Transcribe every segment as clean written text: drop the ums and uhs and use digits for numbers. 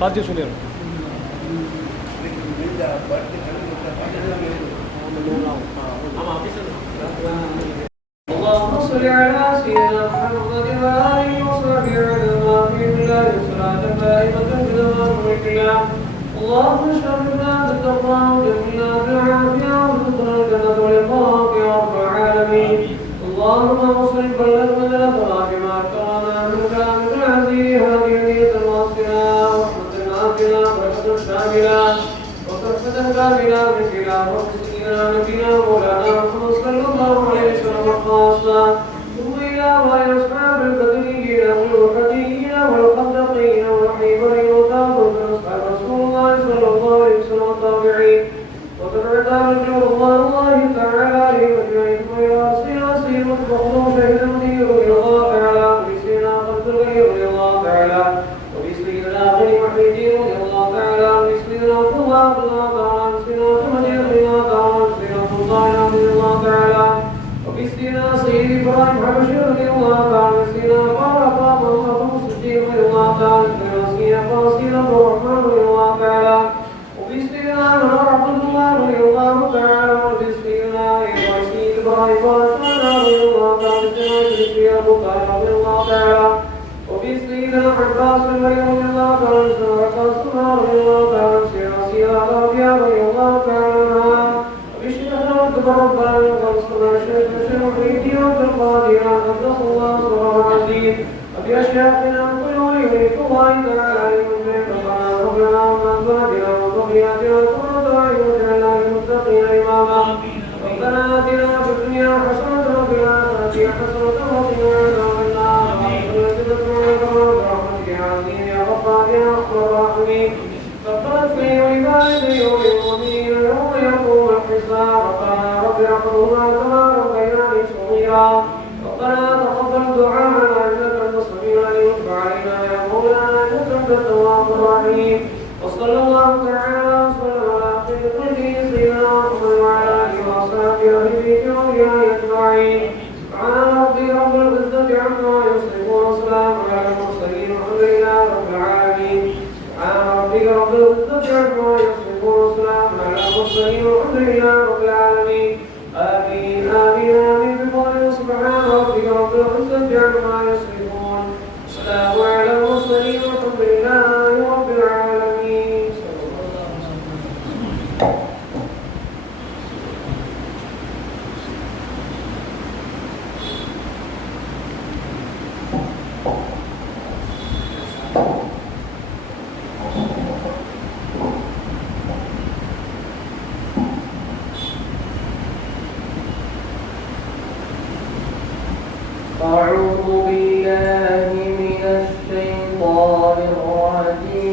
فاتحة சொல்லிடுறேன். اللهم صل على سيدنا محمد وآله وصحبه وسلم في الله صلاة دائمة إلى اللهم اشرفنا بالتقوى وجملنا بالعافية وارزقنا الجنة ولقاءك يا رب العالمين. اللهم وصل بلغنا الأخلاق ما كرمنا من كلامك العزيز هذه النية الواصلة ورحمة نافلة بركة شاملة وتحفة كاملة من خلال سيدنا نبينا مولانا محمد صلى الله عليه وسلم خاصة ثم إلى رأي أصحاب البدريين والوحديين والخندقين والحيبرين وتابوا أصحاب رسول الله صلى الله عليه وسلم الطابعين وتبعت رجل الله تعالى عليه أجمعين وإلى سياسي مطبخ شهد المدير رضي الله تعالى وبسيدنا قبل الغير رضي الله تعالى وبسيدنا غني محيدين رضي الله تعالى وبسيدنا عبد الله رضي الله تعالى وبسيدنا محمد رضي الله تعالى وبسيدنا سلطان رضي الله تعالى وبسيدنا سيد إبراهيم حبشي رضي الله تعالى وبسيدنا بارك الله الصديق رضي الله تعالى وبسيدنا قاسم الرحمن رضي الله تعالى وبسيدنا عبد الله رضي الله تعالى وبسيدنا إبراهيم رضي الله تعالى وبسيدنا أبو بكر رضي الله تعالى وبسيدنا عباس رضي الله تعالى وبسيدنا قاسم رضي الله تعالى وبسيدنا ربيع رضي الله تعالى وبسيدنا ربنا وبسيدنا شيخ محيدين وبالقاضي قدس الله سره العظيم وبأشياخنا كل ولي الله تعالى يمسك ربنا وأزواجنا وذرياتنا قرة أعين واجعلنا للمتقين إماما. ربنا آتنا في الدنيا حسنة وفي الآخرة حسنة وقنا عذاب النار. برحمتك يا عظيم يا غفار يا أرحم الراحمين. ربنا اغفر لي ولوالدي وللمؤمنين يوم يقوم الحساب. ربنا رب ارحمهما كما ربياني صغيرا. ربنا تقبل دعاءنا إنك أنت السميع العليم وتب علينا يا مولانا إنك أنت التواب الرحيم. وصلى الله تعالى وسلم على خير خلقه سيدنا محمد وعلى آله وأصحابه أهل بيته وأوليائه أجمعين. سبحان ربي رب العزة عما يصفون وسلام على المرسلين والحمد لله رب العالمين. سبحان ربي رب العزة عما يصفون وسلام على المرسلين والحمد لله رب العالمين. آمين آمين آمين بفضل سبحان ربك رب العزة عما يصفون والسلام على المرسلين والحمد لله رب العالمين. أعوذ بالله من الشيطان الرجيم.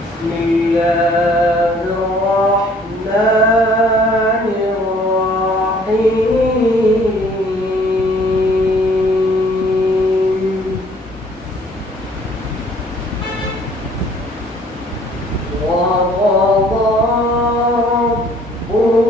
بسم الله الرحمن الرحيم. وقضى ربك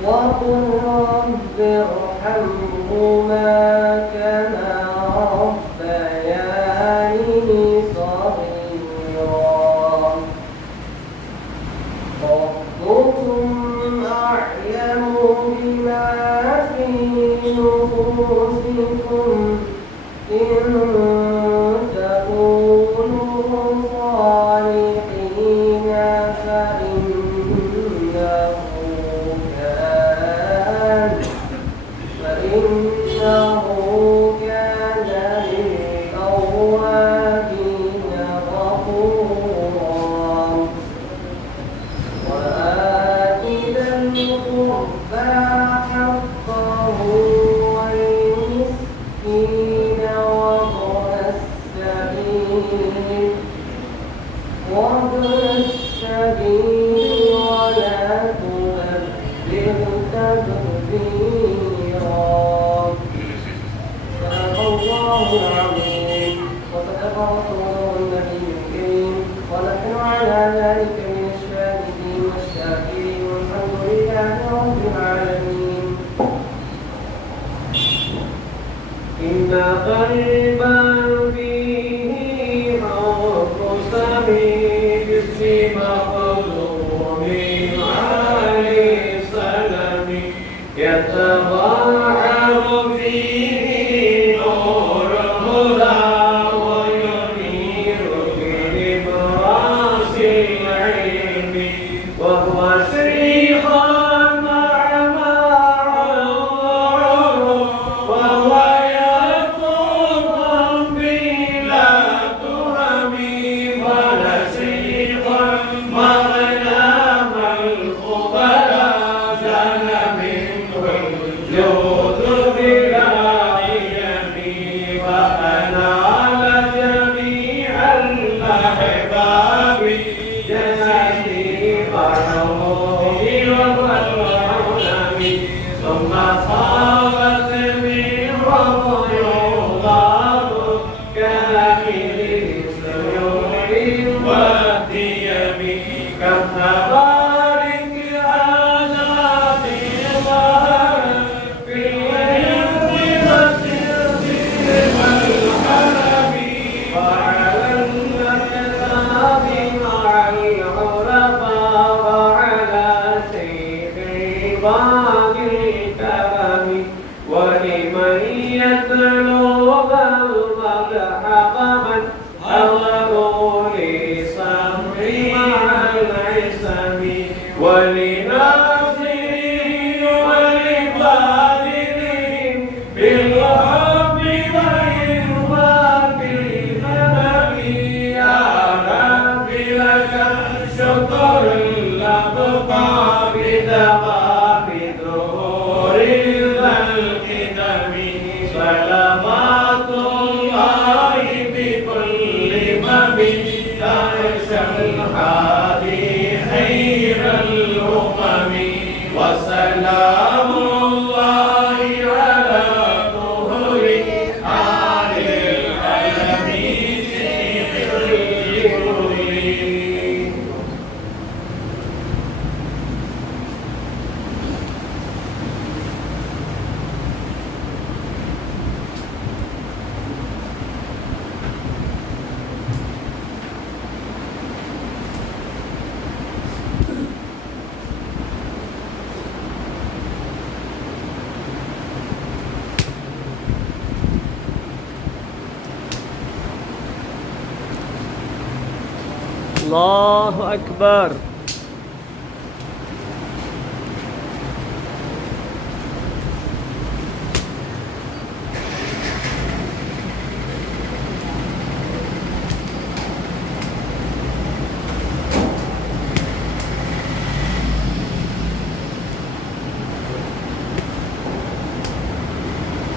وقل رب ارحمهما كما ربياني صغيرا ربكم أعلم بما في نفوسكم إن تكونوا صالحين فإنه كان للأوابين غفورا وآت ذا القربى حقه والمسكين وابن السبيل ولا تبذر تبذيرا صدق الله العظيم وصدق رسوله النبي الكريم ونحن على ذلك من الشاهدين والشاكرين والحمد لله رب العالمين. إن قلبا فيه حب سبيل اسم مخلوق علي سلم يتبعر فيه نور الهدى وينير بلباس العلم وهو شيخا مع وهو يقوم بلا تهم ولا شيخا مغنم الخبلاء زال منه الجود بلا قيم وأنال جميع الأحباب جسدي وحوله والعلم ثم صارت من وضيوضات كامل السيوف والديم كالتبارك هذا في ظهر في الهند والحرم وعلى الأكتاب مع العرفاء وعلى شيخ عباد الكرم ولمن يطلب المدح فمن أغلوا لسمع مع العسم ولناصره ولبادرهم بالحب والإنفاق الغنم يا رب لك شكر الأبقى بدوام ظهور ذا القدم صلوات الله بكل فم تعشى الحادي خير الأمم وسلام الله على طهر آل العالمين في الكل. الله أكبر.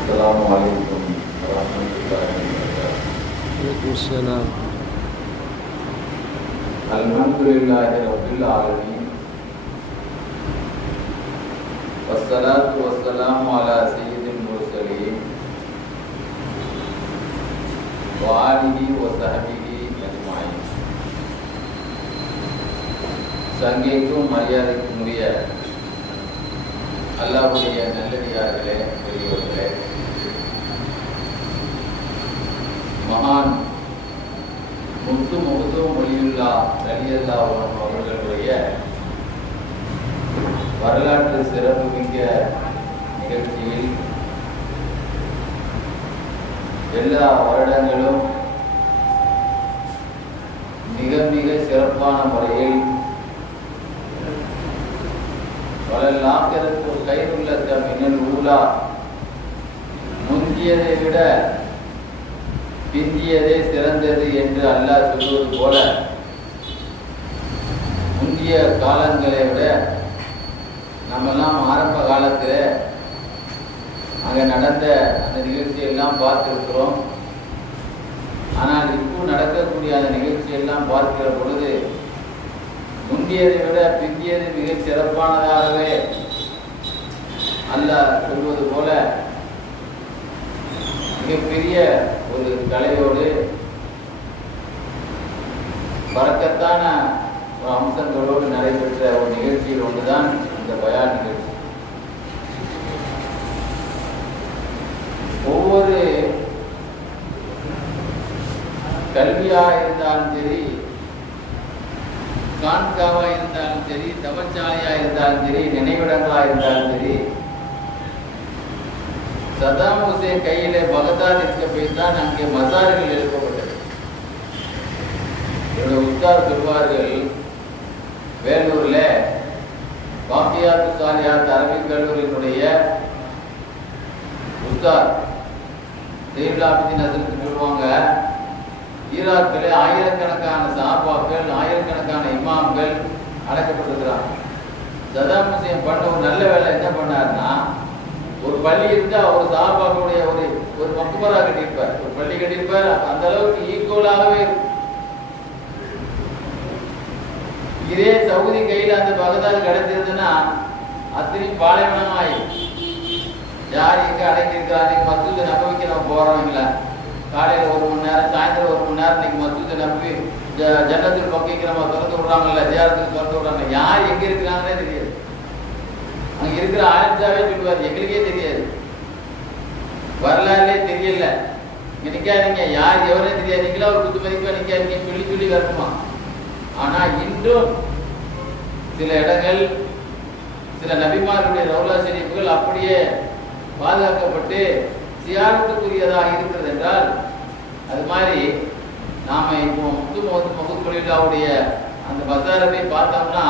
السلام عليكم ورحمة الله وبركاته. عليكم السلام. الحمد لله رب العالمين والصلاة والسلام على سيد المرسلين وآله وصحبه أجمعين. சங்கைக்கும் மரியாதைக்குரிய அல்லாஹ்வுடைய நல்லடியார்களே, பெரியவர்களே, மகான் முத்து முகதும் ஒளியுல்லா ரலியல்லாஹு அன்ஹு அவர்களுடைய வரலாற்று சிறப்புமிக்க நிகழ்ச்சியில் எல்லா வருடங்களும் மிக மிக சிறப்பான முறையில் வலல்லாஹிரத்து கைருல்லக மினல் ஊலா, முந்தியதை விட பிந்தியதே சிறந்தது என்று அல்லாஹ் சொல்வது போல முந்திய காலங்களை விட நம்மெல்லாம் ஆரம்ப காலத்தில் அங்கே நடந்த அந்த நிகழ்ச்சியெல்லாம் பார்த்துருக்கிறோம். ஆனால் இப்போ நடக்கக்கூடிய அந்த நிகழ்ச்சியெல்லாம் பார்க்கிற பொழுது முந்தியதை விட பிந்தியது மிக சிறப்பானதாகவே அல்லாஹ் சொல்வது போல மிகப்பெரிய ஒரு கலையோடு பறக்கத்தான ஒரு அம்சங்களோடு நடைபெற்ற ஒரு நிகழ்ச்சியில் ஒன்றுதான் இந்த பயான் நிகழ்ச்சி. ஒவ்வொரு கல்வியாக இருந்தாலும் சரி, கான்காவாக இருந்தாலும் சரி, தவச்சாலையாக இருந்தாலும் சரி, நினைவிடங்களாக இருந்தாலும் சரி, சதாம் ஹுசேன் கையிலே பகதாத் இருக்க போய் தான் அங்கே மசார்கள் எழுப்பப்பட்டது. என்னுடைய உஸ்தாத் சொல்வார்கள், வேலூர்ல பாக்கியாத்து சாலியாத் அரபிக் கல்லூரியினுடைய உஸ்தாத் ஜெயிலாபிதின் ஹசரத் சொல்லுவாங்க, ஈராக்கிலே ஆயிரக்கணக்கான சஹாபாக்கள், ஆயிரக்கணக்கான இமாம்கள் அடக்கப்பட்டிருக்கிறாங்க. சதாம் ஹுசேன் பண்ண ஒரு நல்ல வேலை என்ன பண்ணாருன்னா, ஒரு பள்ளி இருந்தா ஒரு சஹாபாக்களுடைய ஒரு மக்பரா கட்டியிருப்பார், ஒரு பள்ளி கட்டியிருப்பார். அந்த அளவுக்கு ஈக்குவலாகவே இருக்கும். இதே சவுதி கையில் அந்த பகதாது கிடைச்சிருந்ததுன்னா அத்தனையும் பாலைவனமாயி யார் எங்க அடங்கி இருக்கிறார். இன்னைக்கு மசூத் நபவிக்கு நம்ம போறவங்களா, காலையில் 1 மணி நேரம், சாயந்தரம் 1 மணி நேரம் இன்னைக்கு மசூத் நபி ஜன்னத்தில் பக்கைக்கு நம்ம திறந்து விடுறாங்கல்ல, ஜியாரத்துக்கு திறந்து விடுறாங்க. யார் எங்க இருக்கிறாங்கன்னே தெரியாது. அங்க இருக்கிற ஆலிம்சாவே சொல்லுவார், எங்களுக்கே தெரியாது, வரலாறுலே தெரியல, இங்க நிக்காதீங்க, யார் எவரே தெரியாது, நீங்களா ஒரு குத்து மதிப்பா நிக்காதீங்க சொல்லி சொல்லி வரணுமா. ஆனா இன்றும் சில இடங்கள், சில நபிமாருடைய ரவுலா ஷரீஃப்கள் அப்படியே பாதுகாக்கப்பட்டு சியாரத்துக்குரியதாக இருக்கிறது என்றால், அது மாதிரி நாம இப்போ முத்து முகத்துடைய அந்த பசாரத்தை பார்த்தோம்னா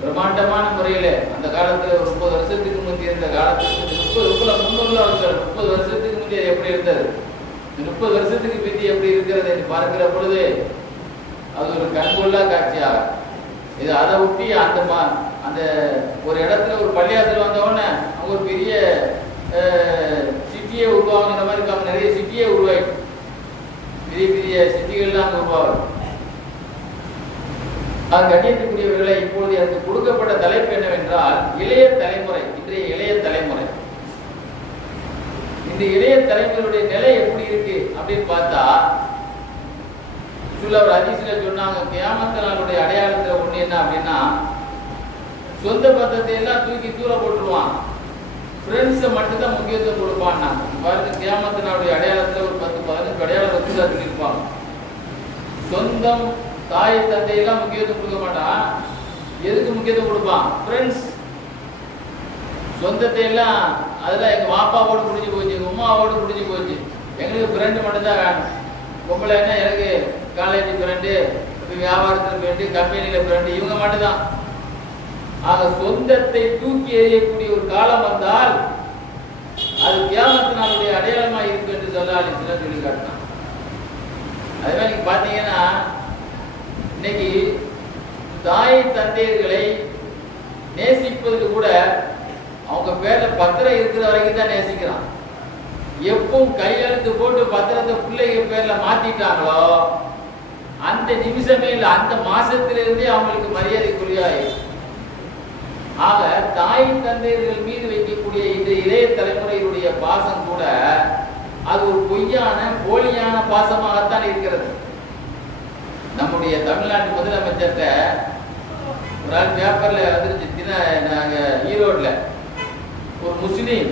பிரம்மாண்டமான முறையில் அந்த காலத்தில் ஒரு 30 வருஷத்துக்கு முந்தைய இருந்த காலத்துக்கு 30 வருஷத்துக்கு முந்தைய எப்படி இருந்தது, 30 வருஷத்துக்கு பிந்தி எப்படி இருக்கிறது என்று பார்க்கிற பொழுது அது ஒரு கண்கொள்ளா காட்சியாக. இது அதை ஒட்டி அந்த ஒரு இடத்துல ஒரு பள்ளியாசல் வந்தவொடனே அவங்க ஒரு பெரிய சிட்டியே உருவாகுங்கிற மாதிரி இருக்காங்க. நிறைய சிட்டியே உருவாயிட்டு, பெரிய பெரிய சிட்டிகள்லாம் அங்கே உருவாகும். அது கண்டிக்கக்கூடியவர்களை இப்பொழுது எனக்கு கொடுக்கப்பட்ட தலைப்பு என்னவென்றால், இளைய தலைமுறை. இன்றைய இளைய தலைமுறை, இந்த இளைய தலைமுறையுடைய நிலை எப்படி இருக்கு அப்படின்னு பார்த்தா, ஒரு ஹதீஸ்ல சொன்னாங்க, கியாமத் நாளுடைய அடையாளத்துல ஒண்ணு என்ன அப்படின்னா, சொந்த பந்தத்தை எல்லாம் தூக்கி தூர போட்டுருவான், ஃப்ரெண்ட்ஸை மட்டும் தான் முக்கியத்துவம் கொடுப்பான். பாருங்க, கியாமத் நாளுடைய அடையாளத்துல ஒரு 10-15 அடையாளம் வச்சு சொல்லியிருப்பாங்க. சொந்தம், தாய் தந்தையெல்லாம் முக்கியத்துவம் கொடுக்க மாட்டான். எதுக்கு முக்கியத்துவம் கொடுப்பான்? ஃப்ரெண்ட்ஸ். சொந்தத்தை எல்லாம் அதெல்லாம் எங்க வாப்பாவோடு முடிஞ்சு போச்சு, எங்க உமாவோடு முடிஞ்சு போச்சு, எங்களுக்கு ஃப்ரெண்டு மட்டும்தான் வேணும். பொம்பளைன்னா எனக்கு காலேஜ் ஃப்ரெண்டு, வியாபாரத்தில் ஃப்ரெண்டு, கம்பெனியில் ஃப்ரெண்டு, இவங்க மட்டும்தான். ஆக சொந்தத்தை தூக்கி எறியக்கூடிய ஒரு காலம் வந்தால் அது கியாமத் நாளுடைய அடையாளமாக இருக்கு என்று சொல்லி காட்டினான். அதே மாதிரி நீங்க பார்த்தீங்கன்னா, இன்னைக்கு தாய் தந்தையர்களை நேசிப்பது கூட அவங்க பேர்ல பத்திரம் இருக்கிற வரைக்கும் தான் நேசிக்கிறான். எப்பவும் கையெழுத்து போட்டு பத்திரத்தை பிள்ளைங்க பேர்ல மாத்திட்டாங்களோ அந்த நிமிஷமே இல்லை, அந்த மாசத்திலிருந்தே அவங்களுக்கு மரியாதைக்குரியாயிரு. ஆக தாய் தந்தையர்கள் மீது வைக்கக்கூடிய இந்த இளைய தலைமுறையினுடைய பாசம் கூட அது ஒரு பொய்யான போலியான பாசமாகத்தான் இருக்கிறது. நம்முடைய தமிழ்நாட்டு முதலமைச்சர்கிட்ட ஒரு ஆள் பேப்பர்ல வந்துருச்சு, நாங்க ஈரோட்ல முஸ்லீம்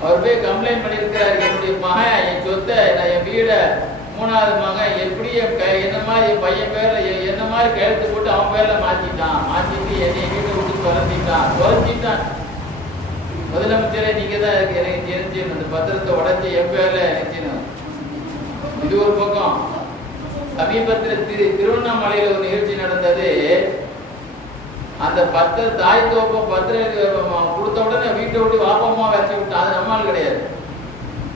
அவர் போய் கம்ப்ளைண்ட் பண்ணியிருக்கிறார், என்னுடைய மகன் என் சொத்தை நான் என் வீடை 3வது மகன் எப்படி என்ன மாதிரி என் பையன் பேர்ல என்ன மாதிரி கையெழுத்து போட்டு அவன் பேர்ல மாத்திட்டு என்னை வீட்டை விட்டு தொலைச்சிட்டான். முதலமைச்சரே நீங்க தான் எனக்கு தெரிஞ்சு அந்த பத்திரத்தை உடைச்சி என் பேர்ல நினைச்சிடும். இது ஒரு பக்கம். சமீபத்தில் திருவண்ணாமலையில ஒரு நிகழ்ச்சி நடந்தது. அந்த தாய் தோப்பம் பத்திரம் கொடுத்த உடனே வீட்டை விட்டு வாப்பமா வச்சு விட்டான். அது நம்மால் கிடையாது.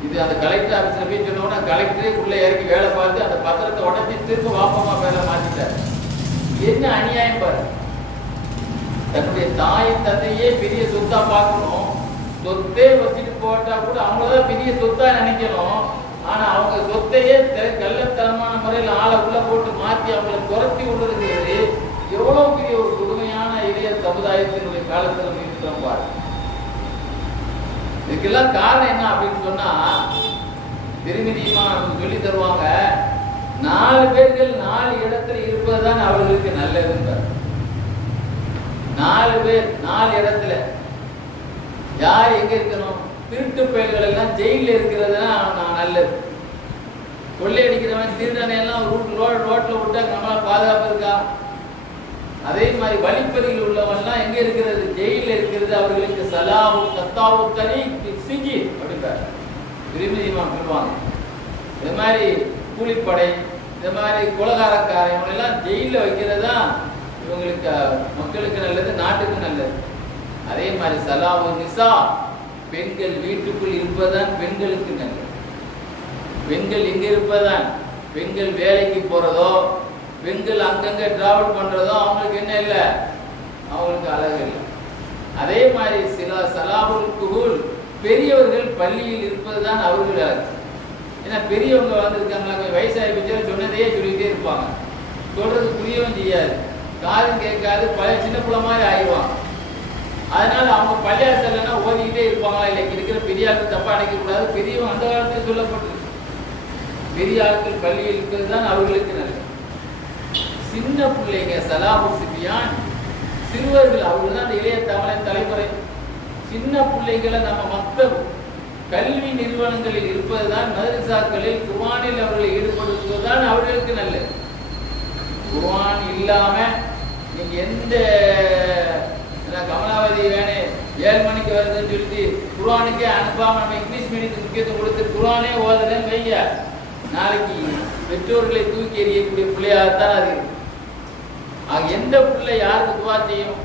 இது அந்த கலெக்டர் ஆஃபீஸில் போய் சொன்னோன்னா கலெக்டரே உள்ளே இறக்கி வேலை பார்த்து அந்த பத்திரத்தை உடச்சி திரும்ப வாப்பமா வேலை மாற்றிட்டார். என்ன அநியாயம் பாரு. தன்னுடைய தாய் தந்தையே பெரிய சொத்தா பார்க்கணும், சொத்தே வச்சுட்டு போட்டா கூட அவங்களதான் பெரிய சொத்தா நினைக்கணும். ஆனா அவங்க சொத்தையே கள்ளத்தனமான முறையில் ஆளை உள்ள போட்டு மாற்றி அவங்களை துரத்தி விடுறதுங்கிறது எவ்வளவு பெரிய ஒரு கொடுமையான இளைய சமுதாயத்தினுடைய காலத்தில் இருக்கிறோம் பாரு. இதுக்கெல்லாம் காரணம் என்ன அப்படின்னு சொன்னா, திருமதியமா நமக்கு சொல்லி தருவாங்க, 4 பேர்கள் 4 இடத்துல இருப்பதுதான் அவர்களுக்கு நல்லதுங்க. 4 பேர் 4 இடத்துல யார் எங்க இருக்கணும்? திருட்டு பயல்கள் எல்லாம் ஜெயில இருக்கிறது தான் நல்லது. கொள்ளையடிக்கிறவன் திருடனை எல்லாம் ரோட்ல விட்டா நம்மளால பாதுகாப்பு இருக்கா? அதே மாதிரி வழிப்பறியில் உள்ளவன்லாம் எங்க இருக்கிறது? ஜெயில இருக்கிறது. அவர்களுக்கு சலாவு கத்தாவு தனி சிஜி அப்படின்றார் திருமதியமா சொல்லுவாங்க. இது மாதிரி கூலிப்படை, இந்த மாதிரி கொலகாரக்காரன் இவங்களெல்லாம் ஜெயில வைக்கிறது தான் இவங்களுக்கு மக்களுக்கு நல்லது, நாட்டுக்கு நல்லது. அதே மாதிரி சலாவு நிசா, பெண்கள் வீட்டுக்குள் இருப்பதுதான் பெண்களுக்கு நல்லது. பெண்கள் எங்க இருப்பதுதான், பெண்கள் வேலைக்கு போறதோ பெண்கள் அங்கங்க டிராவல் பண்றதோ அவங்களுக்கு என்ன இல்லை, அவங்களுக்கு அழகு இல்லை. அதே மாதிரி சில சலாபுல் குஹூல், பெரியவர்கள் பள்ளியில் இருப்பதுதான் அவர்கள் அழகு. ஏன்னா பெரியவங்க வந்திருக்காங்களா, கொஞ்சம் வயசாகி போச்சு சொன்னதையே சொல்லிட்டே இருப்பாங்க, சொல்றது புரியவும் செய்யாது, காதும் கேட்காது, பழைய சின்ன பிள்ளை மாதிரி ஆயிடுவாங்க. அதனால அவங்க பள்ளியாசல்னா ஓதிக்கிட்டே இருப்பாங்களா? இல்லை இருக்கிற பெரிய ஆட்கள் தப்பா அடைக்கக்கூடாது. பெரியவங்க அந்த காலத்தில் சொல்லப்பட்டிருக்கு, பெரிய ஆட்கள் பள்ளியில் இருக்கிறது தான் அவர்களுக்கு நல்லது. சின்ன பிள்ளைங்க சலாபு சிபியான், சிறுவர்கள், அவர்கள் தான் அந்த இளைய தலைமுறை. சின்ன பிள்ளைகளை நம்ம மற்ற கல்வி நிறுவனங்களில் இருப்பதுதான், மதரசாக்களில் குர்ஆனில் அவர்களை ஈடுபடுத்துவதுதான் அவர்களுக்கு நல்லது. குர்ஆன் இல்லாம நீங்க எந்த கமலாவதி வேணே 7 மணிக்கு வருதுன்னு சொல்லிட்டு குர்ஆனுக்கே அனுப்பாம நம்ம இங்கிலீஷ் மீடியத்துக்கு முக்கியத்துவம் கொடுத்து குர்ஆனே ஓதுறேன்னு வைங்க, நாளைக்கு பெற்றோர்களை தூக்கி எறியக்கூடிய பிள்ளையாகத்தான் அது. எந்த பிள்ளை யாருக்கு துவா செய்யும்?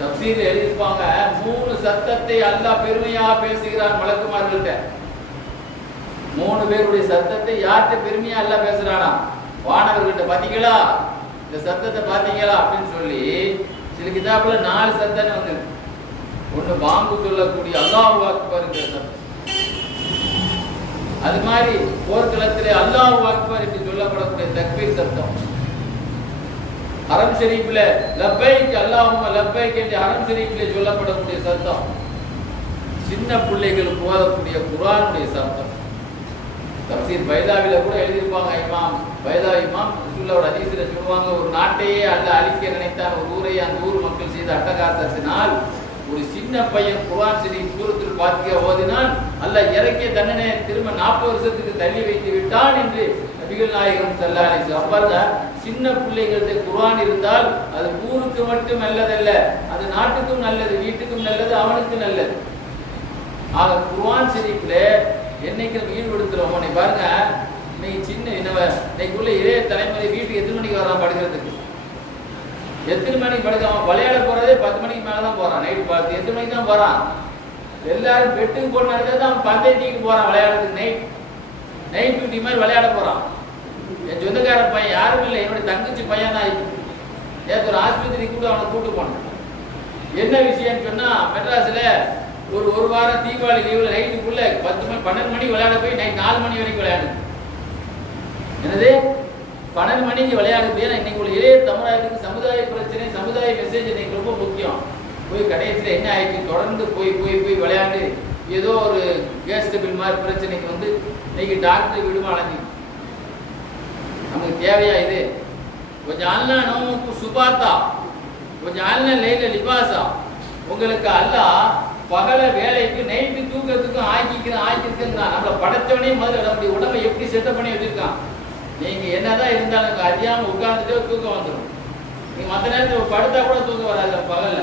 தப்சீர் எழுதியிருப்பாங்க, 3 சத்தத்தை அல்லாஹ் பெருமையா பேசுகிறான் மலக்குமார்கள்ட்ட. 3 பேருடைய சத்தத்தை யார்கிட்ட பெருமையா அல்லாஹ் பேசுறானா? வானவர்கள்ட்ட. பாத்தீங்களா இந்த சத்தத்தை பாத்தீங்களா அப்படின்னு சொல்லி சில கிதாபுல 4 சத்தம் வந்து, ஒண்ணு பாம்பு சொல்லக்கூடிய அல்லாஹு அக்பர்ங்கிற சத்தம், அது மாதிரி போர்க்களத்திலே அல்லாஹு அக்பர் என்று சொல்லப்படக்கூடிய தக்பீர் சத்தம், ஹரம் ஷரீஃப்ல லப்பைக் அல்லாஹும்ம லப்பைக் என்று ஹரம் ஷரீஃப்ல சொல்லப்படக்கூடிய சத்தம், சின்ன பிள்ளைகள் போதக்கூடிய குர்ஆனுடைய சத்தம். தப்சீர் பைதாவில கூட எழுதியிருப்பாங்க, இமாம் பைதா இமாம் ரசூலுல்லாஹி ஹதீஸ்ல சொல்லுவாங்க, ஒரு நாட்டையே அல்லாஹ் அழிக்க நினைத்தான், ஒரு ஊரை அந்த ஊர் மக்கள் செய்த அட்டகாசத்தினால் ஒரு சின்ன பையன் குர்ஆன் ஷரீஃப் சூரத்துல் ஃபாத்திஹா ஓதினால் அல்லாஹ் இறக்கிய தண்டனை திரும்ப 40 வருஷத்துக்கு தள்ளி வைத்து விட்டான் என்று நபிகள் நாயகம் ஸல்லல்லாஹு அலைஹி வஸல்லம் பாருங்க. சின்ன பிள்ளைகளுக்கு குர்ஆன் இருந்தால் அது ஊருக்கு மட்டும் நல்லதல்ல, அது நாட்டுக்கும் நல்லது, வீட்டுக்கும் நல்லது, அவனுக்கு நல்லது. ஆக குர்ஆன் ஷரீஃப்ல என்னைக்கு நம்ம ஈடுபடுத்துறோமோ, நீ பாருங்க, இன்னைக்கு சின்ன இன்னைக்குள்ள இளைய தலைமுறை வீட்டுக்கு எத்தனை மணிக்கு வரான் படுக்கிறதுக்கு? எத்தனை மணிக்கு படுக்க? விளையாட போறதே 10 மணிக்கு மேலதான் போறான். நைட்டு 8 மணிக்கு தான் போறான். எல்லாரும் பெட்டுக்கு போன தான் பந்தயத்துக்கு போறான் விளையாடுறதுக்கு. நைட் டியூட்டி மாதிரி விளையாட போறான். என் சொந்தக்கார பையன் யாரும் இல்லை, என்னுடைய தங்கச்சி பையன் தான். நேற்று ஒரு ஆஸ்பத்திரி கூட அவனை கூட்டு போனேன். என்ன விஷயம்னு சொன்னா, மெட்ராஸ்ல ஒரு வாரம் தீபாவளி லீவுல நைட்டுக்குள்ள 10 மணி 12 மணிக்கு விளையாட போய் நைட் 4 மணி வரைக்கும் விளையாடு. என்னது 12 மணிக்கு விளையாடுது? ஏன்னா இன்னைக்கு ஒரு இளைய சமுதாயத்துக்கு சமுதாய பிரச்சனை, சமுதாய மெசேஜ் இன்னைக்கு ரொம்ப முக்கியம். போய் கடைசியில் என்ன ஆயிடுச்சு, தொடர்ந்து போய் விளையாண்டு ஏதோ ஒரு கேஸ் டபிள் மாதிரி பிரச்சனைக்கு வந்து இன்னைக்கு டாக்டர் விடுமா அலைஞ்சி. நமக்கு தேவையா இது? கொஞ்சம் அல்லா நோமுக்கு சுபாத்தா, கொஞ்சம் அல்ல லைல லிபாசா. உங்களுக்கு அல்லாஹ் பகல வேலைக்கு நைட்டு தூக்கத்துக்கும் ஆக்கிக்கிறேன். நம்மளை படைச்சவனே முதல்ல நம்முடைய உடம்பை எப்படி செட்டப் பண்ணி வச்சிருக்கான். நீங்க என்னதான் இருந்தாலும் அறியாம உட்கார்ந்துட்டே தூக்கம் வந்துடும். நீங்க மற்ற நேரத்தில் படுத்தா கூட தூக்கம் வராது. பகல்ல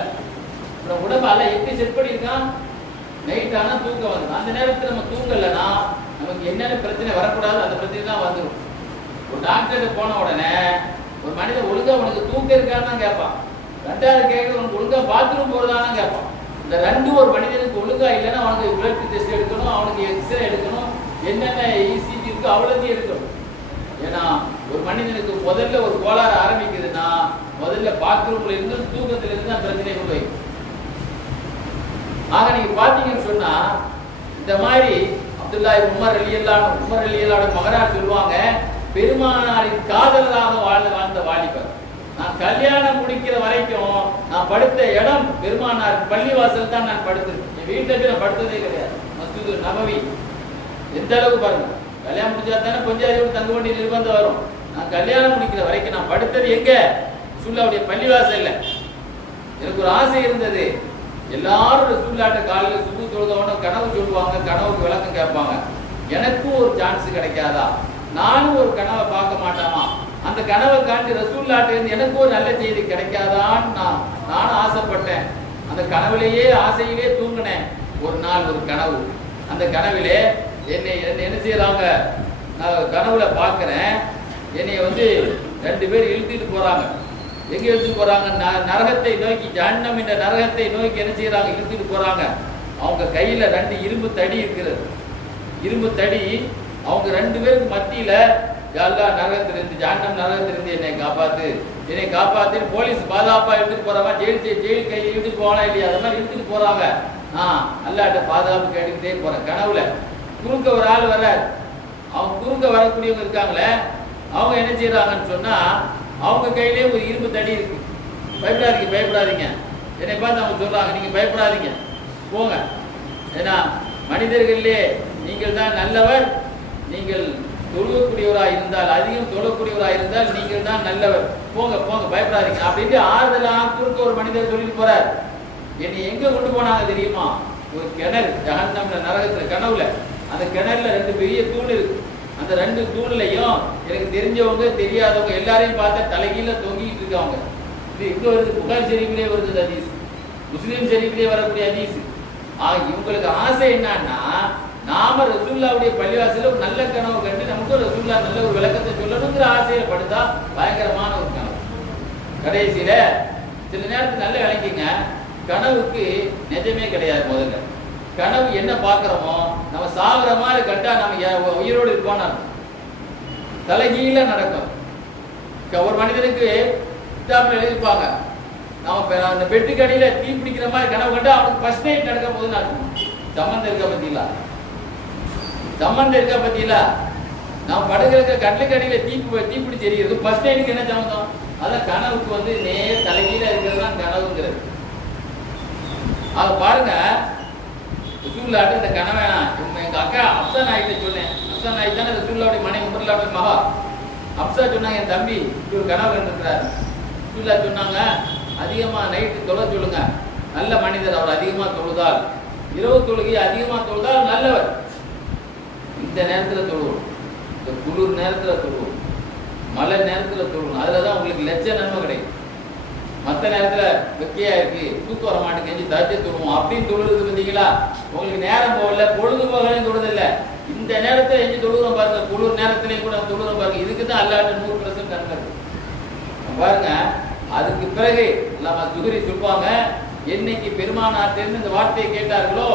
உடம்பு அல்ல எப்படி செட் பண்ணியிருக்கான். நைட் ஆனா தூக்கம் வந்துடும். அந்த நேரத்தில் நம்ம தூங்கலைன்னா நமக்கு என்னென்ன பிரச்சனை வரக்கூடாது அந்த பிரச்சனை தான் வந்துடும். ஒரு டாக்டர்கிட்ட போன உடனே ஒரு மனிதன் ஒழுங்கா உனக்கு தூக்கம் இருக்கான்னு தான் கேட்பான். ரெண்டாவது கேட்க உனக்கு ஒழுங்கா பாத்ரூம் போறதான்னு கேட்பான். இந்த ரெண்டும் ஒரு மனிதனுக்கு ஒழுங்கா இல்லைன்னா அவனுக்கு பிளட் டெஸ்ட் எடுக்கணும், அவனுக்கு எக்ஸ்ரே எடுக்கணும், என்னென்ன இசிஜி இருக்கு அவ்வளோத்தையும் எடுக்கணும். ஏன்னா ஒரு மனிதனுக்கு முதல்ல ஒரு கோளாறு ஆரம்பிக்குதுன்னா முதல்ல பாத்ரூம்ல இருந்து தூக்கத்துல இருந்து தான் பிரச்சனை கொண்டு வைக்கும். ஆக நீங்க பாத்தீங்கன்னு சொன்னா இந்த மாதிரி அப்துல்லா உமர் ரலியல்லாஹு மகனார் சொல்லுவாங்க, பெருமானாரின் காதலராக வாழ்ந்த வாலிபர். நான் கல்யாணம் முடிக்கிற வரைக்கும் நான் படுத்த இடம் பெருமானார் பள்ளிவாசல் தான் நான் படுத்திருக்கேன். என் வீட்டுல போய் நான் படுத்ததே கிடையாது. மஸ்ஜிது நபவி எந்த அளவுக்கு பாருங்க. கல்யாணம் முடிச்சா தானே கொஞ்சம் அறிவு தங்க வேண்டிய நிர்பந்தம் வரும். நான் கல்யாணம் முடிக்கிற வரைக்கும் நான் படுத்தது எங்க? ரசூலுல்லாஹ்வுடைய பள்ளிவாசல்ல. எனக்கு ஒரு ஆசை இருந்தது. எல்லாரும் ரசூலுல்லாஹ்ட்ட காலையில் சுபு தொழுதவன கனவு சொல்லுவாங்க, கனவுக்கு விளக்கம் கேட்பாங்க. எனக்கும் ஒரு சான்ஸ் கிடைக்காதா? நானும் ஒரு கனவை பார்க்க மாட்டாமா? அந்த கனவை காட்டி ரசூலுல்லாஹ்ட்ட இருந்து எனக்கு ஒரு நல்ல செய்தி கிடைக்காதான்னு நானும் ஆசைப்பட்டேன். அந்த கனவுலேயே ஆசையிலே தூங்கினேன். ஒரு நாள் ஒரு கனவு. அந்த கனவிலே என்னை என்ன செய்யறாங்க, நான் கனவுல பார்க்கிறேன். என்னை ரெண்டு பேர் இழுத்துட்டு போறாங்க. எங்க இழுத்துட்டு போறாங்க? நரகத்தை நோக்கி, ஜஹன்னம் என்ற நரகத்தை நோக்கி என்ன செய்யறாங்க? இழுத்துட்டு போறாங்க. அவங்க கையில 2 இரும்பு தடி இருக்கிறது. இரும்பு தடி. அவங்க 2 பேருக்கு மத்தியில யா அல்லாஹ் நரகத்திலிருந்து, ஜஹன்னம் நரகத்திலிருந்து என்னை காப்பாத்து போலீஸ் பாதுகாப்பா இழுத்துட்டு போறாங்க. ஜெயில் கையில் இழுத்துட்டு போவானா இல்லையா? அது மாதிரி இழுத்துட்டு போறாங்க. அல்லாஹ்ட்ட பாதுகாப்பு கேட்டுக்கிட்டே போறேன். கனவுல குறுக்க ஒரு ஆள் வர்றாரு. அவங்க குறுக்க வரக்கூடியவங்க இருக்காங்களே, அவங்க என்ன செய்யறாங்கன்னு சொன்னா அவங்க கையிலேயே ஒரு இரும்பு தடி இருக்கு. பயப்படாதீங்க. என்னை பார்த்து அவங்க சொல்றாங்க, நீங்க பயப்படாதீங்க, போங்க. ஏன்னா மனிதர்களே நீங்கள் தான் நல்லவர். நீங்கள் தொழுகக்கூடியவராக இருந்தால், அதிகம் தொழக்கூடியவராக இருந்தால் நீங்கள் தான் நல்லவர். போங்க பயப்படாதீங்க அப்படின்ட்டு ஆறுதலாக குறுக்க ஒரு மனிதர் சொல்லிட்டு போறார். என்னை எங்க கொண்டு போனாங்க தெரியுமா? ஒரு கிணறு, ஜஹன்னம்ல நரகத்துல கனவுல. அந்த கிணறுல 2 பெரிய தூண் இருக்கு. அந்த 2 தூண்லையும் எனக்கு தெரிஞ்சவங்க தெரியாதவங்க எல்லாரையும் பார்த்தா தலைகீழ தொங்கிட்டு இருக்காங்க. இது இங்க வருது, புகார் ஷெரீஃபிலே வருது ஹதீஸ், முஸ்லீம் ஷெரீஃபிலே வரக்கூடிய ஹதீஸ். இவங்களுக்கு ஆசை என்னன்னா, நாம ரசூலுல்லாஹ்வுடைய பள்ளிவாசல ஒரு நல்ல கனவு கண்டு நமக்கு ரசூலுல்லாஹ் நல்ல ஒரு விளக்கத்தை சொல்லணுங்கிற ஆசையில படுத்தா பயங்கரமான ஒரு கனவு. கடைசியில சில நேரத்துக்கு நல்ல விளங்கிங்க, கனவுக்கு நிஜமே கிடையாது. முதல்ல கனவு என்ன பார்க்கிறோமோ, நம்ம சாகுற மாதிரி கண்டா நம்ம உயிரோடு இருப்போம். தலைகீழ நடக்கும். ஒரு மனிதனுக்கு கிதாபில் எழுதிப்பாங்க, நம்ம அந்த பெட்டுக்கடியில தீ பிடிக்கிற மாதிரி கனவு கண்டா அவனுக்கு ஃபர்ஸ்ட் நைட் நடக்கும் போது நடக்கும். சம்பந்தம் இருக்கா பத்தியில நம்ம படுகிற கண்ணுக்கடியில தீ பிடிச்சி எரிகிறது. ஃபர்ஸ்ட் நைட்டுக்கு என்ன சம்பந்தம்? அதான் கனவுக்கு நேர் தலைகீழ இருக்கிறது தான் கனவுங்கிறது. அதை பாருங்க. ரசூலுல்லாஹ் இந்த கனவை எங்க அக்கா அப்சா நாய்கிட்ட சொன்னேன். அப்சா நாய் தானே ரசூலுல்லாஹ்வுடைய மனைவி, உமர்லாவுடைய மகா. அப்சா சொன்னாங்க, என் தம்பி ஒரு கனவு கண்டிருக்கிறார். ரசூலுல்லாஹ் சொன்னாங்க, அதிகமா நைட்டு தொழ சொல்லுங்க. நல்ல மனிதர் அவர். அதிகமா தொழுதால், இரவு தொழுகை அதிகமா தொழுதால் நல்லவர். இந்த நேரத்துல தொழுவோம், இந்த குளிர் நேரத்துல தொழுவோம், மழை நேரத்துல தொழுவோம். அதுலதான் உங்களுக்கு லட்ச நன்மை கிடைக்கும். மற்ற நேரத்துல வெக்கையா இருக்கு, தூக்கம் வர மாட்டேங்க, கெஞ்சி தட்டி தொழுவோம் அப்படின்னு தொழுது பார்த்தீங்களா? உங்களுக்கு நேரம் போகல, பொழுது போகலன்னு தொழுதில்ல. இந்த நேரத்துல எஞ்சி தொழுகிறோம் பாருங்க, குளிர் நேரத்திலையும் கூட தொழுகிறோம் பாருங்க. இதுக்கு தான் அல்லாஹ்ட்ட 100% நன்மை இருக்கு பாருங்க. அதுக்கு பிறகு நம்ம சுகரி சொல்லுவாங்க, என்னைக்கு பெருமானார்ட்டிருந்து இந்த வார்த்தையை கேட்டார்களோ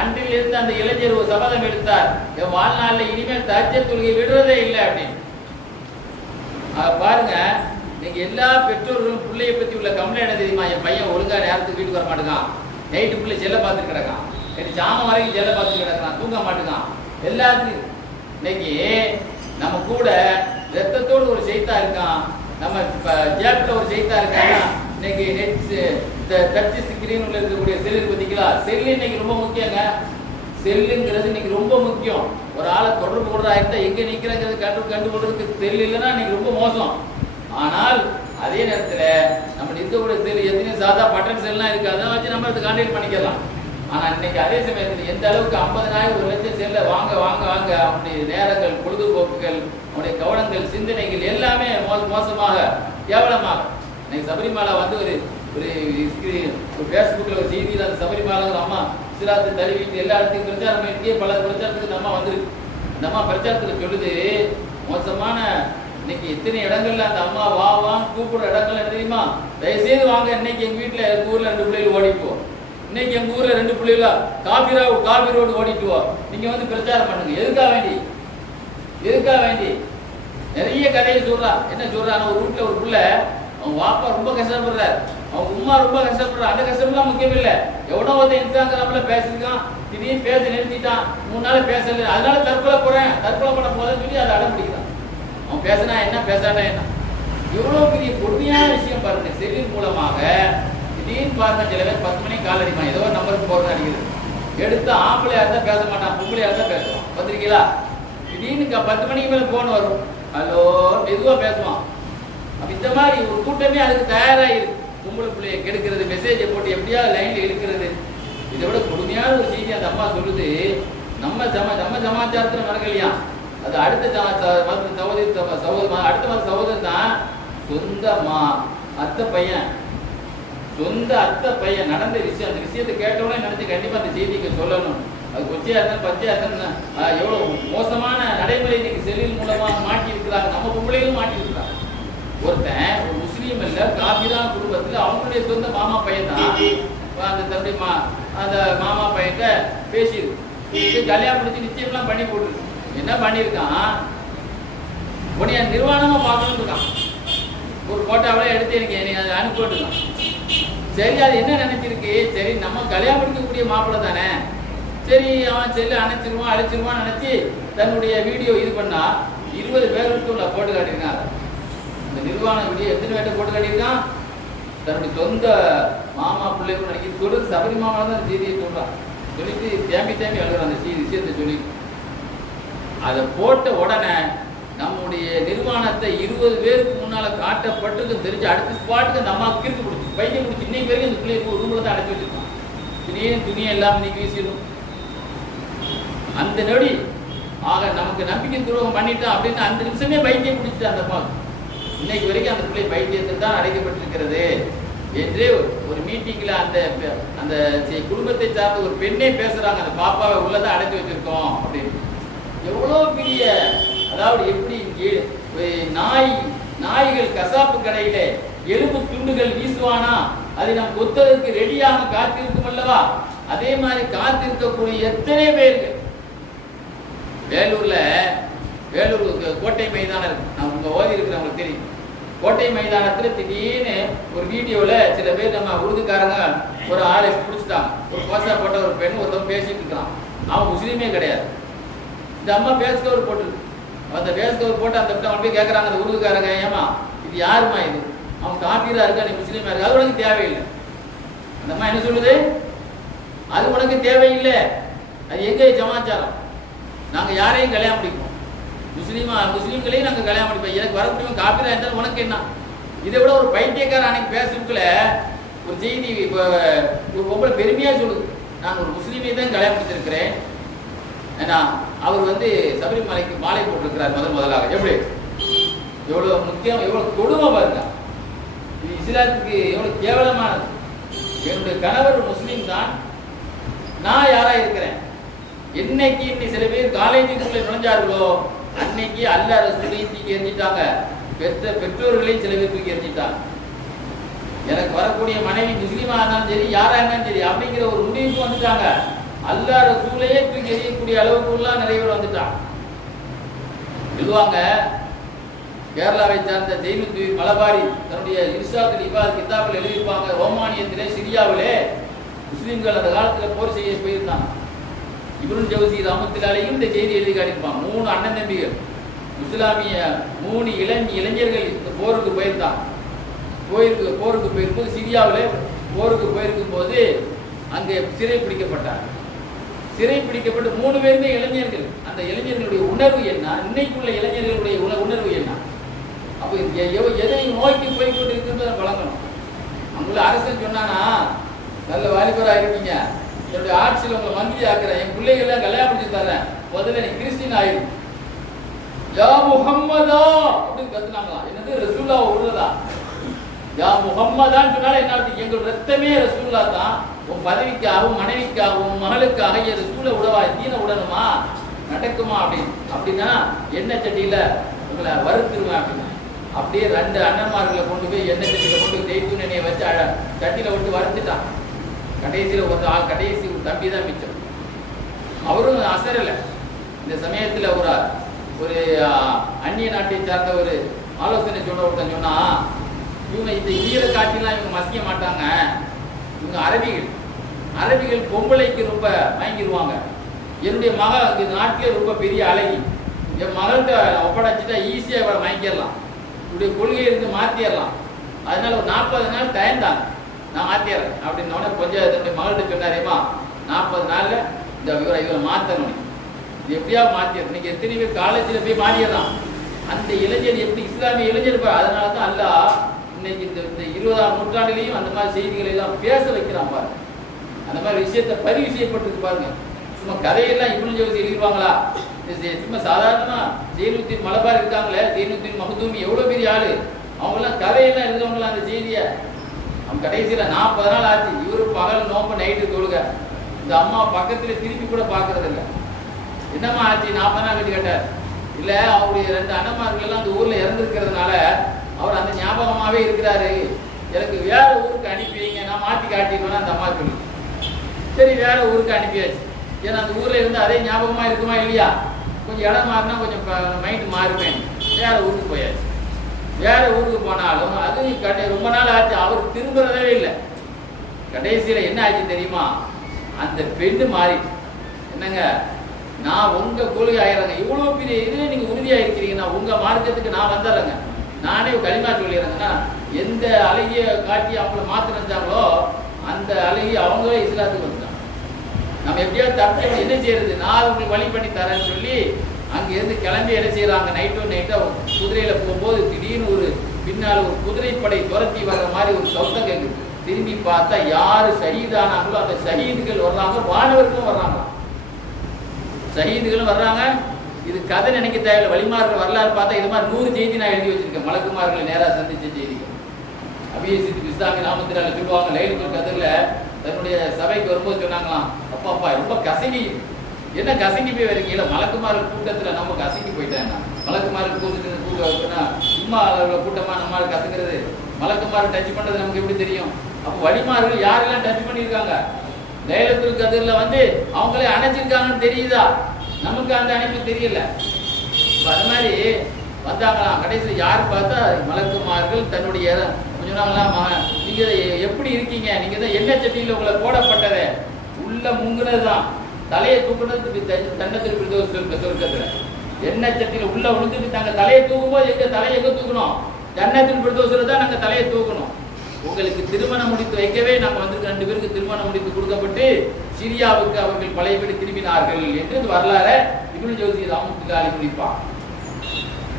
அன்றிலிருந்து அந்த இளைஞர் ஒரு சபதம் எடுத்தார், என் வாழ்நாளில் இனிமேல் தஹஜ்ஜத் தொழுகை விடுறதே இல்லை அப்படின்னு. பாருங்க, நீங்க எல்லா பெற்றோர்களும் பிள்ளையை பத்தி உள்ள கவலை என்ன தெரியுமா? என் பையன் ஒழுங்கா நேரத்துக்கு வீட்டுக்கு வர மாட்டேங்கான், நைட்டு பிள்ளை செல்ல பார்த்துட்டு கிடக்கான், எனக்கு சாம வரைக்கும் செல்ல பார்த்துட்டு கிடக்கான், தூங்க மாட்டேங்கான். எல்லாத்துக்கும் இன்னைக்கு நம்ம கூட ரத்தத்தோடு ஒரு செய்தா இருக்கான், நம்ம ஜேப்ல ஒரு செய்தா இருக்கான்னா, இன்னைக்கு இந்த டச் ஸ்கிரீன் உள்ள இருக்கக்கூடிய செல்லு பார்த்தீங்களா? செல்லு இன்னைக்கு ரொம்ப முக்கியங்க. செல்லுங்கிறது இன்னைக்கு ரொம்ப முக்கியம். ஒரு ஆளை தொடர்பு கொள்றா இருந்தா எங்க நிக்கிறங்கிறது கண்டுகொள்றதுக்கு செல்லு இல்லைன்னா இன்னைக்கு ரொம்ப மோசம். ஆனால் அதே நேரத்தில் நம்ம இருக்கக்கூடிய செல் எத்தனையோ சாதா பட்டன் செல்லாம் இருக்கு, அதை வச்சு நம்ம அதை கான்டாக்ட் பண்ணிக்கலாம். ஆனா இன்னைக்கு அதே சமயத்தில் எந்த அளவுக்கு 50,000 1 லட்சம் செல்ல வாங்க வாங்க வாங்க அவனுடைய நேரங்கள், பொழுதுபோக்குகள், அவனுடைய கவனங்கள், சிந்தனைகள் எல்லாமே மோசமாக கேவலமாக. இன்னைக்கு சபரிமலை வந்து ஒரு ஃபேஸ்புக்கில் ஒரு செய்தியில் அந்த சபரிமலை ஒரு அம்மா சிராத்து தழுவிட்டு எல்லா இடத்தையும் பிரச்சாரம் பண்ணிட்டே பல பிரச்சாரத்துக்கு நம்ம வந்துருக்கு. அந்த அம்மா பிரச்சாரத்தில் சொல்லுது, மோசமான இன்னைக்கு எத்தனை இடங்கள்ல அந்த அம்மா வான்னு கூப்பிடுற இடங்கள்ல தெரியுமா, தயவுசெய்து வாங்க, இன்னைக்கு எங்க வீட்டுல எங்க ஊர்ல 2 பிள்ளைகள் ஓடிட்டுவோம், இன்னைக்கு எங்க ஊர்ல 2 பிள்ளைகள காபி ரோடு ஓடிட்டுவோம், நீங்க வந்து பிரச்சாரம் பண்ணுங்க. எதுக்காக வேண்டி நிறைய கதையை சொல்றா. என்ன சொல்றாங்க, ஒரு வீட்டுல ஒரு பிள்ளை, அவங்க வாப்பா ரொம்ப கஷ்டப்படுறாரு, அவங்க உமா ரொம்ப கஷ்டப்படுறாரு. அந்த கஷ்டம்லாம் முக்கியம் இல்லை, எவ்வளோ வந்து இன்ஸ்டாகிராம்ல பேசிருக்கான், திடீர்னு பேச நிறுத்திட்டான், 3 நாள் பேசல, அதனால தற்கொலை பண்ண போதுன்னு சொல்லி அதை அடம் பிடிக்கிறான். அவன் பேசினா என்ன பேசாட்டா என்ன, எவ்வளோ பெரிய கொடுமையான விஷயம் பாருங்க. செல்லின் மூலமாக திடீர்னு பாருங்க, சில பேர் 10 மணிக்கு கால் அடிப்பான், ஏதோ ஒரு நம்பருக்கு போடுறது அடிக்கிறது, எடுத்து ஆம்பளையா இருந்தா பேச மாட்டான், பொம்பளையா இருந்தா பேசுவான். பார்த்துருக்கீங்களா? திடீர்னு 10 மணிக்கு மேலே போன் வரும், ஹலோ மெதுவாக பேசுவான். அப்போ இந்த மாதிரி ஒரு கூட்டமே அதுக்கு தயாராகிருக்கு. பொம்பளை பிள்ளைய கெடுக்கிறது, மெசேஜை போட்டு எப்படியாவது லைனில் இழுக்கிறது. இதை விட கொடுமையான ஒரு செய்தி அந்த அம்மா சொல்லுது, நம்ம சமாச்சாரத்தில் நடக்கலையா, அது அடுத்த சகோதரன் தான் சொந்த அத்தை பையன் நடந்த விஷயம். அந்த விஷயத்தை கேட்டவுடனே நினைச்சு கண்டிப்பா அந்த செய்திக்கு சொல்லணும். அது கொச்சையா இருந்தாலும் பச்சையா இருந்தாலும் எவ்வளவு மோசமான நடைமுறை இன்னைக்கு செல்லின் மூலமா மாட்டி இருக்கிறாங்க. நம்ம பொம்பளையும் மாட்டி இருக்கிறாங்க. ஒருத்தன் ஒரு முஸ்லீம் இல்ல காபிரா குடும்பத்துல அவங்களுடைய சொந்த மாமா பையன் தான் அந்த தம்பி அந்த மாமா பையன்கிட்ட பேசியிருக்கு, கல்யாணம் முடிச்சு நிச்சயம்லாம் பண்ணி போட்டுருக்கு. என்ன பண்ணியிருக்கான், உன்னைய நிர்வாணமா பார்க்கணும்னு இருக்கான். ஒரு போட்டோவெல்லாம் எடுத்து எனக்கு அதை அனுப்பிட்டுருக்கான். சரி, அது என்ன நினைச்சிருக்கு, சரி நம்ம கல்யாணம் முடிக்கக்கூடிய மாப்பிள்ளை தானே, சரி அவன் செல்லு அழைச்சிருவான் நினைச்சு தன்னுடைய வீடியோ இது பண்ணா 20 பேருக்கு போட்டு காட்டியிருக்கான். இந்த நிர்வாண வீடியோ எத்தனை பேர்ட்ட போட்டு காட்டியிருக்கான், தன்னுடைய சொந்த மாமா பிள்ளைகள் நினைக்கிற சொல்றது சபரி மாமா தான் செய்தியை சொல்றான். சொல்லிட்டு தேம்பி அழுகிறான் அந்த விஷயத்தை சொல்லி. அதை போட்ட உடனே நம்முடைய நிர்வாணத்தை 20 பேருக்கு முன்னால காட்டப்பட்டு தெரிஞ்சு அடுத்த ஸ்பாட்டுக்கு அந்த அம்மாவுக்கு கிறுக்கு பிடிச்சி பையன் பிடிச்சி இன்னைக்கு வரைக்கும் அந்த பிள்ளைய ரூம்ல தான் அடைச்சி வச்சிருக்கான். துணியை எல்லாம் இன்னைக்கு வீசிடும். அந்த நொடி ஆக நமக்கு நம்பிக்கை துரோகம் பண்ணிட்டோம் அப்படின்னு அந்த நிமிஷமே பைத்தியம் பிடிச்சிட்டு அந்த அம்மாவுக்கு இன்னைக்கு வரைக்கும் அந்த பிள்ளை பைத்தியத்தில் தான் அடைக்கப்பட்டிருக்கிறது என்று ஒரு மீட்டிங்ல அந்த குடும்பத்தை சார்ந்த ஒரு பெண்ணே பேசுறாங்க. அந்த பாப்பாவை உள்ளதான் அடைச்சி வச்சிருக்கோம் அப்படின்னு. எவ்வளோ பெரிய, அதாவது எப்படி நாய்கள் கசாப்பு கடையில எலும்பு துண்டுகள் வீசுவானா அதை நம் கொத்ததற்கு ரெடியாக காத்திருக்கும் அல்லவா, அதே மாதிரி காத்திருக்கக்கூடிய எத்தனை பேர்கள். வேலூர் கோட்டை மைதானம் இருக்கு, நான் உங்க ஓதி இருக்கிறவங்களுக்கு தெரியும். கோட்டை மைதானத்துல திடீர்னு ஒரு வீடியோல சில பேர் நம்ம உருதுக்காரங்க ஒரு ஆளை பிடிச்சிட்டாங்க. ஒரு கோசா போட்ட ஒரு பெண் ஒருத்தவங்க பேசிட்டு இருக்கிறான், அவன் முஸ்லீமே கிடையாது. இந்த அம்மா பேஸ்கவர் போட்டுருக்கு. அந்த பேஸ்கவர் போட்டு அந்த அவன் போய் கேட்கறாங்க அந்த உருதுக்காரங்க, ஏமா இது யாருமா இது, அவன் காப்பீரா இருக்கா நீ முஸ்லீமா இருக்கா, அது உனக்கு தேவையில்லை. அந்த அம்மா என்ன சொல்லுது, அது உனக்கு தேவையில்லை, அது எங்க சமாச்சாரம், நாங்க யாரையும் கல்யாணம் முடிப்போம், முஸ்லீம்களையும் நாங்க கல்யாணம் முடிப்போம், எனக்கு வரக்கூடிய காப்பீரா இருந்தாலும் உனக்கு என்ன. இதை விட ஒரு பைத்தியக்கார அன்னைக்கு பேஸ்புக்ல ஒரு செய்தி ஒரு பொம்பளை பெருமையா சொல்லுது, நான் ஒரு முஸ்லீமை தான் கல்யாணம் முடிச்சிருக்கிறேன், ஏன்னா அவர் சபரிமலைக்கு மாலை போட்டிருக்கிறார் முதலாக. எப்படி எவ்வளவு முக்கியம், எவ்வளவு கொடுமை பாருங்க. இது இஸ்லாத்துக்கு எவ்வளவு கேவலமானது. என்னுடைய கணவர் முஸ்லீம் தான், நான் யாரா இருக்கிறேன். என்னைக்கு இன்னைக்கு சில பேர் காலேஜுக்குள்ள நுழைஞ்சார்களோ அன்னைக்கு அல்லாஹ் ரசூலையும் தூக்கி எறிஞ்சிட்டாங்க, பெற்றோர்களையும் சில பேர் தூக்கி எறிஞ்சிட்டாங்க. எனக்கு வரக்கூடிய மனைவி முஸ்லீமா இருந்தாலும் சரி யாரா இருந்தாலும் சரி அப்படிங்கிற ஒரு முடிவுக்கு வந்துட்டாங்க. அல்லாஹ் ரசூலையே தூக்கி எறியக்கூடிய அளவுக்குலாம் நிறைய பேர் வந்துட்டாங்க. எழுதுவாங்க, கேரளாவை சார்ந்த ஜெயினுத்தீன் மலபாரி தன்னுடைய இர்ஷாதுல் இபாத் கிதாபில் எழுதியிருப்பாங்க, ரோமானியத்திலே சிரியாவிலே முஸ்லீம்கள் அந்த காலத்தில் போர் செய்ய போயிருந்தாங்க. இப்னு ஜௌசி ரஹ்மத்துல்லாஹி இந்த செய்தி எழுதி காட்டியிருப்பாங்க. 3 அண்ணன் தம்பிகள் இஸ்லாமிய 3 இளைஞர்கள் இந்த போருக்கு போயிருந்தாங்க. போருக்கு போயிருக்கும்போது சிரியாவில் போருக்கு போயிருக்கும் போது அங்கே சிறை பிடிக்கப்பட்டு 3 பேருமே இளைஞர்கள். அந்த இளைஞர்களுடைய உணர்வு என்ன, இன்னைக்குள்ள இளைஞர்களுடைய உணர்வு என்ன, அப்போ எதை நோக்கி போய் கொண்டு இருக்கிறத வழங்கணும். அவங்கள அரசு சொன்னானா நல்ல வாலிபராக இருக்கீங்க, என்னுடைய ஆட்சியில் உங்களை மந்திரி ஆக்குறேன், என் பிள்ளைகள்லாம் கல்யாணம் முடிச்சு தரேன், முதல்ல நீ கிறிஸ்டின் ஆயிரு. யா முஹம்மதா அப்படின்னு கத்துனாங்களாம். என்னது ரசூல்லா உள்ளதா? யா முஹம்மதான்னு சொன்னாலே என்ன அர்த்தம்? எங்கள் ரத்தமே ரசூல்லா தான். உன் பதவிக்காகவும் மனைவிக்காகவும் மகளுக்காக என் ரசூலை விடவா, தீன விடணுமா, நடக்குமா அப்படின்னு? அப்படின்னா எண்ணெய் சட்டியில உங்களை வறுத்துருவேன் அப்படின்னு. அப்படியே 2 அண்ணன்மார்களை கொண்டு போய் எண்ணெய் சட்டியில கொண்டு தேய்த்து எண்ணெயை வச்சு சட்டியில விட்டு வறுத்துட்டான். கடைசியில் ஒரு ஆள், கடைசி ஒரு தம்பி தான் மிச்சம். அவரும் அசரலை. இந்த சமயத்தில் ஒரு அந்நிய நாட்டை சார்ந்த ஒரு ஆலோசனை சொன்ன ஒருத்தன் சொன்னா, இவங்க இந்த ஈர காட்டிலாம் இவங்க மசிக்க மாட்டாங்க, இவங்க அரபிகள் பொம்பளைக்கு ரொம்ப மயங்கிடுவாங்க. என்னுடைய மகள் இந்த நாட்டிலே ரொம்ப பெரிய அழகி, என் மகள்கிட்ட ஒப்படைச்சிட்டா ஈஸியாக இவரை மயங்கிடலாம், இப்படிய கொள்கையை இருந்து மாற்றிடலாம். அதனால ஒரு 40 நாள் டைம் தான், நான் மாற்றிடுறேன் அப்படின்னோடனே கொஞ்சம் என்னுடைய மகள்கிட்ட சொன்னாரேம்மா, 40 நாளில் இந்த இவரை மாற்றணும், இது எப்படியா மாற்றிடுறேன். இன்னைக்கு எத்தனை பேர் காலேஜில் போய் மாறிடலாம். அந்த இளைஞர் எப்படி இஸ்லாமிய இளைஞர், அதனால தான் அல்லாஹ் இன்னைக்கு இந்த 20ஆம் நூற்றாண்டிலையும் அந்த மாதிரி செய்திகளை எல்லாம் பேச வைக்கிறான் பாருங்க. அந்த மாதிரி விஷயத்தை பதிவு செய்யப்பட்டிருக்கு பாருங்க. சும்மா கதையெல்லாம் இப்னு ஜௌசி எழுதிடுவாங்களா? சும்மா சாதாரணமா ஜெயினுத்தீன் மலபார் இருக்காங்களே, ஜெயினுத்தீன் மஹ்தூமி எவ்வளோ பெரிய ஆளு, அவங்கெல்லாம் கதையெல்லாம் எழுதுவாங்களா அந்த செய்தியை? அவங்க கடைசியில் 40 நாள் ஆச்சு, இவரு பகல் நோம்பு நைட்டு தொழுக, இந்த அம்மா பக்கத்துல திருப்பி கூட பார்க்கறது இல்லை. என்னம்மா ஆச்சு 40 நாள் கட்டி கேட்டார். இல்லை, அவருடைய 2 அண்ணன்மார்கள் எல்லாம் அந்த ஊர்ல இறந்துருக்கிறதுனால அவர் அந்த ஞாபகமாகவே இருக்கிறாரு, எனக்கு வேற ஊருக்கு அனுப்பி வைங்க, நான் மாற்றி காட்டிடுவேன்னு அந்த அம்மா சொல்லி. சரி, வேற ஊருக்கு அனுப்பியாச்சு. ஏன்னா அந்த ஊர்ல இருந்து அதே ஞாபகமா இருக்குமா இல்லையா? கொஞ்சம் இடம் மாறினா கொஞ்சம் மைண்ட் மாறுவேன், வேற ஊருக்கு போயாச்சு. வேற ஊருக்கு போனாலும் அது ரொம்ப நாள் ஆச்சு, அவர் திரும்புறதே இல்லை. கடைசியில் என்ன ஆச்சு தெரியுமா? அந்த பெண்ணு மாறி, என்னங்க நான் உங்க கொள்கை ஆயிடுறேங்க, இவ்வளோ பெரிய இது நீங்க உறுதியாக இருக்கிறீங்கன்னா உங்க மார்க்கத்துக்கு நான் வந்துடுறேங்க, நானே களிமா சொல்லிடுறேங்கன்னா, எந்த அழகிய காட்டி அவங்கள மாற்ற நினைச்சாங்களோ அந்த அழகி அவங்களே இஸ்லாத்துக்கு வந்துட்டாங்க. நம்ம எப்படியாவது தப்பி என்ன செய்யறது, நான் உங்களுக்கு வழி பண்ணி தரேன்னு சொல்லி அங்கேருந்து கிளம்பி என்ன செய்யறாங்க, நைட்டோ குதிரையில போகும்போது திடீர்னு ஒரு பின்னால் ஒரு குதிரைப்படை துரத்தி வர்ற மாதிரி ஒரு சவுத்தம் கேட்குது. திரும்பி பார்த்தா யாரு ஷஹீதானாங்களோ அந்த ஷஹீதுகள் வர்றாங்க, வானவர்களும் வர்றாங்க, ஷஹீதுகளும் வர்றாங்க. இது கதை நினைக்க தேவையில்லை, வழிமார்கள் வரலாறு பார்த்தா இது மாதிரி 100 செய்தி நான் எழுதி வச்சிருக்கேன். மலக்குமார்களை நேராக சந்திச்ச செய்திகள். அபியசித்து பிஸ்தாமி நாமத்தினால சொல்லுவாங்க, லைலத்துல் கத்ரில் தன்னுடைய சபைக்கு வரும்போது சொன்னாங்களாம், அப்பா ரொம்ப கசங்கி, என்ன கசங்கி போய் வரீங்களா? மலக்குமார்கள் கூட்டத்தில் நம்ம கசங்கி போயிட்டேன். மலக்குமார்கள் கூட்டத்துக்கு சும்மா கூட்டமா நம்மளால கசங்கிறது, மலக்குமார்கள் டச் பண்றது நமக்கு எப்படி தெரியும்? அப்போ வழிமார்கள் யாரெல்லாம் டச் பண்ணியிருக்காங்க, லைலத்துல் கத்ரில் அவங்களே அணைச்சிருக்காங்கன்னு தெரியுதா? நமக்கு அந்த அணைப்பு தெரியல. அது மாதிரி வந்தாங்களாம். கடைசியில் யார் பார்த்தா மலக்குமார்கள் தன்னுடைய சொன்னாங்களாம், நீங்க எப்படி இருக்கீங்க, நீங்க தான் எண்ணெய் சட்டியில் உங்களை போடப்பட்டதை உள்ள முங்குனது தான், தலையை தூக்குனது தன்னத்தில் சொர்க்கத்துல எண்ணெய் சட்டியில் உள்ள விழுந்துட்டு தாங்க தலையை தூக்கும்போது எங்க தலையை எங்க தூக்கணும், ஜன்னத்தில் பிரதோஷத்துல தான் நாங்க தலையை தூக்கணும். உங்களுக்கு திருமணம் முடித்து வைக்கவே நாங்கள் வந்திருக்க 2 பேருக்கு திருமணம் முடித்து கொடுக்கப்பட்டு சிரியாவுக்கு அவர்கள் பழைய வீடு திரும்பினார்கள் என்று வரலாறு இப்னு ஜௌசி ரஹ்மத்துல்லாஹி முடிப்பான்.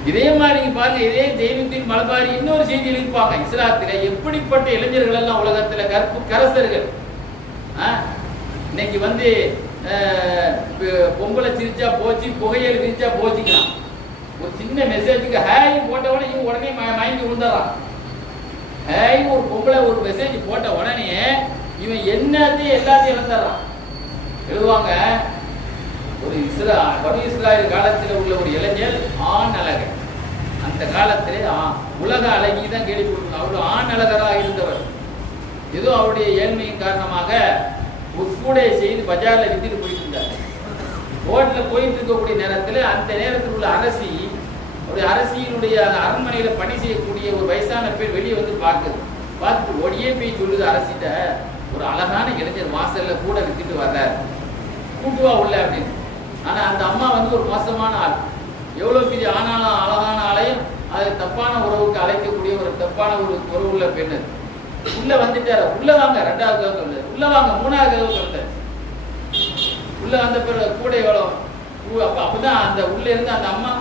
இதே மாதிரி நீங்க பாருங்க, இதே ஜெயினுத்தீன் மலபாரி இன்னொரு செய்தி எழுதிப்பாங்க. இஸ்லாத்தில எப்படிப்பட்ட இளைஞர்கள் எல்லாம் உலகத்துல கரசர்கள். இன்னைக்கு பொம்பளை சிரிச்சா போச்சு, புகையல் விரிச்சா போச்சுக்கலாம். ஒரு சின்ன மெசேஜுக்கு ஹேய் போட்டவொடனே இவங்க உடனே மயங்கி விழுந்துறான். ஹேய் ஒரு பொம்பளை ஒரு மெசேஜ் போட்ட உடனே இவன் எல்லாத்தையும் இழந்துறான். எழுதுவாங்க, ஒரு இஸ்ராயல் காலத்தில் உள்ள ஒரு இளைஞர் ஆண் அழகர். அந்த காலத்திலே உலக அழகி தான் கேள்வி கொடுக்கணும். அவர் ஆண் அழகராக இருந்தவர். ஏதோ அவருடைய ஏழ்மையின் காரணமாக ஒரு கூடையை செய்து பஜார்ல வித்துட்டு போயிட்டு இருந்தார். ரோட்ல போயிட்டு இருக்கக்கூடிய நேரத்தில் அந்த நேரத்தில் உள்ள அரசியினுடைய அரண்மனையில பணி செய்யக்கூடிய ஒரு வயசான பேர் வெளியே பார்த்துட்டு ஓடியே போய் சொல்லுது அரசிட்ட, ஒரு அழகான இளைஞர் வாசல்ல கூட வித்துட்டு வர்றார், கூட்டுவா உள்ள அப்படின்னு. ஆனா அந்த அம்மா ஒரு மோசமான ஆள். எவ்வளவு பெரிய ஆனாலும் அழகான ஆளையும் அது தப்பான உறவுக்கு அழைக்கக்கூடிய ஒரு தப்பான ஒரு உறவு உள்ள பெண்ணு. உள்ள வந்துட்டாரு, உள்ள வாங்க, 2வது கதவு திறந்தாரு, உள்ள வாங்க, 3வது கதவு திறந்தாரு. உள்ள வந்த பிறகு கூட எவ்வளோ அப்பதான் அந்த உள்ள இருந்து அந்த அம்மா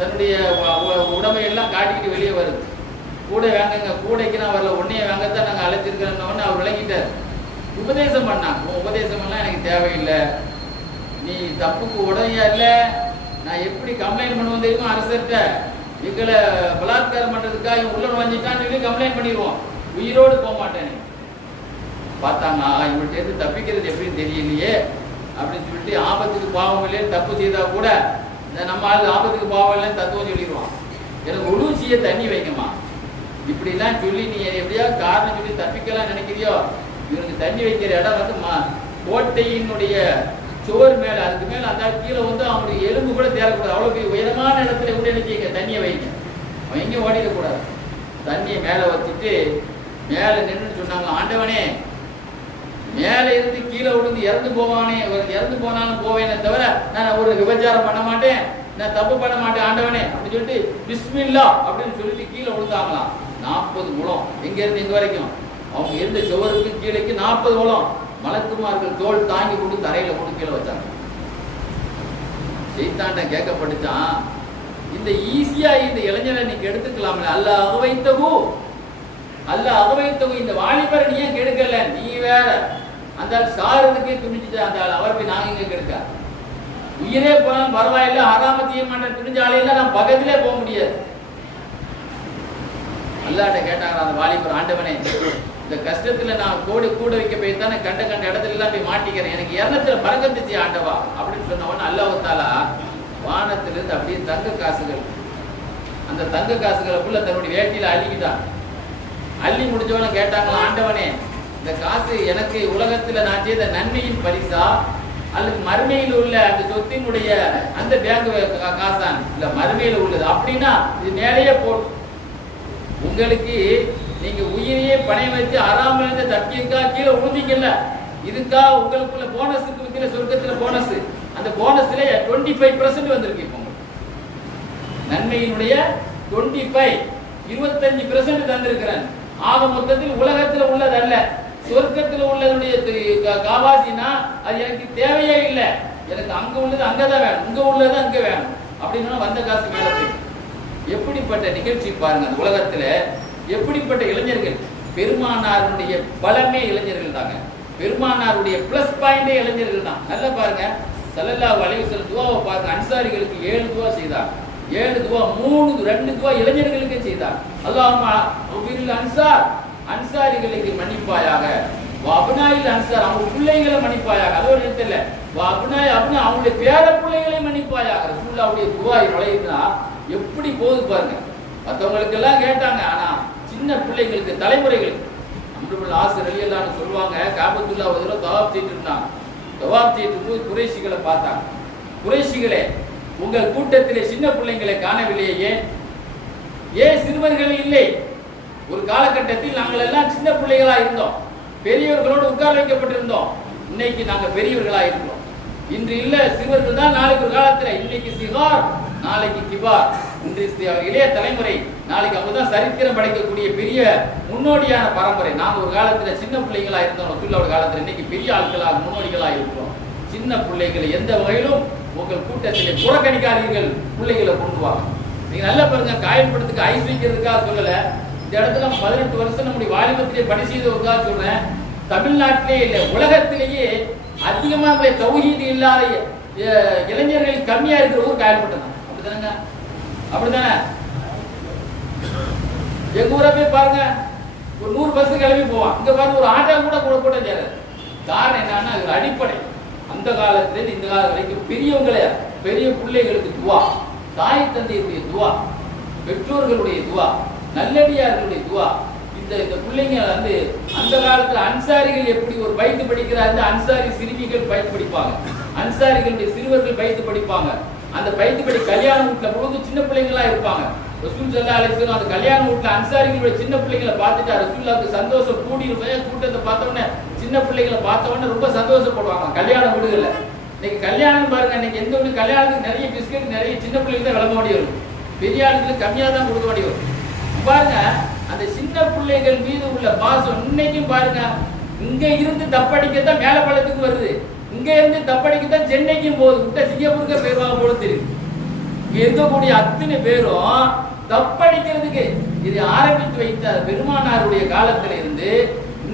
தன்னுடைய உடமையெல்லாம் காட்டிக்கிட்டு வெளியே வருது. கூட வேங்கங்க, கூடைக்கு நான் வரல, உன்னைய வேங்கத்தான் நாங்கள் அழைச்சிருக்கிறோன்னு அவர் விளங்கிட்டார். உபதேசம் பண்ணாங்க. உபதேசம் எல்லாம் எனக்கு எனக்கு தேவையில்லை, நீ தப்புக்கு உடனே இல்லை, நான் எப்படி கம்ப்ளைண்ட் பண்ணுவோம் தெரியுமா அரசர்கிட்ட, எங்களை பலாத்காரம் பண்ணுறதுக்காக இவன் உள்ள நுழைஞ்சிட்டான்னு சொல்லி கம்ப்ளைண்ட் பண்ணிடுவோம், உயிரோடு போக மாட்டேன். பார்த்தாங்க இவன்கிட்ட இருந்து தப்பிக்கிறது எப்படின்னு தெரியலையே அப்படின்னு சொல்லிட்டு, ஆபத்துக்கு பாவம் இல்லைன்னு தப்பு செய்தா கூட இந்த நம்ம ஆள் ஆபத்துக்கு பாவம் இல்லைன்னு தத்துவம் சொல்லிடுவான். எனக்கு ஒழு செய்ய தண்ணி வைக்கமா இப்படிலாம் சொல்லி நீ எப்படியாவது காரணம் சொல்லி தப்பிக்கலாம் நினைக்கிறியோ, இவனுக்கு தண்ணி வைக்கிற இடம் வந்து கோட்டையினுடைய சோறு மேலே, அதுக்கு மேலே அந்த கீழே வந்து அவனுடைய எலும்பு கூட தேரக்கூடாது, அவ்வளோ பெரிய உயரமான இடத்துல கூட நினைச்சிங்க தண்ணியை வைங்க, அவன் எங்கேயும் ஓடிடக்கூடாது. தண்ணியை மேலே வச்சுட்டு மேலே நின்று சொன்னாங்க, ஆண்டவனே மேலே இருந்து கீழே விழுந்து இறந்து போவானே, இறந்து போனாலும் போவேனே தவிர நான் ஒரு விபச்சாரம் பண்ண மாட்டேன், நான் தப்பு பண்ண மாட்டேன் ஆண்டவனே அப்படின்னு சொல்லிட்டு பிஸ்மில்லா அப்படின்னு சொல்லிட்டு கீழே விழுந்தாங்களாம். 40 முழம் எங்கேருந்து எங்க வரைக்கும், அவங்க இருந்த சுவருக்கு கீழேக்கு 40 முழம் மலக்குமார்கள் தோல் தாங்கி கொண்டு தரையில கொண்டு கீழே வச்சாங்க. சைத்தாண்ட கேட்கப்பட்டுச்சான், இந்த ஈஸியா இந்த இளைஞரை நீங்க எடுத்துக்கலாம்ல, அல்ல அகவைத்தகு இந்த வாலிபரை நீ ஏன் கெடுக்கல, நீ வேற அந்த சாரதுக்கே துணிச்சுட்டு அந்த அவர் போய் நாங்க இங்க கெடுக்க, உயிரே போனாலும் பரவாயில்ல, ஹராம செய்ய மாட்டேன் துணிஞ்சாலையில நான் பக்கத்திலே போக முடியாது. அல்லாட்ட கேட்டாங்க அந்த வாலிபர், ஆண்டவனே இந்த கஷ்டத்துல நான் கூட வைக்க போய் தானே கண்ட இடத்துல எல்லாம் போய் மாட்டிக்கிறேன், எனக்கு இரணத்துல பறக்கத்துச்சு ஆண்டவா அப்படின்னு சொன்னவொன்னு அல்லாஹ் தஆலா வானத்திலிருந்து அப்படியே தங்க காசுகள், அந்த தங்க காசுகளுக்குள்ள தன்னுடைய வேட்டியில அள்ளிக்கிட்டான். அள்ளி முடிஞ்சவன கேட்டாங்களா, ஆண்டவனே இந்த காசு எனக்கு உலகத்துல நான் செய்த நன்மையின் பரிசா அல்லது மறுமையில் உள்ள அந்த சொத்தினுடைய அந்த பேங்க் காசான் இல்ல மறுமையில் உள்ளது அப்படின்னா இது மேலேயே போட்டு, உங்களுக்கு நீங்க உயிரையே பணைய வச்சு அறாமல் இருந்த தப்பியக்கா கீழே விழுந்தீங்கல்ல, இதுக்கா உங்களுக்குள்ள போனஸுக்கு வைக்கிற சொர்க்கத்துல போனஸ், அந்த போனஸ்ல 25% வந்திருக்கு. இப்போ நன்மையினுடைய 25% தந்திருக்கிறேன். ஆக மொத்தத்தில் உலகத்துல உள்ளதல்ல, சொர்க்கத்துல உள்ளதுடைய காவாசினா அது எனக்கு தேவையே இல்லை, எனக்கு அங்க உள்ளது அங்கதான் வேணும், இங்க உள்ளது அங்க வேணும் அப்படின்னா வந்த காசு மேல போய். எப்படிப்பட்ட நிகழ்ச்சி பாருங்க, அந்த உலகத்துல எப்படிப்பட்ட இளைஞர்கள், பெருமானாருடைய பலமே இளைஞர்கள் தாங்க, பெருமானாருடைய பிளஸ் பாயிண்டே இளைஞர்கள் தான். நல்லா பாருங்க, ஸல்லல்லாஹு அலைஹி வஸல்லம் துஆவை பாருங்க, அன்சாரிகளுக்கு 7 துஆ செய்தார், 7 துஆ 2 துஆ இளைஞர்களுக்கு செய்தார். அல்லாஹும்ம உபிரில் அன்சார், அன்சாரிகளுக்கு மன்னிப்பாயாக, வஅப்னாயில் அன்சார் அவங்க பிள்ளைகளை மன்னிப்பாயாக, அதோட இல்ல வஅப்னாய் அப்னா அவங்களுடைய பேர பிள்ளைகளை மன்னிப்பாயாக. ரசூலுல்லாஹ்வுடைய துஆ நுழையுதுன்னா எப்படி போகுது பாருங்க. மற்றவங்களுக்கு எல்லாம் கேட்டாங்க, ஆனா சின்ன பிள்ளைகளுக்கு தலைமுறைகளுக்கு அம்ருல் ஆஸ் ரலியல்லாஹு அன்ஹு சொல்வாங்க, காபத்துல்லாஹ் ஒரு தடவை தவாப் செய்துட்டு இருந்தாங்க. தவாப் செய்துட்டு போய் குறைஷிகளை பார்த்தாங்க. குறைஷிகளே, உங்கள் கூட்டத்திலே சின்ன பிள்ளைங்களை காணவில்லையே, ஏன் சிறுவர்கள் இல்லை? ஒரு காலகட்டத்தில் நாங்கள் எல்லாம் சின்ன பிள்ளைகளா இருந்தோம், பெரியவர்களோடு உட்கார வைக்கப்பட்டிருந்தோம், இன்னைக்கு நாங்க பெரியவர்களா இருக்கிறோம். இன்று இல்ல சிறுவர்கள் தான் நாளைக்கு ஒரு காலத்துல, இன்னைக்கு சிகார் நாளைக்கு கிபார், இன்று இளைய தலைமுறை நாளைக்கு அவங்கதான் சரித்திரம் படைக்கக்கூடிய பெரிய முன்னோடியான பரம்பரை. நாங்க ஒரு காலத்துல சின்ன பிள்ளைகளா இருந்தோம், ரசூலுல்லாஹ் காலத்துல, இன்னைக்கு பெரிய ஆட்களா முன்னோடிகளா இருக்கிறோம். சின்ன பிள்ளைகளை எந்த வகையிலும் உங்கள் கூட்டத்திலே புறக்கணிக்காதீர்கள், பிள்ளைகளை கொண்டு வாங்க. நீங்க நல்லா பாருங்க, காயப்படுத்துக்கு ஐஸ் வைக்கிறதுக்காக சொல்லல, இந்த இடத்துல 18 வருஷம் நம்முடைய வாலிபத்திலே பணி செய்தவருக்காக சொல்றேன். தமிழ்நாட்டிலே இல்லை உலகத்திலேயே அதிகமா தௌஹீது இல்லாத இளைஞர்கள் கம்மியா இருக்கிற ஊர் காயல்பட்டதான். அப்படித்தானங்க? அப்படித்தானே? எங்க ஊரை போய் பாருங்க, ஒரு 100 பஸ் கிளம்பி போவான், இங்க பாருங்க ஒரு ஆட்டோ கூட கூட்டம் சேராது. காரணம் என்னன்னா அது அடிப்படை. அந்த காலத்துல இந்த காலம் வரைக்கும் பெரியவங்களே, பெரிய பிள்ளைகளுக்கு துவா, தாய் தந்தையுடைய துவா, பெற்றோர்களுடைய துவா, நல்லடியார்களுடைய துவா. இந்த பிள்ளைங்க வந்து அந்த காலத்துல அன்சாரிகள் எப்படி ஒரு பைத்து படிக்கிறாங்க, அன்சாரி சிறுமிகள் பைத்து படிப்பாங்க, அன்சாரிகளுடைய சிறுவர்கள் பைத்து படிப்பாங்க. அந்த பைத்து படி கல்யாண வீட்டுல பொழுது சின்ன பிள்ளைங்களா இருப்பாங்க. ரசூல் ஸல்லல்லாஹு அலைஹி வஸல்லம் அந்த கல்யாண வீட்டுல அன்சாரிகளுடைய சின்ன பிள்ளைங்களை பார்த்துட்டு ரசூலுல்லாஹ்வுக்கு சந்தோஷம் கூடி, கூட்டத்தை பார்த்த உடனே சின்ன பிள்ளைகளை பார்த்த உடனே ரொம்ப சந்தோஷப்படுவாங்க. கல்யாண வீடுகள்ல இன்னைக்கு கல்யாணம் பாருங்க, இன்னைக்கு எந்த ஒண்ணு கல்யாணத்துக்கு நிறைய பிஸ்கட் நிறைய சின்ன பிள்ளைங்க தான் விளம்ப வேண்டி வரும், பெரிய ஆளுங்களுக்கு கம்மியா தான் கொடுக்க வேண்டி வரும். பாருங்க அந்த சின்ன பிள்ளைகள் மீது உள்ள பாசம் இன்னைக்கும் பாருங்க. இங்க இருந்து தப்படிக்கத்தான் மேல பள்ளத்துக்கு வருது, இங்க இருந்து தப்படிக்கத்தான் சென்னைக்கும் போகுது, விட்ட சிங்கப்பூருக்கு போயிருவாங்க போல தெரியுது. இங்க இருக்கக்கூடிய அத்தனை பேரும் தப்படிக்கிறதுக்கு இது ஆரம்பித்து வைத்த பெருமானாருடைய காலத்துல இருந்து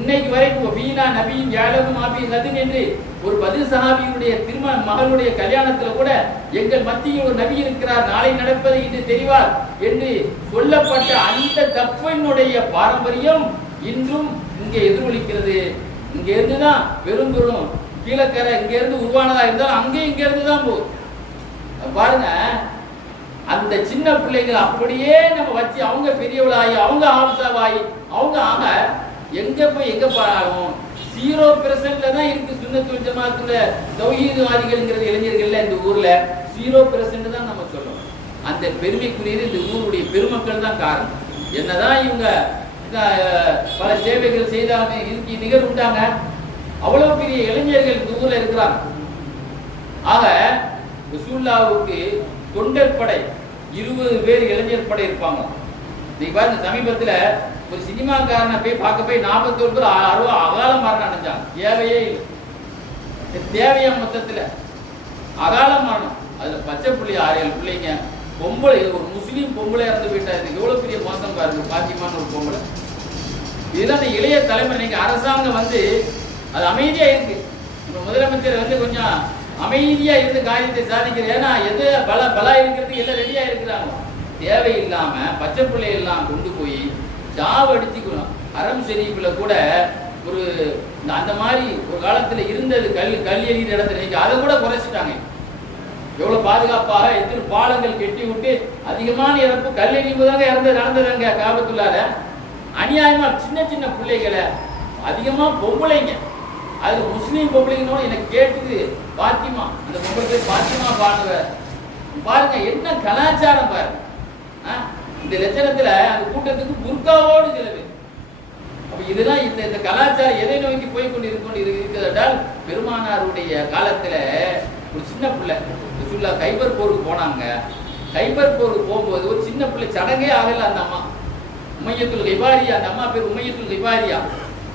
இன்னைக்கு வரைக்கும் வீணா நபியும் யாழமும் ஆபி கதின் என்று ஒரு பதில் சஹாபியுடைய திருமண மகளுடைய கல்யாணத்துல கூட எங்கள் மத்தியில் ஒரு நபி இருக்கிறார், நாளை நடப்பது இன்று தெரிவார் என்று சொல்லப்பட்ட அந்த தப்பினுடைய பாரம்பரியம் இன்றும் இங்கே எதிரொலிக்கிறது. இங்க இருந்துதான் பெரும் பெரும் கீழக்கரை இங்க இருந்து உருவானதா இருந்தாலும் அங்கேயும் இங்க இருந்து தான் போகுது. பாருங்க, அந்த சின்ன பிள்ளைங்க அப்படியே நம்ம வச்சு அவங்க பெரியவளாகி அவங்க ஆப்சாவாகி அவங்க ஆக எங்க போய் எங்க பாராலும் 0% தான் இருக்கு. சுன்னத்துல் ஜமாத்துல தௌஹீத்வாதிகள்ங்கிறது இளைஞர்கள்ல இந்த ஊர்ல 0% தான் நம்ம சொல்லணும். அந்த பெருமைக்குரியது இந்த ஊருடைய பெருமக்கள் தான் காரணம். என்னதான் இவங்க பல சேவைகள் செய்தாங்க, இதுக்கு நிகர் உண்டாங்க, அவ்வளவு பெரிய இளைஞர்கள் இந்த ஊர்ல இருக்கிறாங்க. ஆக ரசூலுல்லாஹ்வுக்கு தொண்டர் படை 20 பேர் இளைஞர் படை இருப்பாங்க. இன்னைக்கு பாருங்க, சமீபத்துல ஒரு சினிமாக்காரனை போய் பார்க்க போய் 41 பேர் அகாலம் மரணம் அடைஞ்சாங்க. தேவையே இல்லை, தேவையா மொத்தத்துல அகாலம் மரணம். அதுல பச்சை பிள்ளை 6-7 பிள்ளைங்க, பொம்பளை, ஒரு முஸ்லீம் பொம்பளை இறந்து போயிட்டா. இது எவ்வளவு பெரிய மோசம் பாருங்க. பாத்தியமான ஒரு பொம்பளை. இதெல்லாம் அந்த இளைய தலைமுறை நீங்க அரசாங்கம் வந்து அது அமைதியா இருக்கு. முதலமைச்சர் வந்து கொஞ்சம் அமைதியா இருந்து காரியத்தை சாதிக்கிற. ஏன்னா எது பலா இருக்கிறதுக்கு எல்லாம் ரெடியா இருக்கிறாங்க. தேவையில்லாம பச்சை பிள்ளை எல்லாம் கொண்டு போய் ஜாவ் அடிச்சுக்கணும். அறம் ஷெரீஃப்ல கூட ஒரு அந்த மாதிரி ஒரு காலத்துல இருந்தது கல் எறிகிற இடத்துல நீங்க அதை கூட குறைச்சிட்டாங்க. எவ்வளவு பாதுகாப்பாக எத்தனை பாலங்கள் கெட்டி விட்டு அதிகமான இறப்பு கல் எறியும்போதாங்க நடந்ததுங்க. காபத்துள்ளார அநியாயமா சின்ன சின்ன பிள்ளைகளை அதிகமா பொம்பளைங்க, அது முஸ்லீம் பொம்பளைங்கன்னு எனக்கு கேட்டுது. பாத்திமா, அந்த பொம்பளை பேர் பாத்திமா பாடுவார். பாருங்க என்ன கலாச்சாரம் பாருங்க. இந்த லட்சணத்துல அந்த கூட்டத்துக்கு புர்காவோடு செலவு. அப்ப இதெல்லாம் இந்த கலாச்சாரம் எதை நோக்கி போய் கொண்டு இருக்கிறதால் பெருமானாருடைய காலத்துல ஒரு சின்ன பிள்ளை ரசூலுல்லாஹ் கைபர் போருக்கு போனாங்க. கைபர் போருக்கு போகும்போது ஒரு சின்ன பிள்ளை சடங்கே ஆகல. அந்த அம்மா உமையத்துல் கிபாரியா, அந்த அம்மா பேர் உமையத்துல் கிபாரியா.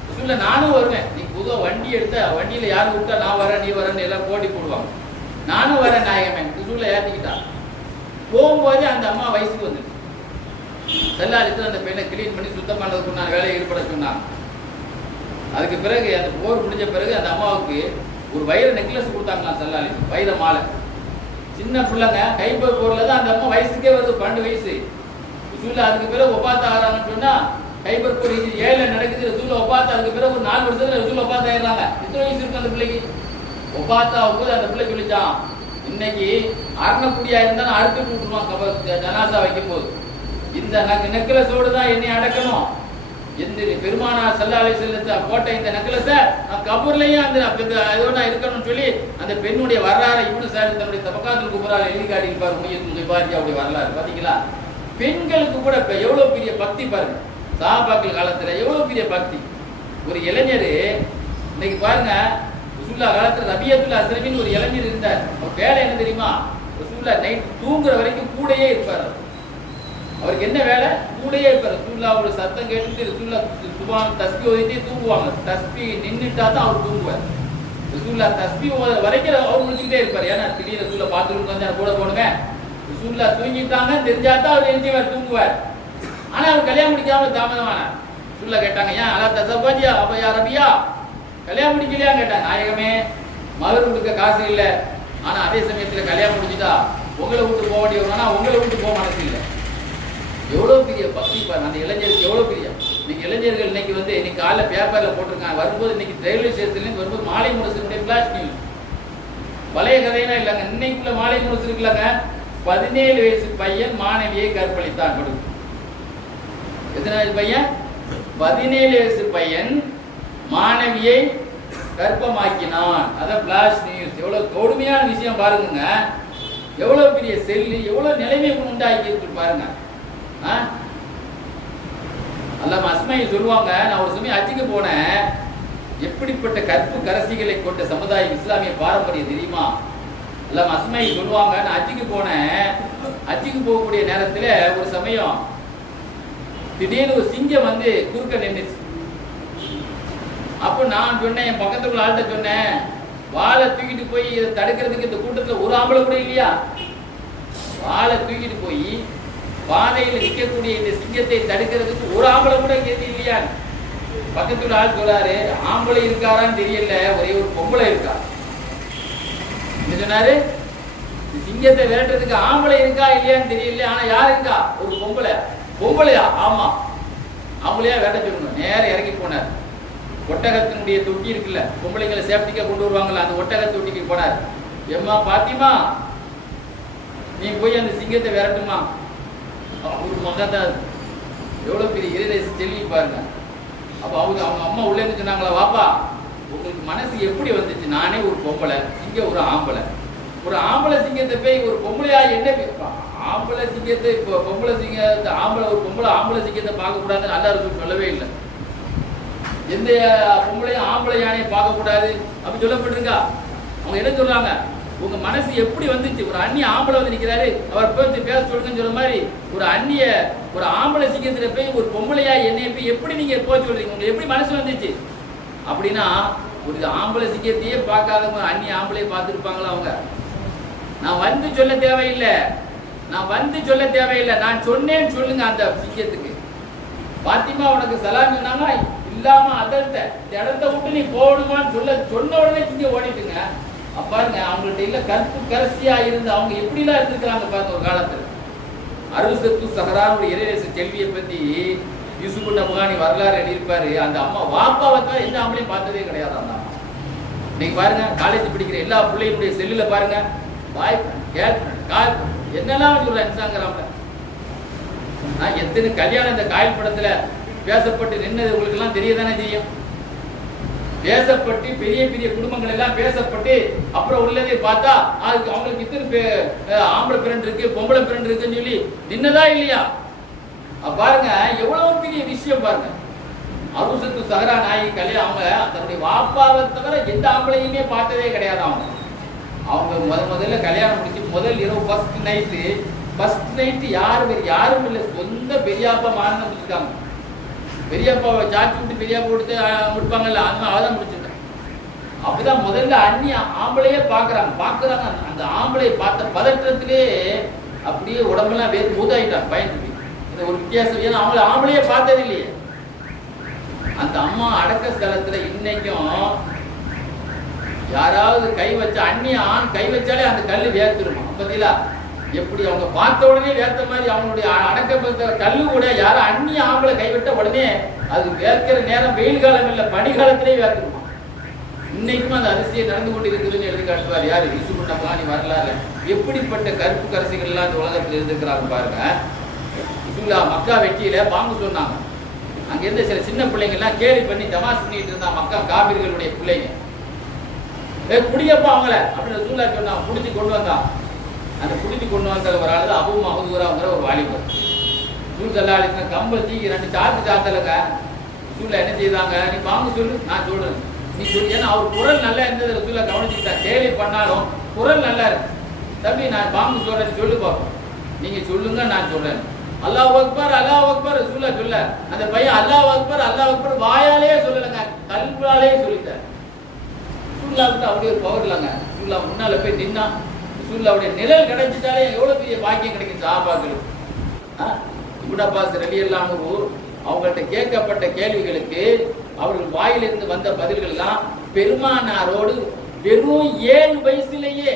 ரசூலுல்லாஹ் நானும் வருவேன், நீ பொதுவாக வண்டி எடுத்த வண்டியில யாரும் விட்டா நான் வரேன் நீ வரேன்னு எல்லாம் போட்டி போடுவாங்க. நானும் வரேன் நாயகமே ரசூலுல்லாஹ் ஏற்றிக்கிட்டான். போகும்போது அந்த அம்மா வயசுக்கு வந்துச்சு. செல்லாலித்து அந்த பெண்ணை கிளீன் பண்ணி சுத்தம் பண்ணுறதுக்கு நான் வேலையை ஈடுபட சொன்னாங்க. அதுக்கு பிறகு அந்த போர் முடிஞ்ச பிறகு அந்த அம்மாவுக்கு ஒரு வைர நெக்லஸ் கொடுத்தாங்களாம். செல்லாலித்து வைர மாலை. சின்ன பிள்ளைங்க கைப்பர் போர்ல தான் அந்த அம்மா வயசுக்கே வருது, 12 வயசு. ரசூலுல்லாஹ் அதுக்கு பிறகு ஒப்பாத்த ஆகிறாங்கன்னு சொன்னா கைப்பர் போர் 7 நடக்குது. ரசூலுல்லாஹ் ஒப்பாத்த அதுக்கு பிறகு ஒரு 4 வருஷத்துல ரசூலுல்லாஹ் ஒப்பாத்த ஆயிடுறாங்க. எத்தனை வயசு இருக்கு அந்த பிள்ளைக்கு? ஒப்பாத்தாவும் போது அந்த பிள்ளை சொல்லிச்சான், இன்னைக்கு அரணக்குடியா இருந்தாலும் அறுத்து விட்டுருவான் ஜனாசா வைக்கும் போது. இந்த நெக்லஸோடு தான் என்னை அடக்கணும். எந்த பெருமானார் ஸல்லல்லாஹு அலைஹி வஸல்லம் போட்ட இந்த நெக்லஸை நான் கபூர்லயும் அந்த இதோட இருக்கணும்னு சொல்லி அந்த பெண்ணுடைய வரலாறு இப்னு சாலித் தன்னுடைய தபகாத்துல் குப்ரால எழுதி காட்டியிருப்பார். உமையத்துல் கிபாரியாவுடைய வரலாறு பாத்தீங்களா? பெண்களுக்கு கூட இப்ப எவ்வளவு பெரிய பக்தி பாருங்க. சஹாபாக்கள் காலத்துல எவ்வளவு பெரிய பக்தி. ஒரு இளைஞர் இன்னைக்கு பாருங்க, ரசூலுல்லாஹ் காலத்துல ரபியத்துல் அஸ்லமின்னு ஒரு இளைஞர் இருந்தார். அவர் வேலை என்ன தெரியுமா? ரசூலுல்லாஹ் நைட் தூங்குற வரைக்கும் கூடயே இருப்பார். அவருக்கு என்ன வேலை? கூடயே இருப்பார். ரசூலுல்லாஹ்வோட சத்தம் கேட்டுட்டு ரசூலுல்லாஹ் சுப்ஹான் தஸ்பீஹ் ஓதிட்டே தூங்குவாங்க. தஸ்பீஹ் நின்னுட்டா தான் அவர் தூங்குவார். ரசூலுல்லாஹ் தஸ்பீஹ் ஓத வரைக்கும் அவர் முடிச்சுக்கிட்டே இருப்பார். ஏன்னா திடீர்னு ரசூலுல்லாஹ் பாத்ரூம்க்கு வந்து கூட போடுவேன், ரசூலுல்லாஹ் தூங்கிட்டாங்கன்னு தெரிஞ்சாதான் அவர் எழுந்திவார், தூங்குவார். ஆனா அவர் கல்யாணம் முடிக்காம தாமதமானார். ரசூலுல்லாஹ் கேட்டாங்க, ஏன் அலா தஸவஜியா அப்ப யா ரபியா, கல்யாணம் முடிக்கலையா கேட்டாங்க. நாயகமே, மகர் கொடுக்க காசு இல்லை, ஆனா அதே சமயத்துல கல்யாணம் முடிச்சுட்டா உங்களை விட்டு போக வேண்டியவனா உங்களை விட்டு போக மனசு இல்லை. எவ்வளவு பெரிய பக்தி பாரு அந்த இளைஞருக்கு. எவ்வளவு பெரிய இன்னைக்கு இளைஞர்கள் இன்னைக்கு வந்து இன்னைக்கு காலைல பேப்பர்ல போட்டிருக்காங்க. வரும்போது இன்னைக்கு ரயில்வே ஸ்டேஷன்ல வரும்போது மாலை முரசனுடைய பிளாஷ் நியூஸ். பழைய கதையெல்லாம் இல்லைங்க, இன்னைக்குள்ள மாலை முரசு இருக்குல்லங்க. 17 வயசு பையன் மாணவியை கற்பழித்தான். கொடுக்கும் எத்தனை வயசு பையன்? 17 வயசு பையன் மாணவியை கர்ப்பமாக்கினான். அதான் பிளாஷ் நியூஸ். எவ்வளவு கொடுமையான விஷயம் பாருங்க. எவ்வளவு பெரிய செல்லு, எவ்வளவு நிலைமை உண்டாக்கி இருக்கு பாருங்க. அல்லாம அஸ்மை சொல்லுவாங்க, நான் ஒரு சமயம் ஹஜ்ஜுக்கு போனேன். எப்படிப்பட்ட கற்பு கரசிகளை கொண்ட சமுதாயம் இஸ்லாமிய பாரம்பரியம் தெரியுமா? அல்லாம அஸ்மை சொல்லுவாங்க, நான் ஹஜ்ஜுக்கு போனேன். ஹஜ்ஜுக்கு போகக்கூடிய நேரத்துல ஒரு சமயம் திடீர்னு ஒரு சிங்கம் வந்து குறுக்க நின்றுச்சு. அப்போ நான் சொன்னேன், என் பக்கத்துல ஆள்கிட்ட சொன்னேன், வாழை தூக்கிட்டு போய் இதை தடுக்கிறதுக்கு இந்த கூட்டத்துல ஒரு ஆம்பளை கூட இல்லையா? வாழை தூக்கிட்டு போய் பாதையில் நிற்கக்கூடிய இந்த சிங்கத்தை தடுக்கிறதுக்கு ஒரு ஆம்பளை கூட கேட்டு இல்லையா? பக்கத்துல ஆள் சொல்றாரு, ஆம்பளை இருக்காரான்னு தெரியல, ஒரே ஒரு பொம்பளை இருக்கா. என்ன சொன்னாரு? சிங்கத்தை விரட்டுறதுக்கு ஆம்பளை இருக்கா இல்லையான்னு தெரியல, ஆனா யார் இருக்கா? ஒரு பொம்பளை. பொம்பளையா? ஆமா. அவங்களையா விரட்ட சொல்லணும். நேரம் இறங்கி போனார். ஒட்டகத்தினுடைய தொட்டி இருக்குல்ல, பொம்பளைங்களை சேஃப்டிக்கா கொண்டு வருவாங்கல்ல, அந்த ஒட்டக தொட்டிக்கு போனார். எம்மா பாத்திமா, நீ போய் அந்த சிங்கத்தை விரட்டுமா. ஒரு மகன் தான், எவ்வளவு பெரிய இறைரேசி செல்வி பாருங்க. அப்ப அவங்க அம்மா உள்ள இருந்து சொன்னாங்களா, வாப்பா உங்களுக்கு மனசு எப்படி வந்துச்சு? நானே ஒரு பொம்பளை, சிங்கம் ஒரு ஆம்பளை. ஒரு ஆம்பளை சிங்கத்தை போய் ஒரு பொம்பளையா என்ன ஆம்பளை சிங்கத்தை இப்போ பொம்பளை சிங்கத்தை ஆம்பளை ஒரு பொம்பளை ஆம்பளை சிங்கத்தை பார்க்கக்கூடாதுன்னு நல்லா இருக்கும் சொல்லவே இல்லை. எந்த பொம்பளையும் ஆம்பளை யானையை பார்க்கக்கூடாது அப்படி சொல்லப்பட்டிருக்கா? அவங்க என்ன சொல்றாங்க? உங்க மனசு எப்படி வந்துச்சு? ஒரு அந்நிய ஆம்பளை வந்து நிற்கிறாரு, அவர் போய் பேச சொல்லுங்கன்னு சொல்ற மாதிரி ஒரு அந்நிய ஒரு ஆம்பளை சிங்கத்துல போய் ஒரு பொம்பளையா என்னைய போய் எப்படி நீங்க போய் சொல்றீங்க? உங்களுக்கு எப்படி மனசு வந்துச்சு? அப்படின்னா ஒரு ஆம்பளை சிங்கத்தையே பார்க்காதவங்க அந்நிய ஆம்பளையை பார்த்துருப்பாங்களா அவங்க? நான் வந்து சொல்ல தேவையில்லை, நான் வந்து சொல்ல தேவையில்லை, நான் சொன்னேன்னு சொல்லுங்க அந்த சிங்கத்துக்கு. பாத்திமா உனக்கு சலாம் சொன்னாங்க இல்லாம அதர்த்த இந்த இடத்த விட்டு நீ போடுமான்னு சொன்ன உடனே சிங்கம் ஓடிட்டுங்க. பாருங்க அவங்கள்ட்ட இல்ல கருப்பு கரசியா இருந்து அவங்க எப்படிலாம் இருந்திருக்காங்க பாருங்க. ஒரு காலத்துல அருசத்து சஹரான் இறைரேச செல்வியை பத்தி யூசுப் நபகானி வரலாறு எழுதியிருப்பாரு. அந்த அம்மா வாப்பாவை தான் எந்த ஆம்பளையும் பார்த்ததே கிடையாது அந்த அம்மா. நீங்க பாருங்க காலேஜ் படிக்கிற எல்லா பிள்ளைகளுடைய செல்லுல பாருங்க பாய் ஃப்ரெண்ட், கேர்ள் ஃப்ரெண்ட், கால் ஃப்ரெண்ட் என்னெல்லாம் சொல்ற இன்ஸ்டாகிராம்ல. நான் எத்தனை கல்யாணம் இந்த காயல் படத்துல பேசப்பட்டு நின்னது உங்களுக்கு எல்லாம் தெரியதானே தெரியும். பேசப்பட்டு பெரிய பெரிய குடும்பங்கள் எல்லாம் பேசப்பட்டு அப்புறம் உள்ளதை பார்த்தா அதுக்கு அவங்களுக்கு இத்தனை ஆம்பளை பிறண்டு இருக்கு பொம்பளை பிறண்டு இருக்குன்னு சொல்லி நின்னதா இல்லையா? பாருங்க எவ்வளவு பெரிய விஷயம் பாருங்க. அருசத்து சஹரா நாயகி கல்யாணம் அவங்க தன்னுடைய வாப்பாவை தவிர எந்த ஆம்பளையுமே பார்த்ததே கிடையாது. அவங்க முதல்ல கல்யாணம் முடிச்சு முதல் இரவு ஃபர்ஸ்ட் நைட்டு யாரும் இல்லை, சொந்த பெரியாப்பா மாறின முடிச்சிருக்காங்க. பெரியாப்பாவை சாட்சி விட்டு பெரியாப்பா கொடுத்து முடிப்பாங்கல்ல, அதான் முடிச்சிருக்காங்க. அப்படிதான் முதல்ல அந்நிய ஆம்பளையே பார்க்குறாங்க. அந்த ஆம்பளை பார்த்த பதற்றத்திலே அப்படியே உடம்பெல்லாம் வேறு மூதாயிட்டாங்க பயந்துட்டு. இந்த ஒரு வித்தியாசம், ஏன்னா அவங்கள ஆம்பளையே பார்த்தது இல்லையே. அந்த அம்மா அடக்க ஸ்தலத்துல இன்னைக்கும் யாராவது கை வச்சா அந்நிய ஆண் கை வச்சாலே அந்த கல் வேர்த்துருமா. பார்த்தீங்களா எப்படி அவங்க பார்த்த உடனே வேர்த்த மாதிரி அவங்களுடைய அடக்க கல்லு கூட யாரும் அந்நிய ஆம்பளை கைவிட்ட உடனே அது வேர்க்கிற நேரம் வெயில் காலம் இல்லை பனிகாலத்திலே வேர்த்துருமா. இன்னைக்கும் அந்த அதிசயம் நடந்து கொண்டு இருக்குதுன்னு எழுதி காட்டுவார் யாரு? யூசுப் நபகானி வரலாறு. எப்படிப்பட்ட கருப்பு கரசிகள்லாம் இந்த உலகத்தில் இருந்திருக்கிறாங்க பாருங்க. மக்கா வெற்றியில பாங்கு சொன்னாங்க. அங்க இருந்த சில சின்ன பிள்ளைங்கள்லாம் கேலி பண்ணி தமாஸ் பண்ணிட்டு இருந்தா மக்கா காபிர்களுடைய பிள்ளைங்க. குடியப்பா அவங்கள அப்படின்னு ரசூலா சொன்னாங்க. புடிச்சு கொண்டு வந்தான். அந்த புடிச்சு கொண்டு வந்த ஒரு ஆளு அபூ மஹ்தூராங்கிற ஒரு வாலிபர். ரசூல் ஸல்லல்லாஹு அலைஹி வஸல்லம் கம்பல் தூக்கி 2 சாத்தலங்க. ரசூலா என்ன செய்தாங்க? நீ பாங்கு சொல்லு, நான் சொல்றேன், நீ சொல்லு. ஏன்னா அவர் குரல் நல்லா இருந்தது ரசூலா கவனிச்சுக்கிட்டா. கேலி பண்ணாலும் குரல் நல்லா இருக்கு. தம்பி நான் பாங்கு சொல்றேன் சொல்லு பார்ப்போம். நீங்க சொல்லுங்க நான் சொல்றேன். அல்லாஹ் அக்பர் அல்லாஹ் அக்பர் ரசூலா சொல்ல. அந்த பையன் அல்லாஹ் அக்பர் வாயாலே சொல்லலங்க, கல்பாலே சொல்லிட்டார். ரசூலுல்லாஹ்வுக்கு அப்படியே ஒரு பவர் இல்லைங்க. ரசூலுல்லாஹ் முன்னால போய் நின்னா ரசூலுல்லாஹ்வுடைய நிழல் கிடைச்சிட்டாலே எவ்வளவு பெரிய பாக்கியம் கிடைக்கும் சஹாபாக்களுக்கு. இப்னு அப்பாஸ் ரலியல்லாஹு அன்ஹு அவங்கள்ட்ட கேட்கப்பட்ட கேள்விகளுக்கு அவர்கள் வாயிலிருந்து வந்த பதில்கள் எல்லாம் பெருமானாரோடு வெறும் 7 வயசுலேயே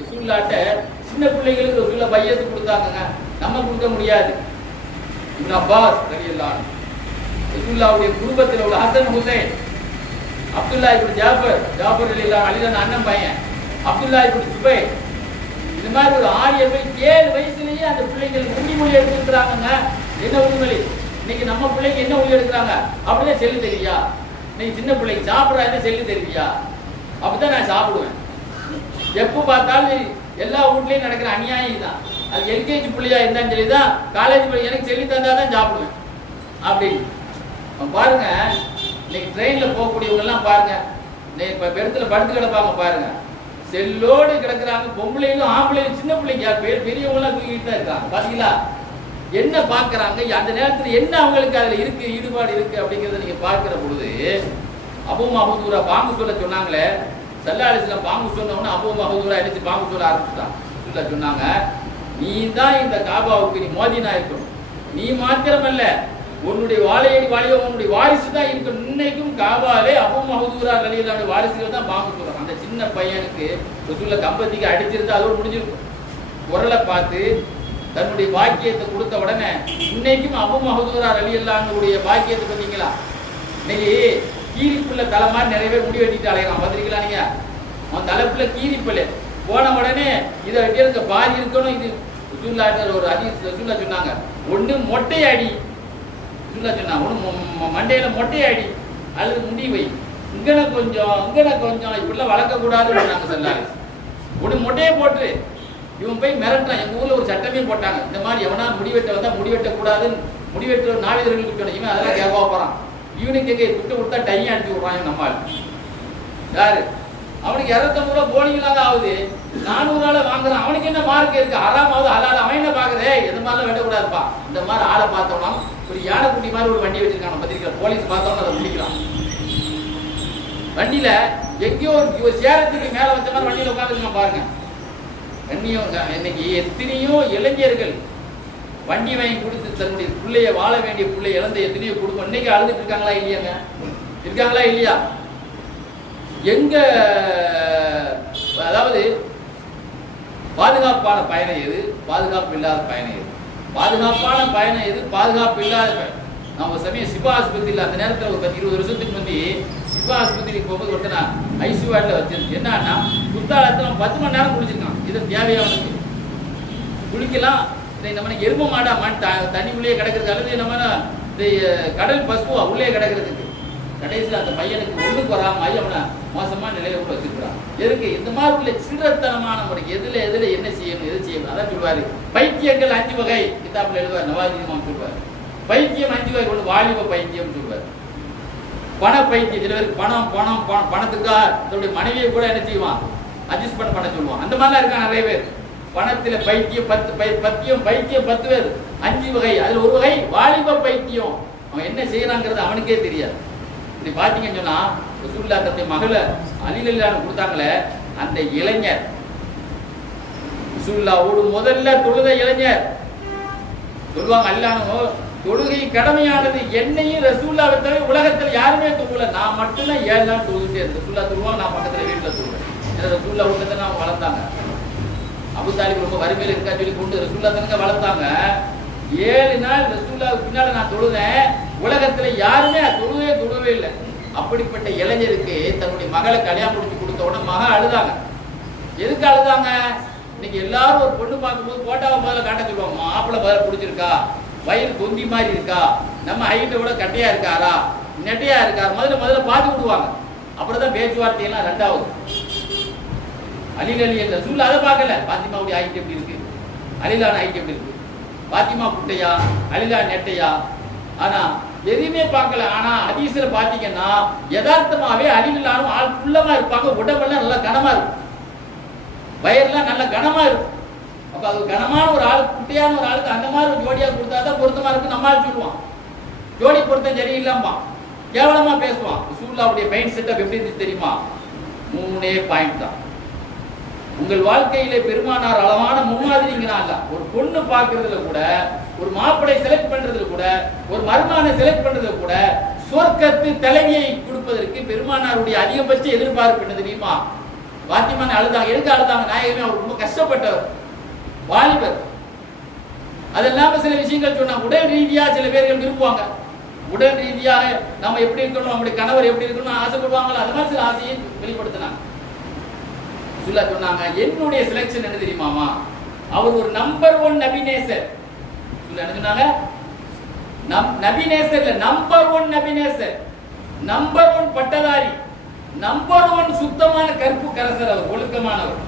ரசூலுல்லாஹ்ட்ட சின்ன பிள்ளைகளுக்கு ரசூலுல்லாஹ் பையத்து கொடுத்தாங்க. நம்ம கொடுக்க முடியாது. இப்னு அப்பாஸ் ரலியல்லாஹு அன்ஹு ரசூலுல்லாஹ்வுடைய குடும்பத்தில் உள்ள ஹசன் ஹுசைன், அப்துல்லா இப்னு ஜாஃபர் ரலியல்லாஹு அலிதான் அண்ணன் பையன், அப்துல்லா இப்னு சுபைர், இந்த மாதிரி ஒரு 7 வயசுலேயே அந்த பிள்ளைகள் உறுதிமொழி எடுத்துக்கிறாங்க. என்ன உறுதிமொழி? இன்னைக்கு நம்ம பிள்ளைங்க என்ன உறுதி எடுக்கிறாங்க? அப்படிதான் செல்லு தெரியா? இன்னைக்கு சின்ன பிள்ளைங்க சாப்பிட்றாங்க செல்லு தெரியா? அப்படிதான் நான் சாப்பிடுவேன். எப்போ பார்த்தாலும் எல்லா வீட்லையும் நடக்கிற அநியாயம் தான். அது எல்கேஜி பிள்ளையா இருந்தாலும் சரிதான், காலேஜ் பிள்ளை எனக்கு சொல்லி தந்தா தான் சாப்பிடுவேன் அப்படின்னு பாருங்க. இன்னைக்கு ட்ரெயின்ல போகக்கூடியவங்க எல்லாம் பாருங்க, இப்ப பெருத்துல படுத்து கிடப்பாங்க பாருங்க, செல்லோடு கிடக்குறாங்க. பொம்பளைகளும் ஆம்பளையும் சின்ன பிள்ளைங்க பெரியவங்க எல்லாம் தூக்கிட்டு தான் இருக்காங்க. பாத்தீங்களா என்ன பாக்குறாங்க? அந்த நேரத்துல என்ன அவங்களுக்கு அதுல இருக்கு, ஈடுபாடு இருக்கு அப்படிங்கறத நீங்க பார்க்கிற பொழுது அபூ மஹ்தூரா பாங்கு சொல்ல சொன்னாங்களே, ஸல்லல்லாஹு அலைஹி வஸல்லம் பாங்கு சொன்ன உடனே அபூ மஹ்தூரா எழுச்சி பாங்கு சொல்ல ஆரம்பிச்சுட்டான். சொன்னாங்க, நீ தான் இந்த காபாவுக்கு நீ மோதினா இருக்கணும். நீ மாத்திரமல்ல உன்னுடைய வாழையடி வாழையோ உன்னுடைய வாரிசு தான் இருக்கு. இன்னைக்கும் காபாலே அபூ மஹ்தூரா ரலியல்லாஹு வாரிசுகள் தான் பாங்கு சொல்றாங்க. அந்த சின்ன பையனுக்கு ரசூலுல்லாஹ் கம்பத்திக்கு அடிச்சிருந்தா அதோடு முடிஞ்சிருக்கும். குரலை பார்த்து தன்னுடைய பாக்கியத்தை கொடுத்த உடனே இன்னைக்கும் அபூ மஹ்தூரா ரலியல்லாஹுடைய பாக்கியத்தை பார்த்தீங்களா? இன்னைக்கு கீரிப்புள்ள தலை மாதிரி நிறைய பேர் முடி வெட்டிட்டு அலையலாம், பார்த்துருக்கலாம் நீங்க. அவன் தலைப்புல கீரிப்பல் போன உடனே இதை வெட்டி இருக்க பாதி இருக்கணும். இது ரசூலுல்லாஹ் ஒரு ஹதீஸ் ரசூலுல்லாஹ் சொன்னாங்க, ஒன்று மொட்டையடி சொன்னாங்க, ஒன்று மண்டையில மொட்டையடி அல்லது முடி வை, இங்கன கொஞ்சம் இப்படிலாம் வளர்க்கக்கூடாதுன்னு சொன்னாங்க. சொல்லாங்க ஒன்று மொட்டையை போட்டு இவன் போய் மிரட்டான். எங்கள் ஊரில் ஒரு சட்டமே போட்டாங்க, இந்த மாதிரி எவனா முடிவெட்ட வந்தால் முடிவெட்டக்கூடாதுன்னு. முடிவெட்ட நாவிதர்களுக்கு சொன்ன இவன் அதெல்லாம் கேட்க போகிறான். இவனுக்கு எங்கே விட்டு விட்டா டையும் அடிச்சு விட்றான் இவன். நம்மால் யாரு அவனுக்கு 250 ரூபா போலிங்களாக ஆகுது, 400 நாள் வாங்குறான். அவனுக்கு என்ன மார்க் இருக்கு? ஆறாமாவது அலால் அவன் என்ன பார்க்குறே? எது மாதிரிலாம் வெட்டக்கூடாதுப்பா. இந்த மாதிரி ஆளை பார்த்தோம்னா ஒரு யானை குட்டி மாதிரி ஒரு வண்டி வச்சிருக்காங்க, பத்திரிக்கை போலீஸ் பார்த்தோம்னா அதை முடிக்கிறான். வண்டியில எங்கேயோ ஒரு சேரத்துக்கு மேல வச்ச மாதிரி வண்டியில உட்காந்துருக்கான் பாருங்க. இன்னைக்கு எத்தனையோ இளைஞர்கள் வண்டி வாங்கி கொடுத்து தன்னுடைய பிள்ளைய வாழ வேண்டிய பிள்ளை இழந்த எத்தனையோ குடும்பம் இன்னைக்கு அழுதுட்டு இருக்காங்களா இல்லையாங்க? இருக்காங்களா இல்லையா? எங்க அதாவது பாதுகாப்பான பயணம் எது, பாதுகாப்பு இல்லாத பயணம் எது? பாதுகாப்பான பயணம் எது, பாதுகாப்பு இல்லாத பயணம். நம்ம சமயம் சிவா ஆஸ்பத்திரியில் அந்த நேரத்தில் ஒரு 20 வருஷத்துக்கு முந்தி சிவா ஆஸ்பத்திரிக்கு போகும்போது ஒருத்தனா ஐசியூ வார்டில் வச்சிருக்கு. என்னன்னா குத்தாலத்தில் 10 மணி நேரம் குளிச்சிருக்கான். இது தேவையானது குளிக்கலாம். நம்ம எரும மாடா மண் தண்ணி உள்ளே கிடக்கிறது, அல்லது நம்ம இந்த கடல் பசுவா உள்ளே கிடக்கிறதுக்கு. கடைசியில் அந்த பையனுக்கு ஒன்றுக்கு வராம அவனை மோசமான நிலையில கூட வச்சிருக்கிறான். எதுக்கு? இந்த மாதிரி உள்ள சில்லறத்தனமான முறைக்கு எதுல என்ன செய்யணும், எது செய்யணும் அதான் சொல்லுவாரு. பைத்தியங்கள் 5 வகை கிதாபில் எழுதுவார் நவாஜி இமாம் சொல்வார். பைத்தியம் 5 வகை. ஒன்று வாலிப பைத்தியம் சொல்வார், பண பைத்தியம். சில பேருக்கு பணத்துக்கா தன்னுடைய மனைவியை கூட என்ன செய்வான், அட்ஜஸ்ட் பண்ண சொல்லுவான். அந்த மாதிரிலாம் இருக்கான் நிறைய பேர். பணத்தில் பைத்தியம் 10 பேர், 5 வகை. அதில் ஒரு வகை வாலிப பைத்தியம். அவன் என்ன செய்யறாங்கிறது அவனுக்கே தெரியாது. இப்படி பார்த்தீங்கன்னு சொன்னா ரசூலுல்லாஹ் தன்னுடைய மகளை அலிலல்லாஹு கொடுத்தாங்களே, அந்த இளைஞர் ரசூலுல்லாஹ்வோடு முதல்ல தொழுத இளைஞர் சொல்லுவாங்க. அல்லாஹ்னோ தொழுகை கடமையானது, என்னையும் ரசூலுல்லாஹ்வை தவிர உலகத்தில் யாருமே தொழுல, நான் மட்டும்தான் 7 நாள் தொழுதுட்டே இருந்தேன். ரசூலுல்லாஹ் தொழுவாங்க, நான் பக்கத்தில் வீட்டில் தொழுவேன். ஏன்னா ரசூலுல்லாஹ் வீட்டில் தான் வளர்த்தாங்க. அபூ தாலிப் ரொம்ப வறுமையில் இருக்கா சொல்லி கொண்டு ரசூலுல்லாஹ் தானங்க வளர்த்தாங்க. 7 நாள் ரசூலுல்லாஹ் பின்னால நான் தொழுதேன். உலகத்துல யாருமே தொழுவே இல்லை. அப்படிப்பட்ட இளைஞருக்கு தன்னுடைய மகளை கல்யாணம் முடிச்சு கொடுத்த உடனே மகன் அழுதாங்க. எதுக்கு அழுதாங்க? இன்னைக்கு எல்லாரும் ஒரு பொண்ணு பார்க்கும்போது போட்டாவை முதல்ல காட்ட சொல்லுவாங்க. மாப்பிள்ளை முதல்ல பிடிச்சிருக்கா, வயிறு தொந்தி மாதிரி இருக்கா, நம்ம ஹைட்டை விட கட்டையா இருக்காரா, நெட்டையா இருக்காரு, முதல்ல பார்த்து விடுவாங்க. அப்புறம் தான் பேச்சுவார்த்தையெல்லாம் 2வது. அலிலலி என்ற சூழல் அதை பார்க்கல. பாத்திமாவுடைய ஹைட் எப்படி இருக்கு, அலிலான ஹைட் எப்படி இருக்கு, பாத்திமா குட்டையா, அலிலா நெட்டையா, ஆனா எதுவுமே பார்க்கல. ஆனா ஹதீஸ்ல பாத்தீங்கன்னா யதார்த்தமாவே அலிலானும் ஆள் குள்ளமா இருப்பாங்க, உடம்பெல்லாம் நல்லா கனமா இருக்கும், வயர்லாம் நல்லா கனமா இருக்கும். அப்ப அது கனமான ஒரு ஆள், குட்டையான ஒரு ஆளுக்கு அந்த மாதிரி ஒரு ஜோடியா கொடுத்தாதான் பொருத்தமா இருக்கு நம்மால் சொல்லுவான். ஜோடி பொருத்தம் சரியில்லாமா கேவலமா பேசுவான். ரசூலுல்லாஹ்வுடைய மைண்ட் செட்டப் எப்படி இருந்துச்சு தெரியுமா? 3 பாயிண்ட் தான். உங்கள் வாழ்க்கையிலே பெருமானார் அளவான முன்மாதிரிங்கிறாங்க. ஒரு பொண்ணு பார்க்கறதுல கூட, ஒரு மாப்பிளை செலக்ட் பண்றதுல கூட, ஒரு மருமகனை செலக்ட் பண்றதுல கூட சொர்க்கத்து தலைவியை கொடுப்பதற்கு பெருமானாருடைய அதிகபட்ச எதிர்பார்ப்பு என்ன தெரியுமா? பாத்திமா அழுதாங்க. எதுக்கு அழுதாங்க? நாயகமே அவர் ரொம்ப கஷ்டப்பட்டவர், வாலிபர். அது இல்லாம சில விஷயங்கள் சொன்னா உடல் ரீதியா சில பேர்கள் விரும்புவாங்க. உடல் ரீதியாக நம்ம எப்படி இருக்கணும், நம்முடைய கணவர் எப்படி இருக்கணும் ஆசைப்படுவாங்களா, அது மாதிரி சில ஆசையை வெளிப்படுத்தினாங்க. சொன்னாங்க என்னுடைய செலக்ஷன் என்ன தெரியுமாமா? அவர் ஒரு நம்பர் 1 நபிநேசர். என்ன சொன்னாங்க? நபிநேசர் இல்ல, நம்பர் 1 நபிநேசர், நம்பர் 1 பட்டதாரி, நம்பர் 1 சுத்தமான கற்பு கரசர். அவர் ஒழுக்கமானவர்.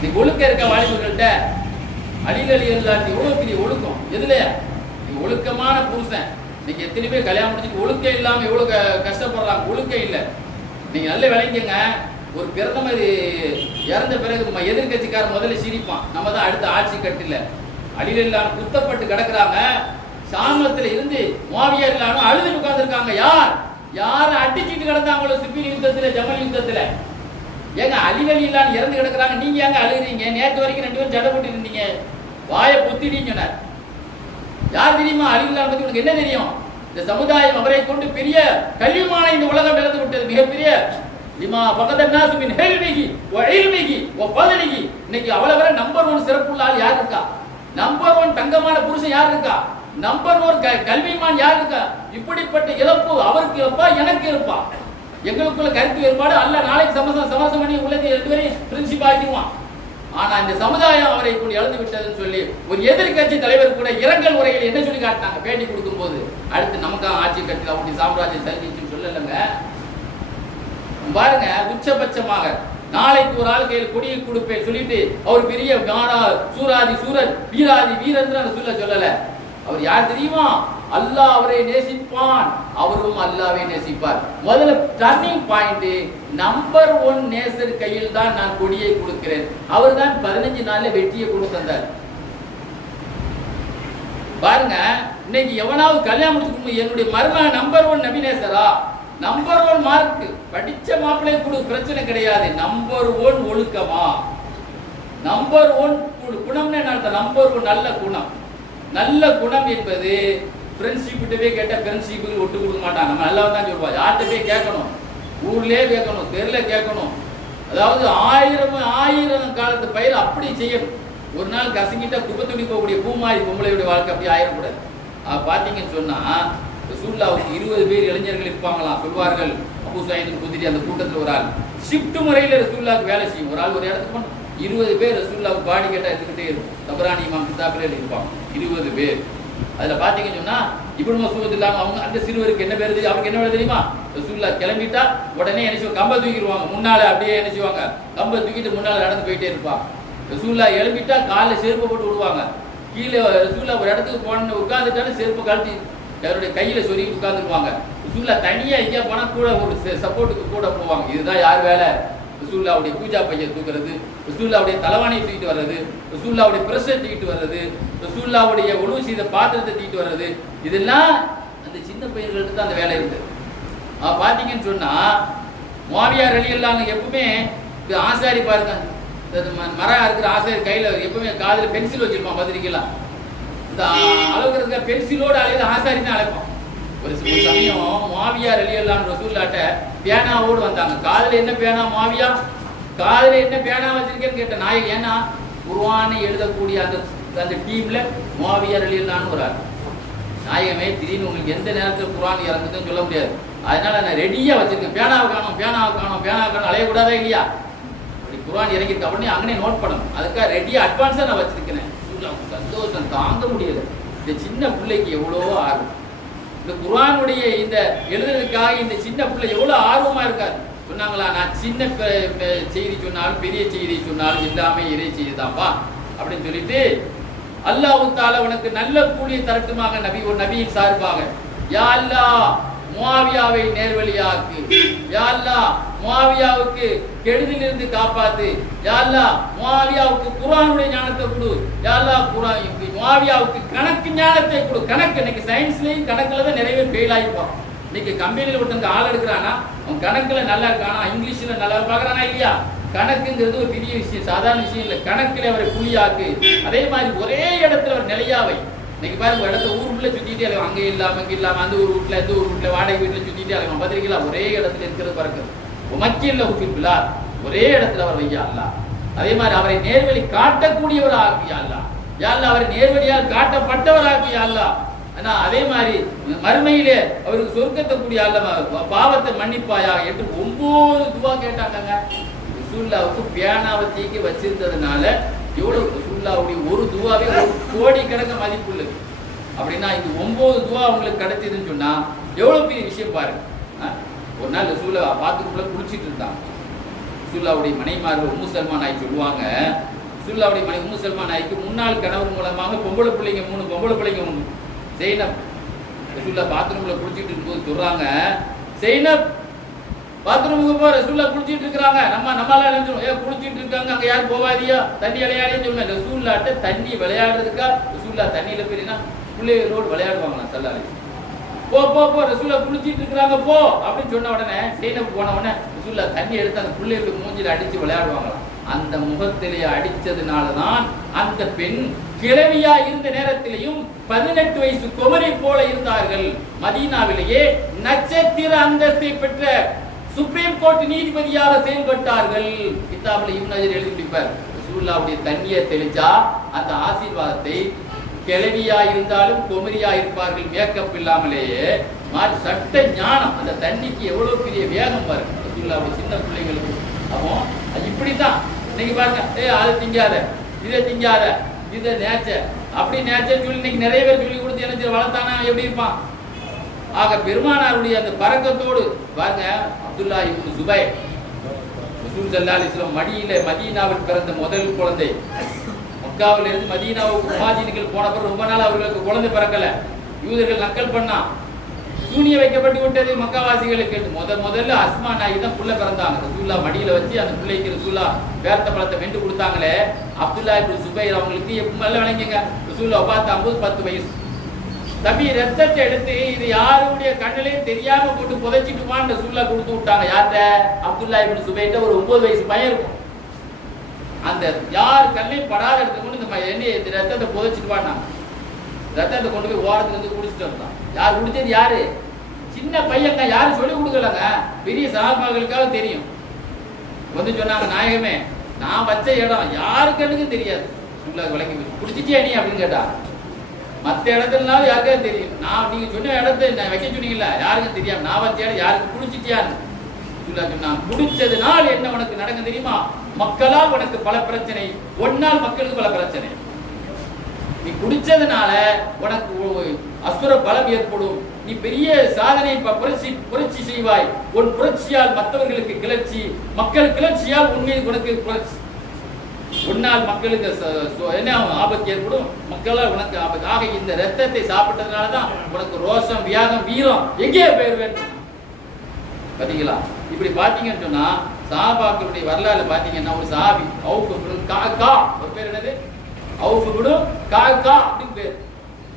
நீ ஒழுக்க இருக்க வாலிபர்கள்ட்ட அலிலலி எல்லாத்தையும் எவ்வளவு பெரிய ஒழுக்கம். எதுலையா நீ ஒழுக்கமான புருஷன். நீங்க எத்தனை பேர் கல்யாணம் முடிச்சுட்டு ஒழுக்கம் இல்லாம எவ்வளவு கஷ்டப்படுறாங்க. ஒழுக்கம் இல்லை. நீங்க நல்ல விளைஞ்சுங்க. ஒரு பிரதமர் இறந்த பிறகு எதிர்கட்சிக்காரன் முதல்ல சிரிப்பான், நம்ம தான் அடுத்த ஆட்சி கட்டில. அலிலல்லாஹு குத்தப்பட்டு கிடக்குறாங்க. சாமத்துல இருந்து முஆவியா இல்லாம அழுது உட்கார்ந்துருக்காங்க. யார் அடிச்சிட்டு கிடந்தாங்களோ சிபில் யுத்தத்துல, ஜமல் யுத்தத்துல. ஏங்க அலிலல்லாஹு இறந்து கிடக்குறாங்க, நீங்க ஏங்க அழுகிறீங்க? நேற்று வரைக்கும் 2 பேரும் சண்டை போட்டு இருந்தீங்க, வாயை பொத்திட்டீங்க சொன்னார். யார் தெரியுமா? அலில்லாஹ் பத்தி உனக்கு என்ன தெரியும்? இந்த சமுதாயம் அவரை கொண்டு பெரிய கல்விமான இந்த உலகம் இழந்து விட்டது. மிகப்பெரிய லிமா பகதன்னாசு மின் ஹில்மிஹி வ இல்மிஹி வ ஃபதலிஹி. இன்னைக்கு அவ்வளவு நம்பர் 1 சிறப்புள்ள ஆள் யார் இருக்கா? நம்பர் 1 தங்கமான புருஷன் யார் இருக்கா? நம்பர் 1 கல்விமான் யார் இருக்கா? இப்படிப்பட்ட இழப்பு அவருக்கு இருப்பா, எனக்கு இருப்பா. எங்களுக்குள்ள கருத்து வேறுபாடு அல்ல, நாளைக்கு சமரசம் பண்ணி உள்ளதை 2 பேரையும் பிரின்சிப் ஆக்கிடுவான். ஆனா இந்த சமுதாயம் அவரை இப்படி இழந்து விட்டதுன்னு சொல்லி ஒரு எதிர்கட்சி தலைவர் கூட இரங்கல் உரையில் என்ன சொல்லி காட்டினாங்க பேட்டி கொடுக்கும் போது, அடுத்து நமக்கு ஆட்சி கட்சி அப்படி சாம்ராஜ்யம் சரிஞ்சிச்சுன்னு சொல்லலங்க. பாருங்க, உச்சபட்சமாக நாளைக்கு ஒரு ஆள் கையில் கொடியை கொடுப்பேன் சொல்லிட்டு அவர் பெரிய சூராதி சூரன் வீராதி வீரன் சொல்லல. அவர் யார் தெரியுமா? அல்லாஹ் அவரை நேசிப்பான், அவரும் அல்லாஹ்வை நேசிப்பார். முதல்ல டர்னிங் பாயிண்ட், நம்பர் 1 நேசர் கையில் தான் நான் கொடியை கொடுக்கிறேன். அவர் தான் 15 நாள்ல வெற்றியை கொண்டு தந்தார். பாருங்க, இன்னைக்கு எவனாவது கல்யாணம் முடிச்சுக்கணும், என்னுடைய மருமக நம்பர் 1 நபி நேசரா, நம்பர் 1 மார்க், படிச்ச மாப்பிள்ளை கொடு, பிரச்சனை கிடையாது. நம்பர் 1 ஒழுக்கமா, நம்பர் 1 குணம்னு என்ன? நம்பர் 1 நல்ல குணம். நல்ல குணம் என்பது ஃப்ரெண்ட்ஷிப் கிட்டவே கேட்ட ஃப்ரெண்ட்ஷிப்புக்கு ஒட்டு கொடுக்க மாட்டாங்க. நம்ம நல்லா தான் சொல்லுவா. யார்கிட்ட போய் கேட்கணும்? ஊர்லயே கேட்கணும், தெருல கேட்கணும். அதாவது 1000 காலத்து பயிர் அப்படி செய்யணும். ஒரு நாள் கசங்கிட்ட குப்பத்துடி போகக்கூடிய பூமாரி பொம்பளையுடைய வாழ்க்கை அப்படி ஆயிடக்கூடாது. பார்த்தீங்கன்னு சொன்னா ரசூலுல்லாஹ்வுக்கு 20 பேர் இளைஞர்கள் இருப்பாங்களாம். சொல்வார்கள், அபூ சயீத் குத்ரி அந்த கூட்டத்தில் ஒரு ஆள் ஷிஃப்ட் முறையில் ரசூலுல்லாஹ்வுக்கு வேலை செய்யும். ஒரு ஆள் ஒரு இடத்துக்கு போன 20 பேர் ரசூலுல்லாஹ்வுக்கு பாடி கேட்டா எடுத்துக்கிட்டே இருக்கும். தபரானி இமாம் கிதாபில் எழுதியிருப்பாங்க 20 பேர். அதில் பார்த்தீங்கன்னு சொன்னா இப்னு மஸ்ஊத் இல்லாமல் அவங்க அந்த சிறுவருக்கு என்ன பேர் தெரியும்? அவருக்கு என்ன வேலை தெரியுமா? ரசூலுல்லாஹ் கிளம்பிட்டா உடனே என்ன செய்வாங்க? கம்பை தூக்கிடுவாங்க. முன்னால அப்படியே என்ன செய்வாங்க? கம்பை தூக்கிட்டு முன்னால நடந்து போயிட்டே இருப்பாங்க. ரசூலுல்லாஹ் எழுப்பிட்டா காலில் செருப்பை போட்டு விடுவாங்க. கீழே ரசூலுல்லாஹ் ஒரு இடத்துக்கு போன உட்காந்துட்டாலும் செருப்பு கழட்டி அவருடைய கையில சொல்லி உட்கார்ந்துருவாங்க. ரசூலுல்லாஹ் தனியா எங்கேயா போனா கூட ஒரு சப்போர்ட்டுக்கு கூட போவாங்க. இதுதான் யார் வேலை? ரசூலுல்லாஹ்வுடைய பூஜா பையை தூக்குறது, ரசூலுல்லாஹ்வுடைய தலைவாணியை தூக்கிட்டு வர்றது, ரசூலுல்லாஹ்வுடைய பிரஷை தூக்கிட்டு வர்றது, ரசூலுல்லாஹ்வுடைய உணவு செய்த பாத்திரத்தை தூக்கிட்டு வர்றது, இதெல்லாம் அந்த சின்ன பையன்களுக்கு தான் அந்த வேலை இருக்கு. பார்த்தீங்கன்னு சொன்னா முஆவியா ரலியல்லாஹு அன்ஹு எப்பவுமே ஆசாரி பாருங்க, மரம் இருக்கிற ஆசாரி கையில எப்பவுமே காதில் பென்சில் வச்சிருப்பான். பத்திரிக்கலாம் இந்த அளவுக்கு பென்சிலோடு அலையில ஆசாரி தான் அழைப்பான். ஒரு சமயம் முஆவியா ரலியல்லாஹு அன்ஹு ரசூலுல்லாஹ்ட்ட பேனாவோடு வந்தாங்க. காதில் என்ன பேனா முஆவியா? காதில் என்ன பேனா வச்சிருக்கேன்னு கேட்ட நாயகம். ஏன்னா குர்ஆனை எழுதக்கூடிய அந்த டீம்ல முஆவியா ரலியல்லாஹு அன்ஹு ஒரு ஆள். நாயகமே திடீர்னு உங்களுக்கு எந்த நேரத்தில் குர்ஆன் இறங்குதுன்னு சொல்ல முடியாது. அதனால நான் ரெடியா வச்சிருக்கேன். பேனாவை காணும் அலையக்கூடாதா இல்லையா? அப்படி குர்ஆன் இறங்கிருக்கு அப்படின்னு அங்கனே நோட் பண்ணணும். அதுக்காக ரெடியா அட்வான்ஸா நான் வச்சிருக்கிறேன். சந்தோஷம் தாங்க முடியல. இந்த சின்ன பிள்ளைக்கு எவ்வளோ ஆர்வம், இந்த குர்ஆனுடைய இந்த எழுதுறதுக்காக இந்த சின்ன பிள்ளை எவ்வளோ ஆர்வமா இருக்காரு. சொன்னாங்களா, நான் சின்ன செய்தி சொன்னாலும் பெரிய செய்தி சொன்னாலும் எல்லாமே இறை செய்தி தான்ப்பா அப்படின்னு சொல்லிட்டு அல்லாஹ் தஆலா உனக்கு நல்ல கூலியை தரட்டுமாக நபியின் சார்பாக யா அல்லாஹ் முஆவியாவை நேர்வழியாக்கு, யா அல்லாஹ் முஆவியாவுக்கு கெடுதிலிருந்து காப்பாத்து, யா அல்லாஹ் முஆவியாவுக்கு குர்ஆனுடைய ஞானத்தை கொடு, யா அல்லாஹ் முஆவியாவுக்கு கணக்கு ஞானத்தை கொடு. கணக்கு இன்னைக்கு சயின்ஸ்லயும் கணக்குல தான் நிறைய ஃபெயில் ஆகிப்போம். இன்னைக்கு கம்பெனியில் ஒருத்தங்க ஆள் எடுக்கிறானா அவன் கணக்குல நல்லா இருக்கானா, இங்கிலீஷ்ல நல்லா பார்க்கறானா இல்லையா? கணக்குங்கிறது ஒரு பெரிய விஷயம், சாதாரண விஷயம் இல்லை. கணக்கில் அவரை புலியாக்கு. அதே மாதிரி ஒரே இடத்துல ஒரு நிலையாவை இன்னைக்கு பாருங்க, ஒரு இடத்த ஊருக்குள்ள சுத்திட்டே அலைவோம். அங்கே இல்லாம இங்கே இல்லாம அந்த ஒரு வீட்டுல இந்த ஒரு வீட்டுல வாடகை வீட்டுல சுத்திட்டே அலைவோம். பார்த்திருக்கீங்களா? ஒரே இடத்துல இருக்கிறது பறக்குது. உமக்கில்ல உப்பில்லா, ஒரே இடத்துல அவர் வையா அல்லாஹ். அதே மாதிரி அவரை நேர்வழி காட்டக்கூடியவர் ஆகியா அல்லாஹ். யா அல்லாஹ் அவரை நேர்வழியால் காட்டப்பட்டவர் ஆகியா அல்லாஹ். ஆனா அதே மாதிரி மறுமையிலே அவருக்கு சொர்க்கத்தை கூடிய அல்லாஹ் பாவத்தை மன்னிப்பாயா என்று 9 துவா கேட்டாங்க. ரசூலுல்லாஹ்வுக்கு பேனாவை தூக்கி வச்சிருந்ததுனால எவ்வளவு ரசூலுல்லாஹ்வுடைய ஒரு துவாவே 1 கோடி கணக்கு மதிப்புள்ளது. அப்படின்னா இந்த 9 துவா அவங்களுக்கு கிடைச்சதுன்னு சொன்னா எவ்வளவு பெரிய விஷயம் பாருங்க. ஒரு நாள் ரசூலுல்லாஹ் பாத்ரூம்ல குளிச்சிட்டு இருந்தாங்க. ரசூலுல்லாஹ்வுடைய மனைவிமார்கள் உம்மு சல்மா நாய் சொல்லுவாங்க, ரசூலுல்லாஹ்வுடைய மனைவி உம்மு சல்மா நாய்க்கு முன்னாள் கணவர் மூலமாக பொம்பளை பிள்ளைங்க 3 பொம்பளை பிள்ளைங்க உண்டு. ஜெய்னப் ரசூலுல்லாஹ் பாத்ரூம்ல குளிச்சிட்டு இருக்கும்போது சொல்றாங்க, ஜெய்னப் பாத்ரூமுக்கு போ, ரசூலுல்லாஹ் குளிச்சிட்டு இருக்காங்க. நம்மளால நினைச்சோம் குளிச்சிட்டு இருக்காங்க, அங்க யாரும் போவாதியா தண்ணி விளையாடின்னு சொல்லுவேன். ரசூலுல்லாஹ்ட்ட தண்ணி விளையாடுறதுக்கா ரசூலுல்லாஹ் தண்ணியில போயினா பிள்ளைகளோடு விளையாடுவாங்களாம். சல்லாரி போ போ போ ரசூலுல்லாஹ் குளிச்சிட்டு இருக்காங்க போ அப்படின்னு சொன்ன உடனே ஜெய்னப் போன உடனே ரசூலுல்லாஹ் தண்ணி எடுத்து அந்த பிள்ளைகளுக்கு மூஞ்சில அடிச்சு விளையாடுவாங்களாம். அந்த முகத்திலேயே அடிச்சதுனாலதான் அந்த பெண் கிழவியா இருந்த நேரத்திலையும் 18 வயசு குமரி போல இருந்தார்கள். மதீனாவிலேயே நட்சத்திர அந்தஸ்தை பெற்ற சுப்ரீம் கோர்ட் நீதிபதியாக செயல்பட்டார்கள். கிதாபில் இப்னு ஹஜர் எழுதி முடிப்பார், ரசூலுல்லாஹ்வுடைய தண்ணியை தெளிச்சா அந்த ஆசீர்வாதத்தை கிழவியா இருந்தாலும் குமரியா இருப்பார்கள், மேக்கப் இல்லாமலேயே. மாறி சட்ட ஞானம், அந்த தண்ணிக்கு எவ்வளவு பெரிய வேகம் பாருங்க ரசூலுல்லாஹ்வுடைய சின்ன பிள்ளைங்களுக்கு. அப்போ இப்படித்தான் இன்னைக்கு பாருங்க, அதை திங்காத, இதை திங்காத, இதை நேச்சர், அப்படி நேச்சர் சொல்லி இன்னைக்கு நிறைய பேர் சொல்லி கொடுத்து என்ன வளர்த்தானா எப்படி இருப்பான். ஆக பெருமானாருடைய அந்த பரக்கத்தோடு பாருங்க, அப்துல்லா இப்னு ஜுபைர் ரசூல் ஸல்லல்லாஹு அலைஹி வஸல்லம் மடியில மதீனாவில் பிறந்த முதல் குழந்தை. மக்காவில இருந்து மதீனாவுக்கு முஹாஜிர்கள் போன பிறகு ரொம்ப நாள் அவர்களுக்கு குழந்தை பிறக்கல. யூதர்கள் நக்கல் பண்ணா, சூனிய வைக்கப்பட்டு விட்டது மக்காவாசிகளுக்கு. முதல்ல அஸ்மா நாயகி தான் புள்ள பிறந்தாங்க. ரசூலுல்லாஹ் மடியில வச்சு அந்த பிள்ளைக்கு ரசூலுல்லாஹ் பேரத்த பழத்தை வெண்டு கொடுத்தாங்களே. அப்துல்லா இப்னு ஜுபைர் அவங்களுக்கு எப்பமெல்லாம் விளங்குங்க, ரசூலுல்லாஹ் பார்த்தாம்போது 10 வயசு. தம்பி ரத்தத்தை எடுத்து இது யாருடைய கண்ணிலையும் தெரியாம போட்டு புதைச்சிட்டுமான்னு ரசூலுல்லாஹ் கொடுத்து விட்டாங்க. யார்கிட்ட? அப்துல்லா இப்னு ஜுபைர்ட்ட ஒரு 9 வயசு பையன் இருக்கும். அந்த யார் கண்ணையும் படாத இடத்துல கொண்டு இந்த ரத்தத்தை புதைச்சிட்டுவான்னா ரத்தத்தை கொண்டு போய் ஓரத்துக்கு வந்து குடிச்சிட்டு வந்தான். யார் குடிச்சது? யாரு? சின்ன பையங்க, யாரும் சொல்லி கொடுக்கலங்க, பெரிய சஹாபாக்களுக்காக தெரியும். வந்து சொன்னாங்க, நாயகமே நான் வச்ச இடம் யாருக்கனுக்கும் தெரியாது, விளங்கி குடிச்சிட்டியா நீ அப்படின்னு கேட்டா. மற்ற இடத்துலனாலும் யாருக்காவது தெரியும், நான் நீங்க சொன்ன இடத்த நான் வைக்க சொன்னீங்கல்ல யாருக்கும் தெரியாம நான் வச்ச இடம் யாருக்கு குடிச்சிட்டியான்னு சொன்னான். குடிச்சதுனால் என்ன உனக்கு நடக்க தெரியுமா? மக்களால் உனக்கு பல பிரச்சனை, ஒன்னால் மக்களுக்கு பல பிரச்சனை. நீ குடிச்சதுனால உனக்கு அசுர பலம் ஏற்படும், நீ பெரிய சாதனை புரட்சி செய்வாய், உன் புரட்சியால் மற்றவர்களுக்கு கிளர்ச்சி, மக்கள் கிளர்ச்சியால் உண்மையில் உனக்கு புரட்சி, உன்னால் மக்களுக்கு என்ன ஆபத்து ஏற்படும், மக்களால் உனக்கு ஆபத்து. ஆக இந்த ரத்தத்தை சாப்பிட்டதுனால தான் உனக்கு ரோஷம், வியாகம், வீரம் எங்கேயே போயிருவேன். பாத்தீங்களா? இப்படி பாத்தீங்கன்னு சொன்னா சஹாபாக்களுடைய வரலாறு பாத்தீங்கன்னா, ஒரு சஹாபி அவுஃப் இப்னு கஅகா, ஒரு பேர் என்னது? அவுஃப் இப்னு கஅகா அப்படின்னு பேர்.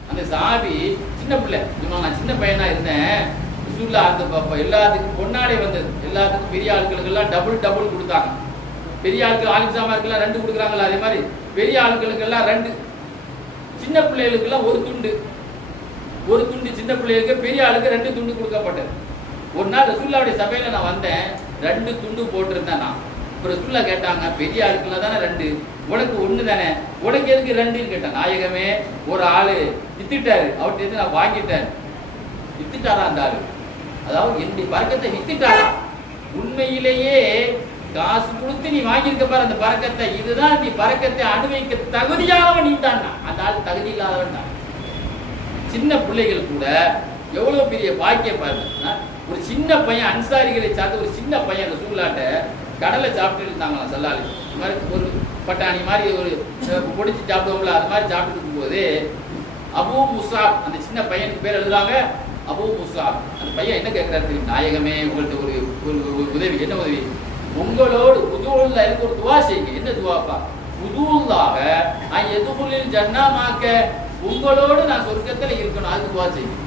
அந்த சஹாபி சின்ன பிள்ளை, நான் சின்ன பையனா இருந்தேன். ரசூலுல்லாஹ் அந்த எல்லாத்துக்கும் பொன்னாடை வந்தது, எல்லாத்துக்கும் பெரிய ஆட்களுக்கு எல்லாம் டபுள் கொடுத்தாங்க. பெரிய ஆட்கள் ஆலிம்சாமாருக்கெல்லாம் 2 கொடுக்குறாங்களா, அதே மாதிரி பெரிய ஆட்களுக்கு எல்லாம் 2, சின்ன பிள்ளைகளுக்கு எல்லாம் ஒரு துண்டு, சின்ன பிள்ளைகளுக்கு, பெரிய ஆளுக்கு 2 துண்டு கொடுக்கப்பட்டது. ஒரு நாள் ரசூலுல்லாஹ்வுடைய சபையில நான் வந்தேன், 2 துண்டு போட்டிருந்தேன் நான். இப்போ ரசூலுல்லாஹ் கேட்டாங்க, பெரிய ஆளுக்குலாம் தானே 2, உனக்கு 1 தானே, உனக்கு எதுக்கு 2ன்னு கேட்டேன். நாயகமே ஒரு ஆளு வித்துட்டாரு, அவர்கிட்ட இருந்து நான் வாங்கிட்டேன். வித்துட்டாரா அந்த ஆளு? அதாவது என்னுடைய பரக்கத்தை வித்துட்டாரா? உண்மையிலேயே காசு கொடுத்து நீ வாங்கியிருக்க பாரு அந்த பரக்கத்தை, இதுதான் நீ பரக்கத்தை அனுபவிக்க தகுதியானவன் நீ தான். அந்த ஆள் தகுதி இல்லாதவன் தான். சின்ன பிள்ளைகள் கூட எவ்வளவு பெரிய பாக்கியம் பாருங்க. ஒரு சின்ன பையன், அன்சாரிகளை சார்ந்த ஒரு சின்ன பையன் ரசூலுல்லாஹ்ட்ட கடலை சாப்பிட்டு இருந்தாங்களாம். சல்லாலி இது மாதிரி ஒரு பட்டாணி மாதிரி ஒரு பொடிச்சு சாப்பிடுவோம்ல, அது மாதிரி சாப்பிட்டு இருக்கும்போது அபூ முஸாப், அந்த சின்ன பையனுக்கு பேர் எழுதுறாங்க அபூ முஸாப். அந்த பையன் என்ன கேட்கிறாரு தெரியும்? நாயகமே உங்கள்கிட்ட ஒரு உதவி. என்ன உதவி? உங்களோடு உதுவுல்லா எனக்கு ஒரு துவா செய்யுங்க. என்ன துவாப்பா? உதுவுல்லாக எதுகுலில் ஜன்னாமாக்க, உங்களோடு நான் சொர்க்கத்துல இருக்கணும், அதுக்கு துவா செய்யுங்க.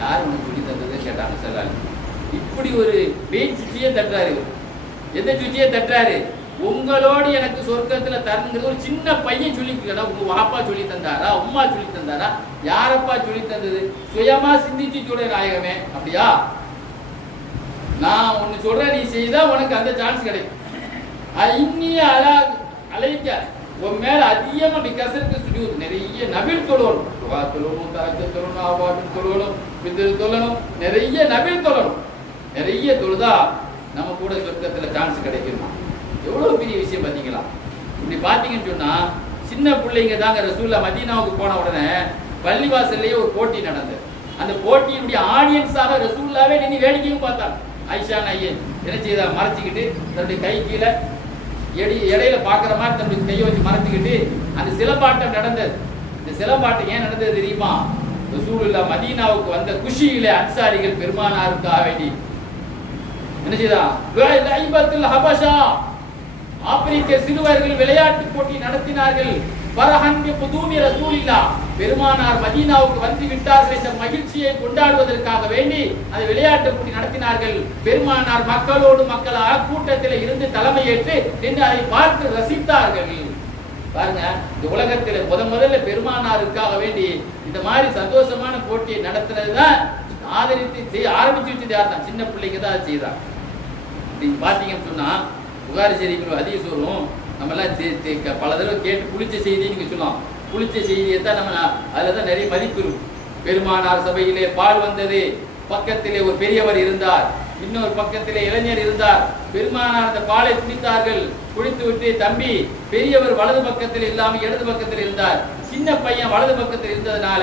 யார் உனக்கு சொல்லி தந்ததுன்னு கேட்டாங்க சல்லாலி. இப்படி ஒரு பேச்சு சுச்சியே தட்டுறாரு. எந்த சுச்சியே தட்டுறாரு? உங்களோடு எனக்கு சொர்க்கத்துல தரணுங்கிறது ஒரு சின்ன பையன் சொல்லிக்கிறா. உங்க வாப்பா சொல்லி தந்தாரா, உம்மா சொல்லி தந்தாரா, யாரப்பா சொல்லி தந்தது? சுயமா சிந்திச்சு சொல்ற நாயகமே. அப்படியா? நான் ஒன்னு சொல்றேன், நீ செய்தா உனக்கு அந்த சான்ஸ் கிடைக்கும். இன்னிய அழைக்க உன் மேல அதிகமா கசருக்கு சுஜூத், நிறைய நபில் தொழணும், தொழணும், தரக்க தொழணும், ஆபாபின் தொழணும், பிதிர் தொழணும், நிறைய நபில் தொழணும். நிறைய தொழுதா நம்ம கூட சொர்க்கத்துல சான்ஸ் கிடைக்குமா? எவ்வளவு பெரிய விஷயம் பாத்தீங்களா? இப்படி பாத்தீங்கன்னு சொன்னா சின்ன பிள்ளைங்க தாங்க ரசூலுல்லாஹ் மதீனாவுக்கு போன உடனே பள்ளிவாசல்லையே ஒரு போட்டி நடந்தது. அந்த போட்டியினுடைய ஆடியன்ஸாக ரசூலுல்லாஹ்வே நின்று வேடிக்கையும் பார்த்தாங்க. ஆயிஷா நாயகி என்ன செய்தா? மறைச்சிக்கிட்டு தன்னுடைய கை கீழே இடையில பாக்குற மாதிரி தன்னுடைய கையை வச்சு மறைச்சிக்கிட்டு அந்த சிலம்பாட்டம் நடந்தது. இந்த சிலம்பாட்டம் ஏன் நடந்தது தெரியுமா? ரசூலுல்லாஹ் மதீனாவுக்கு வந்த குஷியிலே அன்சாரிகள் பெருமானாருக்காக வேண்டி என்ன செய்தா? லைபத்துல் ஹபஷா, ஆப்பிரிக்க சிறுவர்கள் விளையாட்டு போட்டி நடத்தினார்கள். பரஹன் பி குதூமி ரசூலில்லாஹ், பெருமானார் மதீனாவுக்கு வந்து விட்டார்கள் என்ற மகிழ்ச்சியை கொண்டாடுவதற்காக வேண்டி அந்த விளையாட்டு போட்டி நடத்தினார்கள். பெருமானார் மக்களோடு மக்களாக கூட்டத்தில் இருந்து தலைமையேற்று என்று அதை பார்த்து ரசித்தார்கள். பாருங்க, இந்த உலகத்துல முதல்ல பெருமானாருக்காக வேண்டி இந்த மாதிரி சந்தோஷமான போட்டியை நடத்துறதுதான் ஆதரித்து ஆரம்பிச்சு வச்சது யார் தான்? சின்ன பிள்ளைங்க தான் அதை செய்தாங்க. நீங்க பாத்தீங்கன்னு சொன்னா புகாரி செய்திகள் ஹதீஸ் வரும், நம்ம எல்லாம் பல தடவை கேட்டு புளிச்ச செய்தி நீங்க சொல்லலாம். புளிச்ச செய்தியை தான் நம்ம அதுலதான் நிறைய மதிப்பு இருக்கும். பெருமானார் சபையிலே பால் வந்தது, பக்கத்திலே ஒரு பெரியவர் இருந்தார், இன்னொரு பக்கத்திலே இளைஞர் இருந்தார். பெருமானார் அந்த பாலை குடித்தார்கள். குடித்து விட்டு, தம்பி பெரியவர் வலது பக்கத்தில் இல்லாம இடது பக்கத்தில் இருந்தார், சின்ன பையன் வலது பக்கத்தில் இருந்ததுனால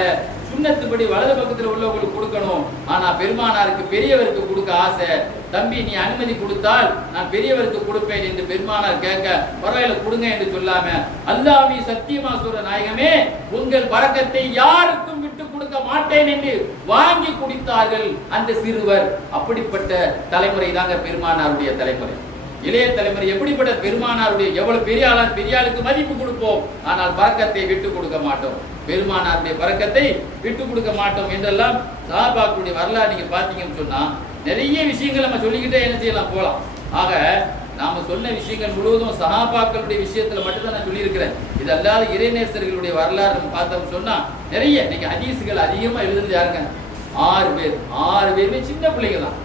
சுண்ணத்துப்படி வலது பக்கத்தில் உள்ளவங்களுக்கு கொடுக்கணும், ஆனா பெருமானாருக்கு பெரியவருக்கு கொடுக்க ஆசை, தம்பி நீ அனுமதி கொடுத்தால் நான் பெரியவருக்கு கொடுப்பேன் என்று பெருமானார் கேட்க, பரவாயில்ல கொடுங்க என்று சொல்லாம, அல்லாஹ்வை சத்தியமா சொல்ற நாயகமே உங்கள் பரக்கத்தை யாருக்கும் விட்டு கொடுக்க மாட்டேன் என்று வாங்கி குடித்தார்கள் அந்த சிறுவர். அப்படிப்பட்ட தலைமுறை தாங்க பெருமானாருடைய தலைமுறை. இளைய தலைமுறை எப்படிப்பட்ட பெருமானாருடைய எவ்வளவு பெரிய ஆளால் பெரிய ஆளுக்கு மதிப்பு கொடுப்போம், ஆனால் பரக்கத்தை விட்டு கொடுக்க மாட்டோம், பெருமானாருடைய பரக்கத்தை விட்டு கொடுக்க மாட்டோம் என்றெல்லாம் சஹாபாக்களுடைய வரலாறு நீங்க பாத்தீங்கன்னு சொன்னா நிறைய விஷயங்கள் நம்ம சொல்லிக்கிட்டே என்ன செய்யலாம் போலாம். ஆக நாம சொன்ன விஷயங்கள் முழுவதும் சஹாபாக்களுடைய விஷயத்துல மட்டும்தான் நான் சொல்லியிருக்கிறேன். இது அல்லாத இறைநேசர்களுடைய வரலாறு நம்ம பார்த்தோம்னு சொன்னா நிறைய நீங்க ஹதீஸ்கள் அதிகமா எழுதுறது யாருங்க? 6 பேர். 6 பேருமே சின்ன பிள்ளைங்க தான்.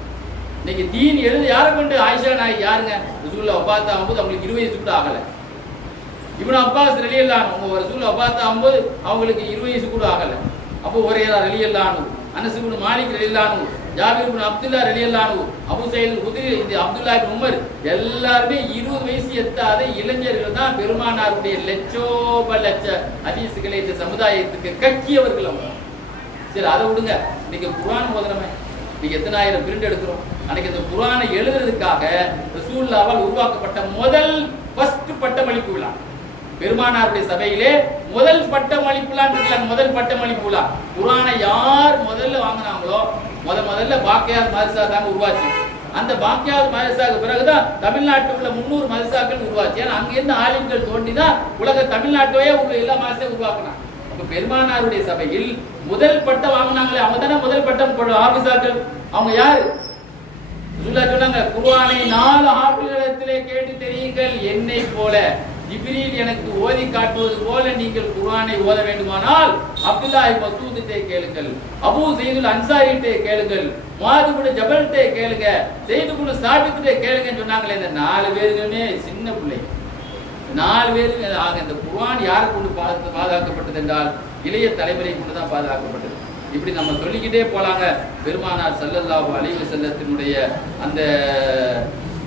இன்னைக்கு தீன் எழுது யாரை கொண்டு? ஆயிஷா நாயகி யாருங்க? ரசூலுல்லாஹ் வஃபாத் ஆகும்போது அவங்களுக்கு 20 வயசு கூட ஆகல. இப்னு அப்பாஸ் ரலியல்லாஹு அன்ஹு ரசூலுல்லாஹ் வஃபாத் ஆகும்போது அவங்களுக்கு 20 வயசு கூட ஆகல. அப்போ ஹுரைரா ரலியல்லாஹு அன்ஹு, அனஸ் இப்னு மாலிக் ரலியல்லாஹு அன்ஹு, ஜாபிர் இப்னு அப்துல்லா ரலியல்லாஹு அன்ஹு, அபூ சயீத் குத்ரி, இந்த அப்துல்லா இப்னு உமர் எல்லாரும் 20 வயசு எட்டாத இளைஞர்கள் தான் பெருமானாருடைய லட்சோப லட்ச ஹதீஸ்களை இந்த சமுதாயத்துக்கு கக்கியவர்கள் அவங்க. சரி அதை விடுங்க, இன்னைக்கு குர்ஆன் ஓதுறமே, இன்னைக்கு எத்தனாயிரம் பிரிண்ட் எடுக்கிறோம். அன்னைக்கு இந்த குர்ஆனை எழுதுறதுக்காக ரசூலுல்லாஹ்வால் உருவாக்கப்பட்ட முதல் ஃபர்ஸ்ட் பட்டமளிப்பு விழா, பெருமானாருடைய சபையிலே முதல் பட்டமளிப்பு விழா இருக்கலாம். முதல் பட்டமளிப்பு விழா குர்ஆனை யார் முதல்ல வாங்கினாங்களோ முதல்ல பாக்கியாத் மதரசா தான் உருவாச்சு. அந்த பாக்கியாத் மதரசாவுக்கு பிறகுதான் தமிழ்நாட்டில் உள்ள 300 மதரசாக்கள் உருவாச்சு. ஏன்னா அங்கிருந்து ஆலிம்கள் தோண்டிதான் உலக தமிழ்நாட்டையே உள்ள எல்லா மதரசையும் உருவாக்குனாங்க. பெருமானாருடைய சபையில் முதல் பட்டம் வாங்கினாங்களே அவங்க தானே முதல் பட்டம் ஆபிசாக்கள். அவங்க யாரு? சொன்னாங்க, குர்ஆனை 4 ஆபிகளிடத்திலே கேட்டு தெரியுங்கள், என்னை போல ஜிப்ரீல் எனக்கு ஓதி காட்டுவது போல நீங்கள் குர்ஆனை ஓத வேண்டுமானால் அப்துல்லா இப்னு மஸ்ஊதிட்டே கேளுங்கள், அபூ ஸைதுல் அன்சாரிட்டே கேளுங்கள், முஆத் இப்னு ஜபல்ட்டே கேளுங்க, ஸைத் இப்னு சாபித்திட்டே கேளுங்கன்னு சொன்னாங்களே. இந்த 4 பேருமே சின்ன பிள்ளை. 4 பேருக்கு ஆக இந்த குர்ஆன் யாரை கொண்டு பாதுகாக்கப்பட்டது என்றால் இளைய தலைமுறை கொண்டு தான் பாதுகாக்கப்பட்டது. இப்படி நம்ம சொல்லிக்கிட்டே போலாங்க. பெருமானார் ஸல்லல்லாஹு அலைஹி வஸல்லத்தினுடைய அந்த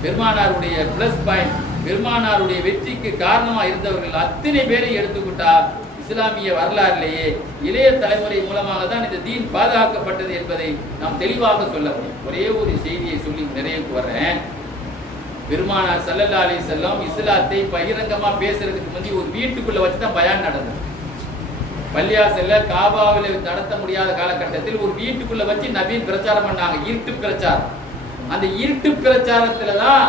பெருமானாருடைய பிளஸ் பாயிண்ட், பெருமானாருடைய வெற்றிக்கு காரணமா இருந்தவர்கள் அத்தனை பேரை எடுத்துக்கிட்டா இஸ்லாமிய வரலாறிலேயே இளைய தலைமுறை மூலமாக தான் இந்த தீன் பாதுகாக்கப்பட்டது என்பதை நாம் தெளிவாக சொல்ல முடியும். ஒரே ஒரு செய்தியை சொல்லி நிறைவுக்கு வர்றேன். பெருமானார் ஸல்லல்லாஹு அலைஹி வஸல்லம் இஸ்லாத்தை பகிரங்கமா பேசுறதுக்கு முந்தி ஒரு வீட்டுக்குள்ள வச்சுதான் பயான் நடந்தது. பள்ளியாசல்ல காபாவில் நடத்த முடியாத காலகட்டத்தில் ஒரு வீட்டுக்குள்ள வச்சு நபீன் பிரச்சாரம் பண்ணாங்க, இருட்டு பிரச்சாரம். அந்த இருட்டு பிரச்சாரத்துல தான்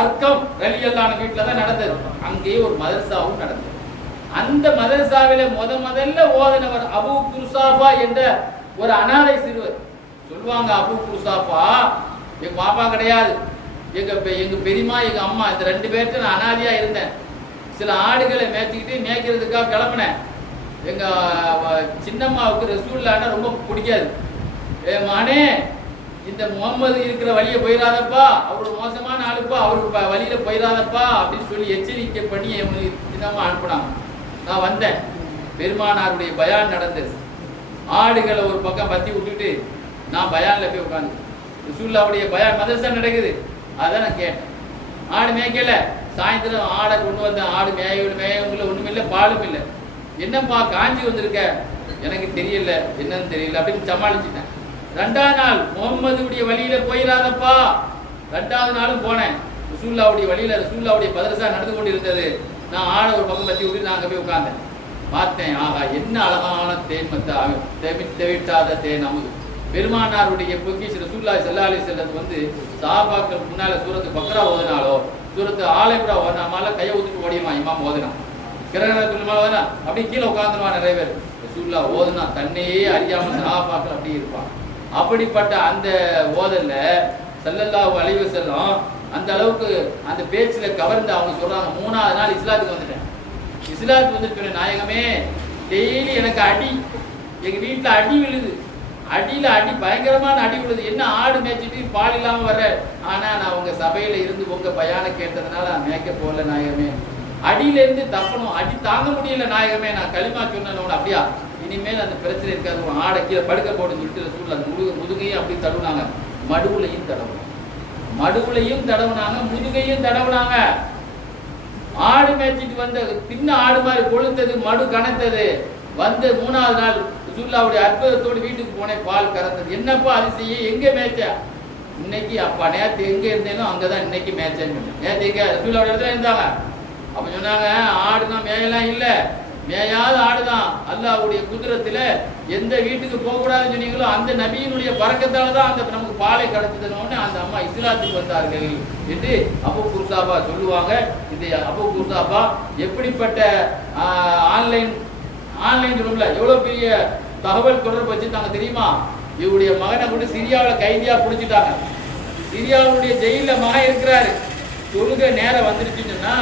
அர்க்கம் ரலியல்லாஹு அன்ஹு வீட்டுல தான் நடந்தது. அங்கேயே ஒரு மதரசாவும் நடந்தது. அந்த மதரசாவில முதல்ல ஓதனவர் அபூ குர்சாஃபா என்ற ஒரு அனாதை சிறுவர். சொல்லுவாங்க, அபூ குர்சாஃபா எங்க பாப்பா கிடையாது, எங்க பெரியமா எங்க அம்மா இந்த 2 பேர்கிட்ட நான் அனாதையா இருந்தேன். சில ஆடுகளை மேய்க்கிறதுக்காக கிளம்பினேன். எங்க சின்னம்மாவுக்கு ரசூலுல்லாஹ்னா ரொம்ப பிடிக்காது. மகனே இந்த முகம்மது இருக்கிற வழியை போயிடாதப்பா, அவரு மோசமான ஆளுப்பா, அவருக்கு வழியில போயிடாதப்பா அப்படின்னு சொல்லி எச்சரிக்கை பண்ணி சின்னம்மா அனுப்புனாங்க. நான் வந்தேன். பெருமானாருடைய பயான் நடந்தது. ஆடுகளை ஒரு பக்கம் பத்தி விட்டுட்டு நான் பயான்ல போய் உட்காந்து ரசூலுல்லாஹ்வுடைய பயான் மதரசா நடக்குது. அதான் நான் கேட்டேன். ஆடு மேய்க்கல. சாயந்தரம் ஆடை கொண்டு வந்தேன். ஆடு மேயவில்லை, ஒண்ணும் இல்லை, பாலும் இல்லை. என்னப்பா காஞ்சி வந்திருக்க? எனக்கு தெரியல, என்னன்னு தெரியல அப்படின்னு சமாளிச்சுட்டேன். 2ஆவது நாள் முகம்மதுடைய வழியில போயிடாதப்பா. 2ஆவது நாளும் போனேன். ரசூலுல்லாஹ்வுடைய வழியில ரசூலுல்லாஹ்வுடைய மதரசா நடந்து கொண்டு இருந்தது. நான் ஆடை ஒரு பக்கம் பத்தி விட்டு நான் அங்கே போய் உட்கார்ந்தேன். பார்த்தேன், ஆகா என்ன அழகான தேன் தெவிட்டாத தேன் அமுது. பெருமானாருடைய பொக்கிஷ் ரசூலுல்லாஹி ஸல்லல்லாஹு அலைஹி வஸல்லம் வந்து சஹாபாக்கள் முன்னால சூரத்து பக்ரா ஓதுனாலோ சூரத்து ஆல இம்ரான் ஓதுனாமால கையை ஊத்திட்டு ஓடிடுவான். இமாம் ஓதுனா கிரகணத்துல ஓதுனா அப்படி கீழே உட்கார்ந்துருவான். நிறைய பேர் ரசூலுல்லாஹ் ஓதுனா தன்னையே அறியாம சஹாபாக்கள் அப்படி இருப்பான். அப்படிப்பட்ட அந்த ஓதல்ல ஸல்லல்லாஹு அலைஹி வஸல்லம் அந்த அளவுக்கு அந்த பேச்சுல கவர்ந்து அவங்க சொல்றாங்க, 3ஆவது நாள் இஸ்லாத்துக்கு வந்துட்டேன். இஸ்லாத்து வந்து சொன்ன நாயகமே டெய்லி எனக்கு அடி, எங்க வீட்டுல அடி விழுது, அடியில அடி பயங்கரமான அடி விழுது. என்ன ஆடு மேய்ச்சிட்டு பால் இல்லாம வர்ற, ஆனா நான் உங்க சபையில இருந்து உங்க பயான கேட்டதுனால மேய்க்க போகல நாயகமே. அடியில இருந்து தப்பணும், அடி தாங்க முடியல நாயகமே, நான் களிமா சொன்னேன். அப்படியா, இனிமேல் அந்த பிரச்சனை இருக்காது, ஆடை கீழே படுக்க போடுன்னு சொல்லிட்டு சூழல் அந்த முதுகையும் அப்படி தடவுனாங்க, மடுவுலையும் தடவுனாங்க, மடுவுலையும் தடவுனாங்க, முதுகையும் தடவுனாங்க. ஆடு மேய்ச்சிட்டு வந்த தின்ன ஆடு மாதிரி கொளுத்தது, மடு கனத்தது. வந்து 3வது நாள் ரசூலுல்லாஹ்வுடைய அற்புதத்தோடு வீட்டுக்கு போனேன், பால் கறந்தது. என்னப்பா அதிசயம், எங்க மேய்ச்ச? இன்னைக்கு அப்பா நேற்று எங்க இருந்தேனோ அங்கதான் இன்னைக்கு மேய்ச்சேன்னு. நேற்று எங்க ரசூலுல்லாஹ்வுடைய இடத்துல இருந்தாங்க. அப்ப சொன்னாங்க, ஆடுதான் மேயெல்லாம் இல்ல, மேயாத ஆடுதான். அல்லாஹ்வுடைய குதிரத்துல எந்த வீட்டுக்கு போக கூடாதுன்னு சொன்னீங்களோ அந்த நபியினுடைய பரக்கத்தால தான் அந்த நமக்கு பாலை கிடைச்சதுன்னு அந்த அம்மா இஸ்லாத்துக்கு வந்தார்கள் என்று அபூ குர்சாபா சொல்லுவாங்க. இந்த அபூ குர்சாபா எப்படிப்பட்ட ஆன்லைன் சொல்லும்ல, எவ்வளவு பெரிய தகவல் தொடர்பு வச்சுட்டாங்க தெரியுமா? இவருடைய மகனை கூட சிரியாவில் கைதியா பிடிச்சிட்டாங்க. சிரியாவுடைய ஜெயில மகன் இருக்கிறாரு. தொழுகை நேரம் வந்துருச்சுன்னா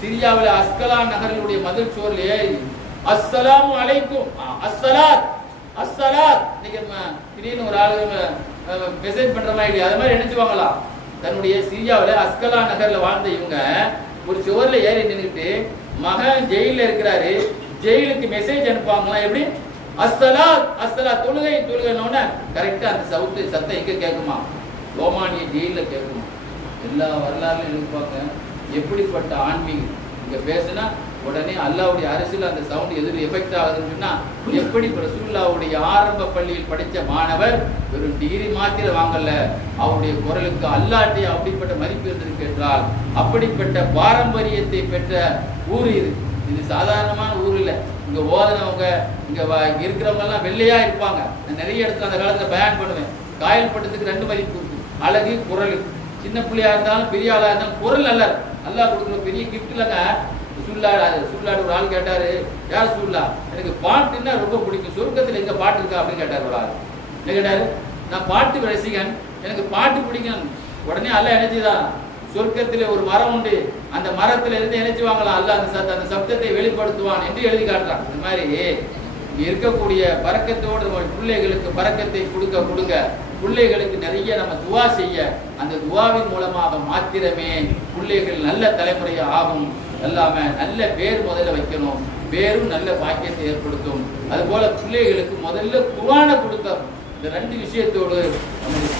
சிரியாவில் அஸ்கலான் நகரினுடைய மதில் சோர்ல அஸ்ஸலாமு அலைக்கும் அஸ்ஸலாத் அஸ்ஸலாத். நீங்க திடீர்னு ஒரு ஆளு மெசேஜ் பண்ற மாதிரி அது மாதிரி நினைச்சுவாங்களா? தன்னுடைய சிரியாவில் அஸ்கலான் நகர்ல வாழ்ந்த இவங்க ஒரு சுவர்ல ஏறி நின்றுட்டு மகன் ஜெயில இருக்கிறாரு, ஜெயிலுக்கு மெசேஜ் அனுப்புவாங்களா? எப்படி? அஸ்ஸலாத் அஸ்ஸலாத், தொழுகை தொழுகைன்னு கரெக்டா அந்த சத்தம் எங்க கேட்குமா? ரோமானிய ஜெயில கேட்குமா? எல்லா வரலாறுலையும் இருப்பாங்க. எப்படிப்பட்ட ஆன்மீகம் இங்க பேசுனா உடனே அல்லாஹ்வுடைய அரசியல் அந்த சவுண்ட் எதில் எஃபெக்ட் ஆகுதுன்னு சொன்னா, எப்படி ரசூலுல்லாஹ்வுடைய ஆரம்ப பள்ளியில் படித்த மாணவர் வெறும் டிகிரி மாத்திரம் வாங்கல, அவருடைய குரலுக்கு அல்லாஹ்ட்டே அப்படிப்பட்ட மதிப்பு இருந்திருக்கு என்றால், அப்படிப்பட்ட பாரம்பரியத்தை பெற்ற ஊர் இது. இது சாதாரணமான ஊர் இல்லை. இங்க ஓதனவங்க இங்க இருக்கிறவங்க எல்லாம் வெள்ளையா இருப்பாங்க. நான் நிறைய இடத்துல அந்த காலத்துல பயன் பண்ணுவேன். காயல் பட்டத்துக்கு 2 மதிப்பு இருக்கு, அழகு, குரல். சின்ன பிள்ளையா இருந்தாலும் பெரிய ஆளா இருந்தாலும் குரல் நல்லா அல்லாஹ் கொடுக்குற பெரிய கிஃப்ட் இல்லைங்க. சுல்லாடு ஒரு ஆள் கேட்டாரு, யார் சுல்லா, எனக்கு பாட்டுன்னா ரொம்ப பிடிக்கும், சொர்க்கத்தில் எங்க பாட்டு இருக்கா அப்படின்னு கேட்டார். ஒரு ஆள் என்ன கேட்டாரு, நான் பாட்டு ரசிகன், எனக்கு பாட்டு பிடிக்கும். உடனே அல்லாஹ் நினைச்சுதான், சொர்க்கத்தில் ஒரு மரம் உண்டு, அந்த மரத்துல இருந்து நினைச்சு வாங்கலாம், அல்லாஹ் அந்த சப்தத்தை வெளிப்படுத்துவான் என்று எழுதி காட்டுறான். இந்த மாதிரி இருக்கக்கூடிய பரக்கத்தோடு நம்ம பிள்ளைகளுக்கு பரக்கத்தை கொடுக்க பிள்ளைகளுக்கு நிறைய நம்ம துவா செய்ய, அந்த துவாவின் மூலமாக மாத்திரமே பிள்ளைகள் நல்ல தலைமுறையா ஆகும். எல்லாம நல்ல பேர் முதல்ல வைக்கணும், பேரும் நல்ல பாக்கியத்தை ஏற்படுத்தும். அதுபோல பிள்ளைகளுக்கு முதல்ல குர்ஆனை கொடுக்க, இந்த 2 விஷயத்தோடு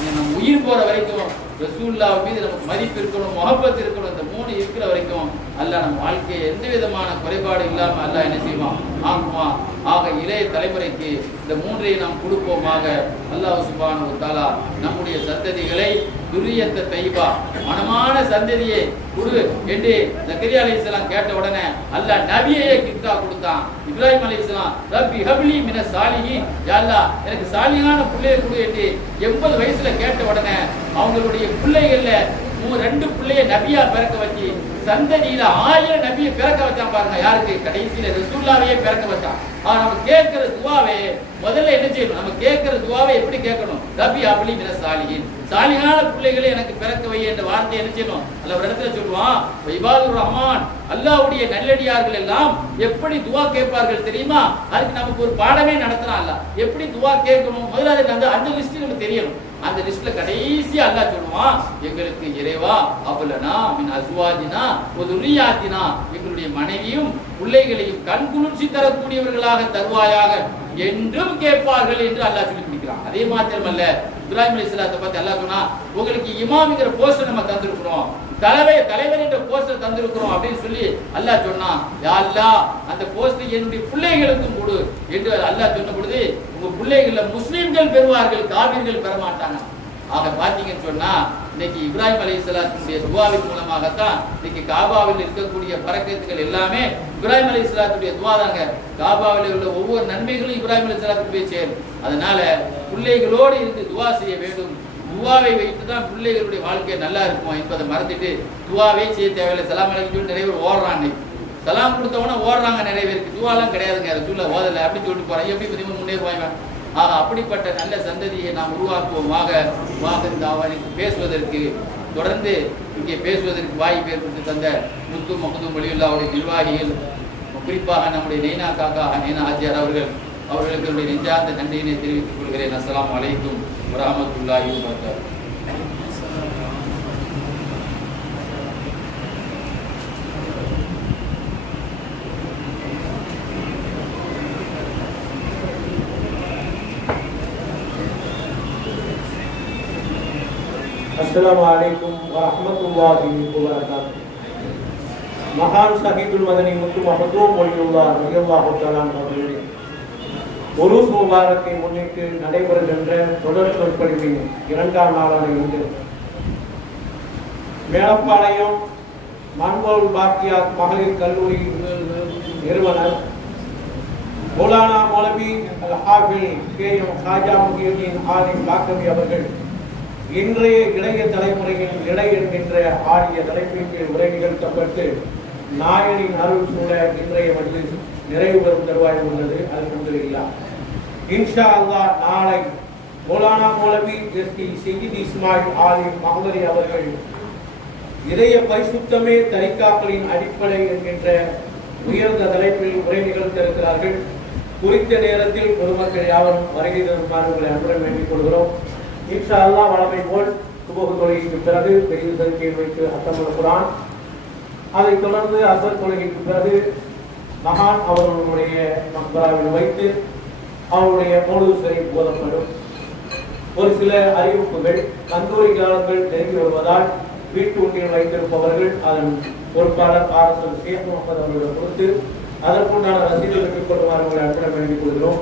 நம்ம உயிர் போற வரைக்கும் ரசூலுல்லாஹ் மீது நமக்கு மதிப்பு இருக்கணும், முஹப்பத் இருக்கணும். இந்த 3 இருக்கிற வரைக்கும் அல்லாஹ் நம்ம வாழ்க்கையை எந்த விதமான குறைபாடு இல்லாம அல்லாஹ் என்ன செய்வான், ஆக்குவான். ஆக இளைய தலைமுறைக்கு இந்த 3ஐயும் நாம் கொடுப்போமாக. அல்லாஹ் சுப்ஹானஹு வ தஆலா நம்முடைய சந்ததிகளை துர்ரியத்த தைபா, மனமான சந்ததியை கொடு என்று ஜக்கரியா அலைஹிஸ்ஸலாம் கேட்ட உடனே அல்லாஹ் நபியையே கிஃப்டா கொடுத்தான். இப்ராஹிம் அலைஹிஸ்ஸலாம் ரப்பி ஹப்லி மின சாலிஹீன், யா அல்லாஹ் எனக்கு சாலிஹான பிள்ளையை கொடு என்று 80 வயசுல கேட்ட உடனே அவங்களுடைய பிள்ளைகள்ல 2 பிள்ளைய நபியா பிறக்க வச்சு சந்ததியில 1000 நபியை பிறக்க வச்சான் பாருங்க. யாருக்கு? கடைசியில ரசூலுல்லாஹ்வையே பிறக்க வச்சான். நம்ம கேட்கிற துவாவே முதல்ல என்ன செய்யணும்? நம்ம கேட்கிற துவாவை எப்படி கேட்கணும்? ரப்பி ஹப்லி மின சாலிஹீன், சாலிஹான பிள்ளைகளை எனக்கு பிறக்க வை என்ற வார்த்தை என்ன செய்யணும்? அல்ல ஒரு இடத்துல சொல்லுவான், இபாதுர் ரஹ்மான், அல்லாஹ்வுடைய நல்லடியார்கள் எல்லாம் எப்படி துவா கேட்பார்கள் தெரியுமா? அதுக்கு நமக்கு ஒரு பாடமே நடத்தலாம். அல்ல எப்படி துவா கேட்கணும் முதல்ல அந்த லிஸ்ட் நமக்கு தெரியணும். அந்த லிஸ்ட்ல கடைசியா அல்லாஹ் சொல்லுவான், எங்களுக்கு இறைவா அபலனா மின் அஸ்வாஜினா வ துர்ரியாத்தினா, எங்களுடைய மனைவியும் பிள்ளைகளையும் கண்குளிர்ச்சி தரக்கூடியவர்களாக தருவாயாக என்றும் கேட்பார்கள் என்று அல்லாஹ் சொல்லி முடிக்கிறான். அதே மாத்திரமல்ல, இப்ராஹிம் அலைஹிஸ்ஸலாத்தை பத்தி அல்லாஹ் சொன்னா, உங்களுக்கு இமாம்ங்கிற போஸ்ட் நம்ம தந்திருக்கிறோம், தலைவர் என்ற போஸ்டர் தந்திருக்கிறோம் அப்படின்னு சொல்லி அல்லாஹ் சொன்னான். யா அல்லாஹ் அந்த போஸ்டர் என்னுடைய பிள்ளைகளுக்கும் கொடு என்று அல்லாஹ் சொன்ன பொழுது, உங்க பிள்ளைகள்ல முஸ்லிம்கள் பெறுவார்கள், காபிர்கள் பெற மாட்டாங்க. ஆக பாத்தீங்கன்னு சொன்னா, இன்னைக்கு இப்ராஹிம் அலைஹிஸ்ஸலாத்துடைய துஆவின் மூலமாகத்தான் இன்னைக்கு காபாவில் இருக்கக்கூடிய பரக்கத்துகள் எல்லாமே இப்ராஹிம் அலைஹிஸ்ஸலாத்துடைய துஆ தாங்க. காபாவில் உள்ள ஒவ்வொரு நன்மைகளும் இப்ராஹிம் அலைஹிஸ்ஸலாத்துக்கு போய் சேரும். அதனால பிள்ளைகளோடு இருந்து துஆ செய்ய வேண்டும். துவாவை வைத்து தான் பிள்ளைகளுடைய வாழ்க்கை நல்லா இருக்கும் என்பதை மறந்துட்டு துவாவே செய்ய தேவையில்லை. சலாம் அலைக்கும் சொல்லி நிறைய பேர் ஓடுறாங்க. சலாம் கொடுத்தவனா ஓடுறாங்க நிறைய பேருக்கு. துவாலாம் கிடையாதுங்க, ரசூலுல்லாஹ் ஓதலை அப்படின்னு சொல்லிட்டு போறாங்க. எப்படி பதிவு முன்னேறுவாங்க? ஆக அப்படிப்பட்ட நல்ல சந்ததியை நாம் உருவாக்குவோமாக. இந்த அவனுக்கு பேசுவதற்கு தொடர்ந்து இங்கே பேசுவதற்கு வாய்ப்பு ஏற்படுத்தி தந்த முத்து மஹ்தூம் வலியுல்லாஹ்வுடைய நிர்வாகிகள், குறிப்பாக நம்முடைய நெய்னா காக்கா நெய்னா ஆஜியார் அவர்களுக்கு என்னுடைய நெஞ்சார்ந்த நன்றியினை தெரிவித்துக் கொள்கிறேன். அஸ்ஸலாமு அலைக்கும் வரஹ்மத்துல்லாஹி வபரகாத்துஹு. அஸ்ஸலாமு அலைக்கும் வரஹ்மத்துல்லாஹி வபரகாத்துஹு. மகான் ஷஹீதுல் மதனி முத்து மஹ்தூம் வலியுல்லாஹ் ரலியல்லாஹு தஆலா அவர்களுடைய உருஸ் முபாரக்கை முன்னிட்டு நடைபெறுகின்ற தொடர் சொற்பொழிவின் 2ஆம் நாளான இன்று மேலப்பாளையம் மன்மோல் பாக்கியாத் மகளிர் கல்லூரி நிறுவனர் மௌலானா மௌலவி அல் ஹாஃபில் கே.எம். ஹாஜா முஹியுddin ஆலிம் பாக்கவி அவர்கள் இன்றைய இளைய தலைமுறையில் இளை என்கின்ற ஆடிய தலைப்பிற்கு உரை நிகழ்த்தப்பட்டு நாயனின் அருள் சூழ இன்றைய மஜ்லிஸ் நிறைவு பெறும் தருவாய் உள்ளது. அல்ஹம்துலில்லாஹ். இன்ஷா அல்லாஹ் நாளை மௌலானா மௌலவி எஸ்டி சையீத் இஸ்மாயில் ஆலிம் மஹ்தரி அவர்கள் இதய பரிசுத்தமே தரிகாக்களின் அடிப்படை என்கின்ற உயர்ந்த தலைப்பில் உரை நிகழ்த்த இருக்கிறார்கள். குறித்த நேரத்தில் பொதுமக்கள் யாவரும் வருகை தருமாறு உங்களை அன்புடன் வேண்டிக் கொள்கிறோம். இன்ஷா அல்லாஹ் வழமை போல் சுபஹ் தொழுகைக்கு பிறகு பெரிய சதுக்கையை வைத்து அத்தமுல் குர்ஆன், அதைத் தொடர்ந்து அஸ்ர் தொழுகைக்கு பிறகு மகான் அவர்களுடைய மக்பராவில் வைத்து அவருடைய மௌலூது ஷரீஃப் போதப்படும். ஒரு சில அறிவிப்புகள் கந்தூரி காலங்கள் நெருங்கி வருவதால் வீட்டு உண்டியில் வைத்திருப்பவர்கள் அதன் பொறுப்பாளர் ஆர்எஸ்எல் ஷேக் முகமது அவர்களை கொடுத்து அதற்குண்டான ரசீதை பெற்றுக் கொள்ளுமாறு உங்களை அன்புடன் வேண்டிக் கொள்கிறோம்.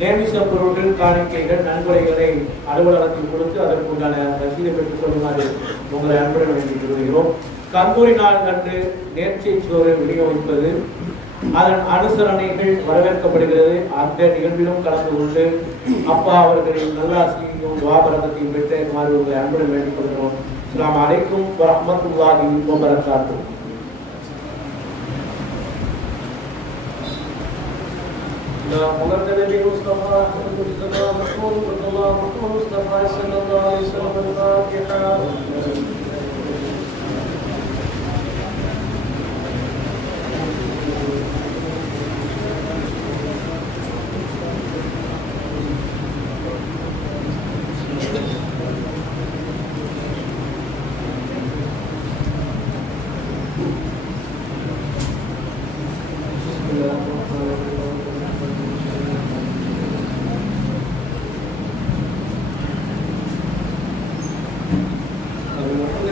நேமிச பொருட்கள் காணிக்கைகள் நன்கொடைகளை அலுவலகத்தில் கொடுத்து அதற்குண்டான ரசீதை பெற்றுக் கொள்ளுமாறு உங்களை அன்புடன் வேண்டிக் கொள்கிறோம். கந்தூரி நாள் கண்டு நேர்ச்சை சோறு விநியோகிப்பது அதன் அனுசரணைகள் வரவேற்கப்படுகிறது. அந்த நிகழ்விலும் கலந்து கொண்டு அப்பா அவர்களின் நல்லாசியையும் துவாபரகத்தையும் பெற்றுமாறு உங்களை அன்புடன் வேண்டிக் கொள்கிறோம். அஸ்ஸலாமு அலைக்கும் வரஹ்மத்துல்லாஹி வபரகாத்துஹு. محمد النبي المصطفى احمد المصطفى محمود عبد الله محمود مصطفى صلى الله عليه وسلم. الفاتحه.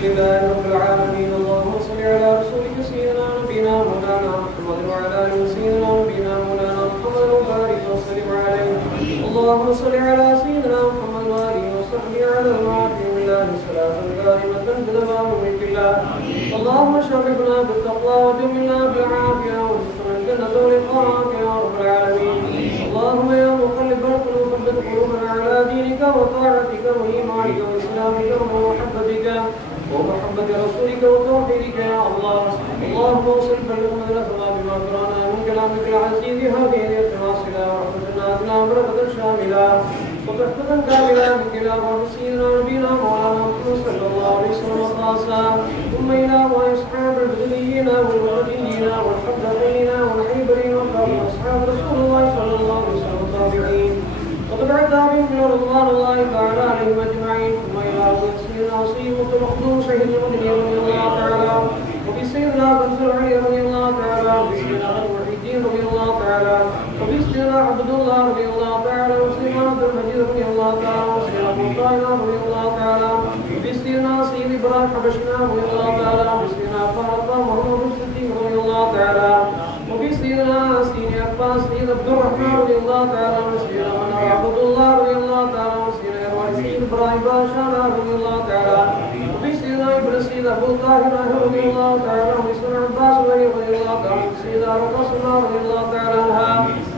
لله رب العالمين. اللهم صل على رسولك سيدنا نبينا مولانا محمد وعلى اله سيدنا نبينا مولانا محمد وبارك وسلم عليه. اللهم صل على سيدنا محمد واله وصحبه على المعافي بالله صلاه دائمه بدوام ملك الله. اللهم شرفنا بالتقوى وجملنا بالعافيه وارزقنا الجنه ولقاءك يا رب العالمين. اللهم يا مقلب القلوب ثبت قلوبنا على دينك وطاعتك وايمانك واسلامك ومحبتك ومحبة رسولك وتوحيدك يا الله. اللهم وصل بلغنا الأخلاق بما قرانا من كلامك العزيز هذه الواصلة ورحمتنا أدنى بركة شاملة وتحفة كاملة من كلام سيدنا نبينا مولانا محمد صلى الله عليه وسلم خاصة ثم إلى وأصحاب البدريين والمهديين والحبلين والحبرين وأصحاب رسول الله صلى الله عليه وسلم التابعين وتبع التابعين من رضوان الله تعالى عليهم أجمعين ثم إلى سيدنا وصيم المخدوم شهيد المدني رضي الله تعالى وفي سيدنا بن علي رضي الله تعالى وفي سيدنا محي الدين رضي الله تعالى وفي سيدنا عبد الله رضي الله تعالى وسيدنا عبد المجيد رضي الله تعالى وسيدنا ابو طاهر رضي الله تعالى وفي سيدنا سيد ابراهيم حبشنا رضي الله تعالى وفي سيدنا فاطمه محمد الصديق رضي الله تعالى وفي سيدنا سيدنا عباس سيد عبد الرحمن رضي الله تعالى وسيدنا عبد الله رضي الله تعالى وسيدنا سيد ابراهيم باشا رضي الله تعالى وفي سيدنا ابن سيد ابو طاهر رضي الله تعالى وفي سيدنا عباس رضي الله تعالى وفي سيدنا رقصنا رضي الله تعالى عنها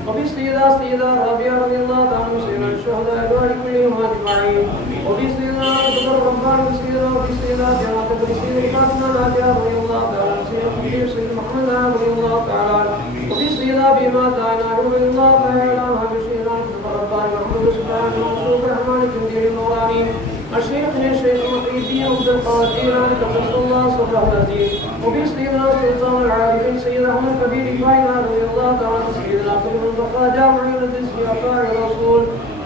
وفي سيدنا ربيع رضي الله تعالى وفي سيدنا الشهداء الوالد كلهم اجمعين وفي سيدنا عبد الرحمن وفي سيدنا جماعه وفي سيدنا فاطمه ناديه رضي الله تعالى وفي سيدنا محمد رضي الله تعالى وفي سيدنا بما تعالى رضي الله تعالى وفي سيدنا ربان محمد سبحانه وتعالى الرحمن الجندي المولاني الشيخ محي الدين عبد القادر قدس الله سره العزيز وفي سيدنا سلطان العارفين سيدنا احمد كبير فايد رضي خواجة معين الدين أطاع الرسول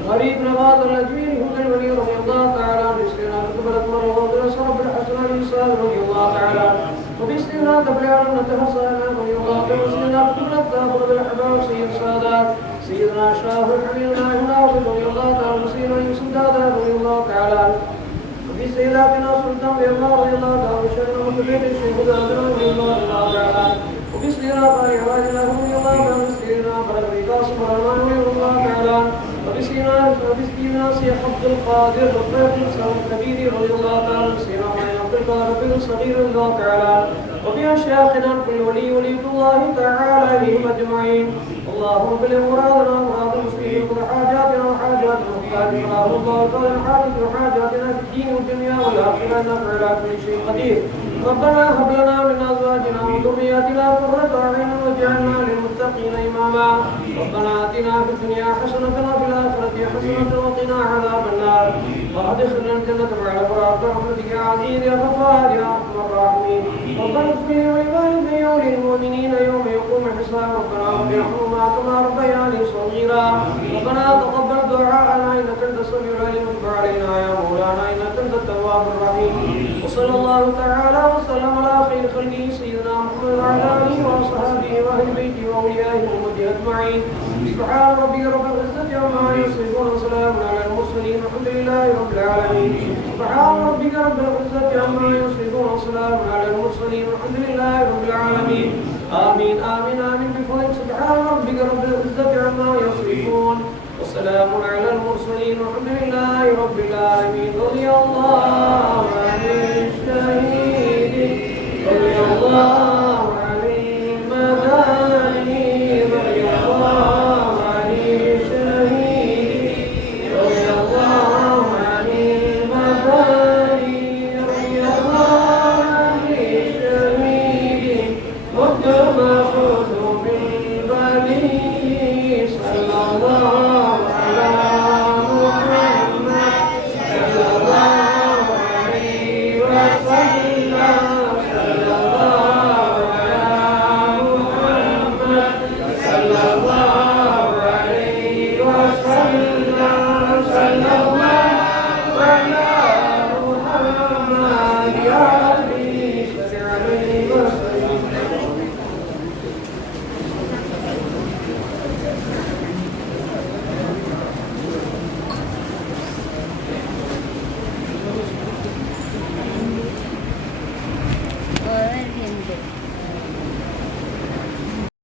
غريب نواز الأجمير هدى الولي رضي الله تعالى عنه بسيرنا تقبلت مرة ودرس رب الحسن الإنسان رضي الله تعالى عنه وبسيرنا قبل أن نتحصل رضي الله تعالى وبسيرنا تقبلت تأخذ بالأحباب سيد السادات سيدنا شاف الحبيبنا هنا رضي الله تعالى وسيدنا يوسف دادا رضي الله تعالى عنه وبسيداتنا سلطان رضي الله تعالى وشيخنا مكبير الشيخ دادا رضي الله تعالى عنه وبسيدنا باري عباد الله رضي الله تعالى وبسيدنا باري قاسم رضي الله تعالى عنه وبسيدنا شيخ عبد القادر رضي الكبير رضي الله تعالى وسيدنا عبد القادر الصغير رضي الله تعالى وبأشياخنا كل ولي الله تعالى بهم أجمعين اللهم بلغ مرادنا ومراد المسلمين وحاجاتنا وحاجات المحتاجين اللهم بارك حاجتنا وحاجاتنا في الدين والدنيا والآخرة إنك على كل شيء قدير ربنا هب لنا من أزواجنا وذرياتنا قرة أعين واجعلنا للمتقين إماما ربنا آتنا في الدنيا حسنة وفي الآخرة حسنة وقنا عذاب النار وأدخلنا الجنة مع الأبرار برحمتك يا عزيز يا غفار يا أرحم الراحمين ربنا اغفر لي ولوالدي وللمؤمنين يوم يقوم الحساب ربنا اغفر ارحمهما كما ربياني صغيرا ربنا تقبل دعاءنا إنك أنت السميع العليم وتب علينا يا مولانا إنك أنت التواب الرحيم وصلى الله تعالى وسلم على خير خلقه سيدنا محمد وعلى آله وصحبه وأهل بيته وأوليائه وأمته أجمعين سبحان ربك رب العزة عما يصفون وسلام على المرسلين والحمد لله رب العالمين سبحان ربك رب العزة عما يصفون وسلام على المرسلين والحمد لله رب العالمين آمين آمين آمين بفضلك سبحان ربك رب العزة عما يصفون وسلام على المرسلين والحمد لله رب العالمين رضي الله عن الشهيد رضي الله عن المداني رضي الله عن الشهيد رضي الله عن المداني رضي الله عن الشهيد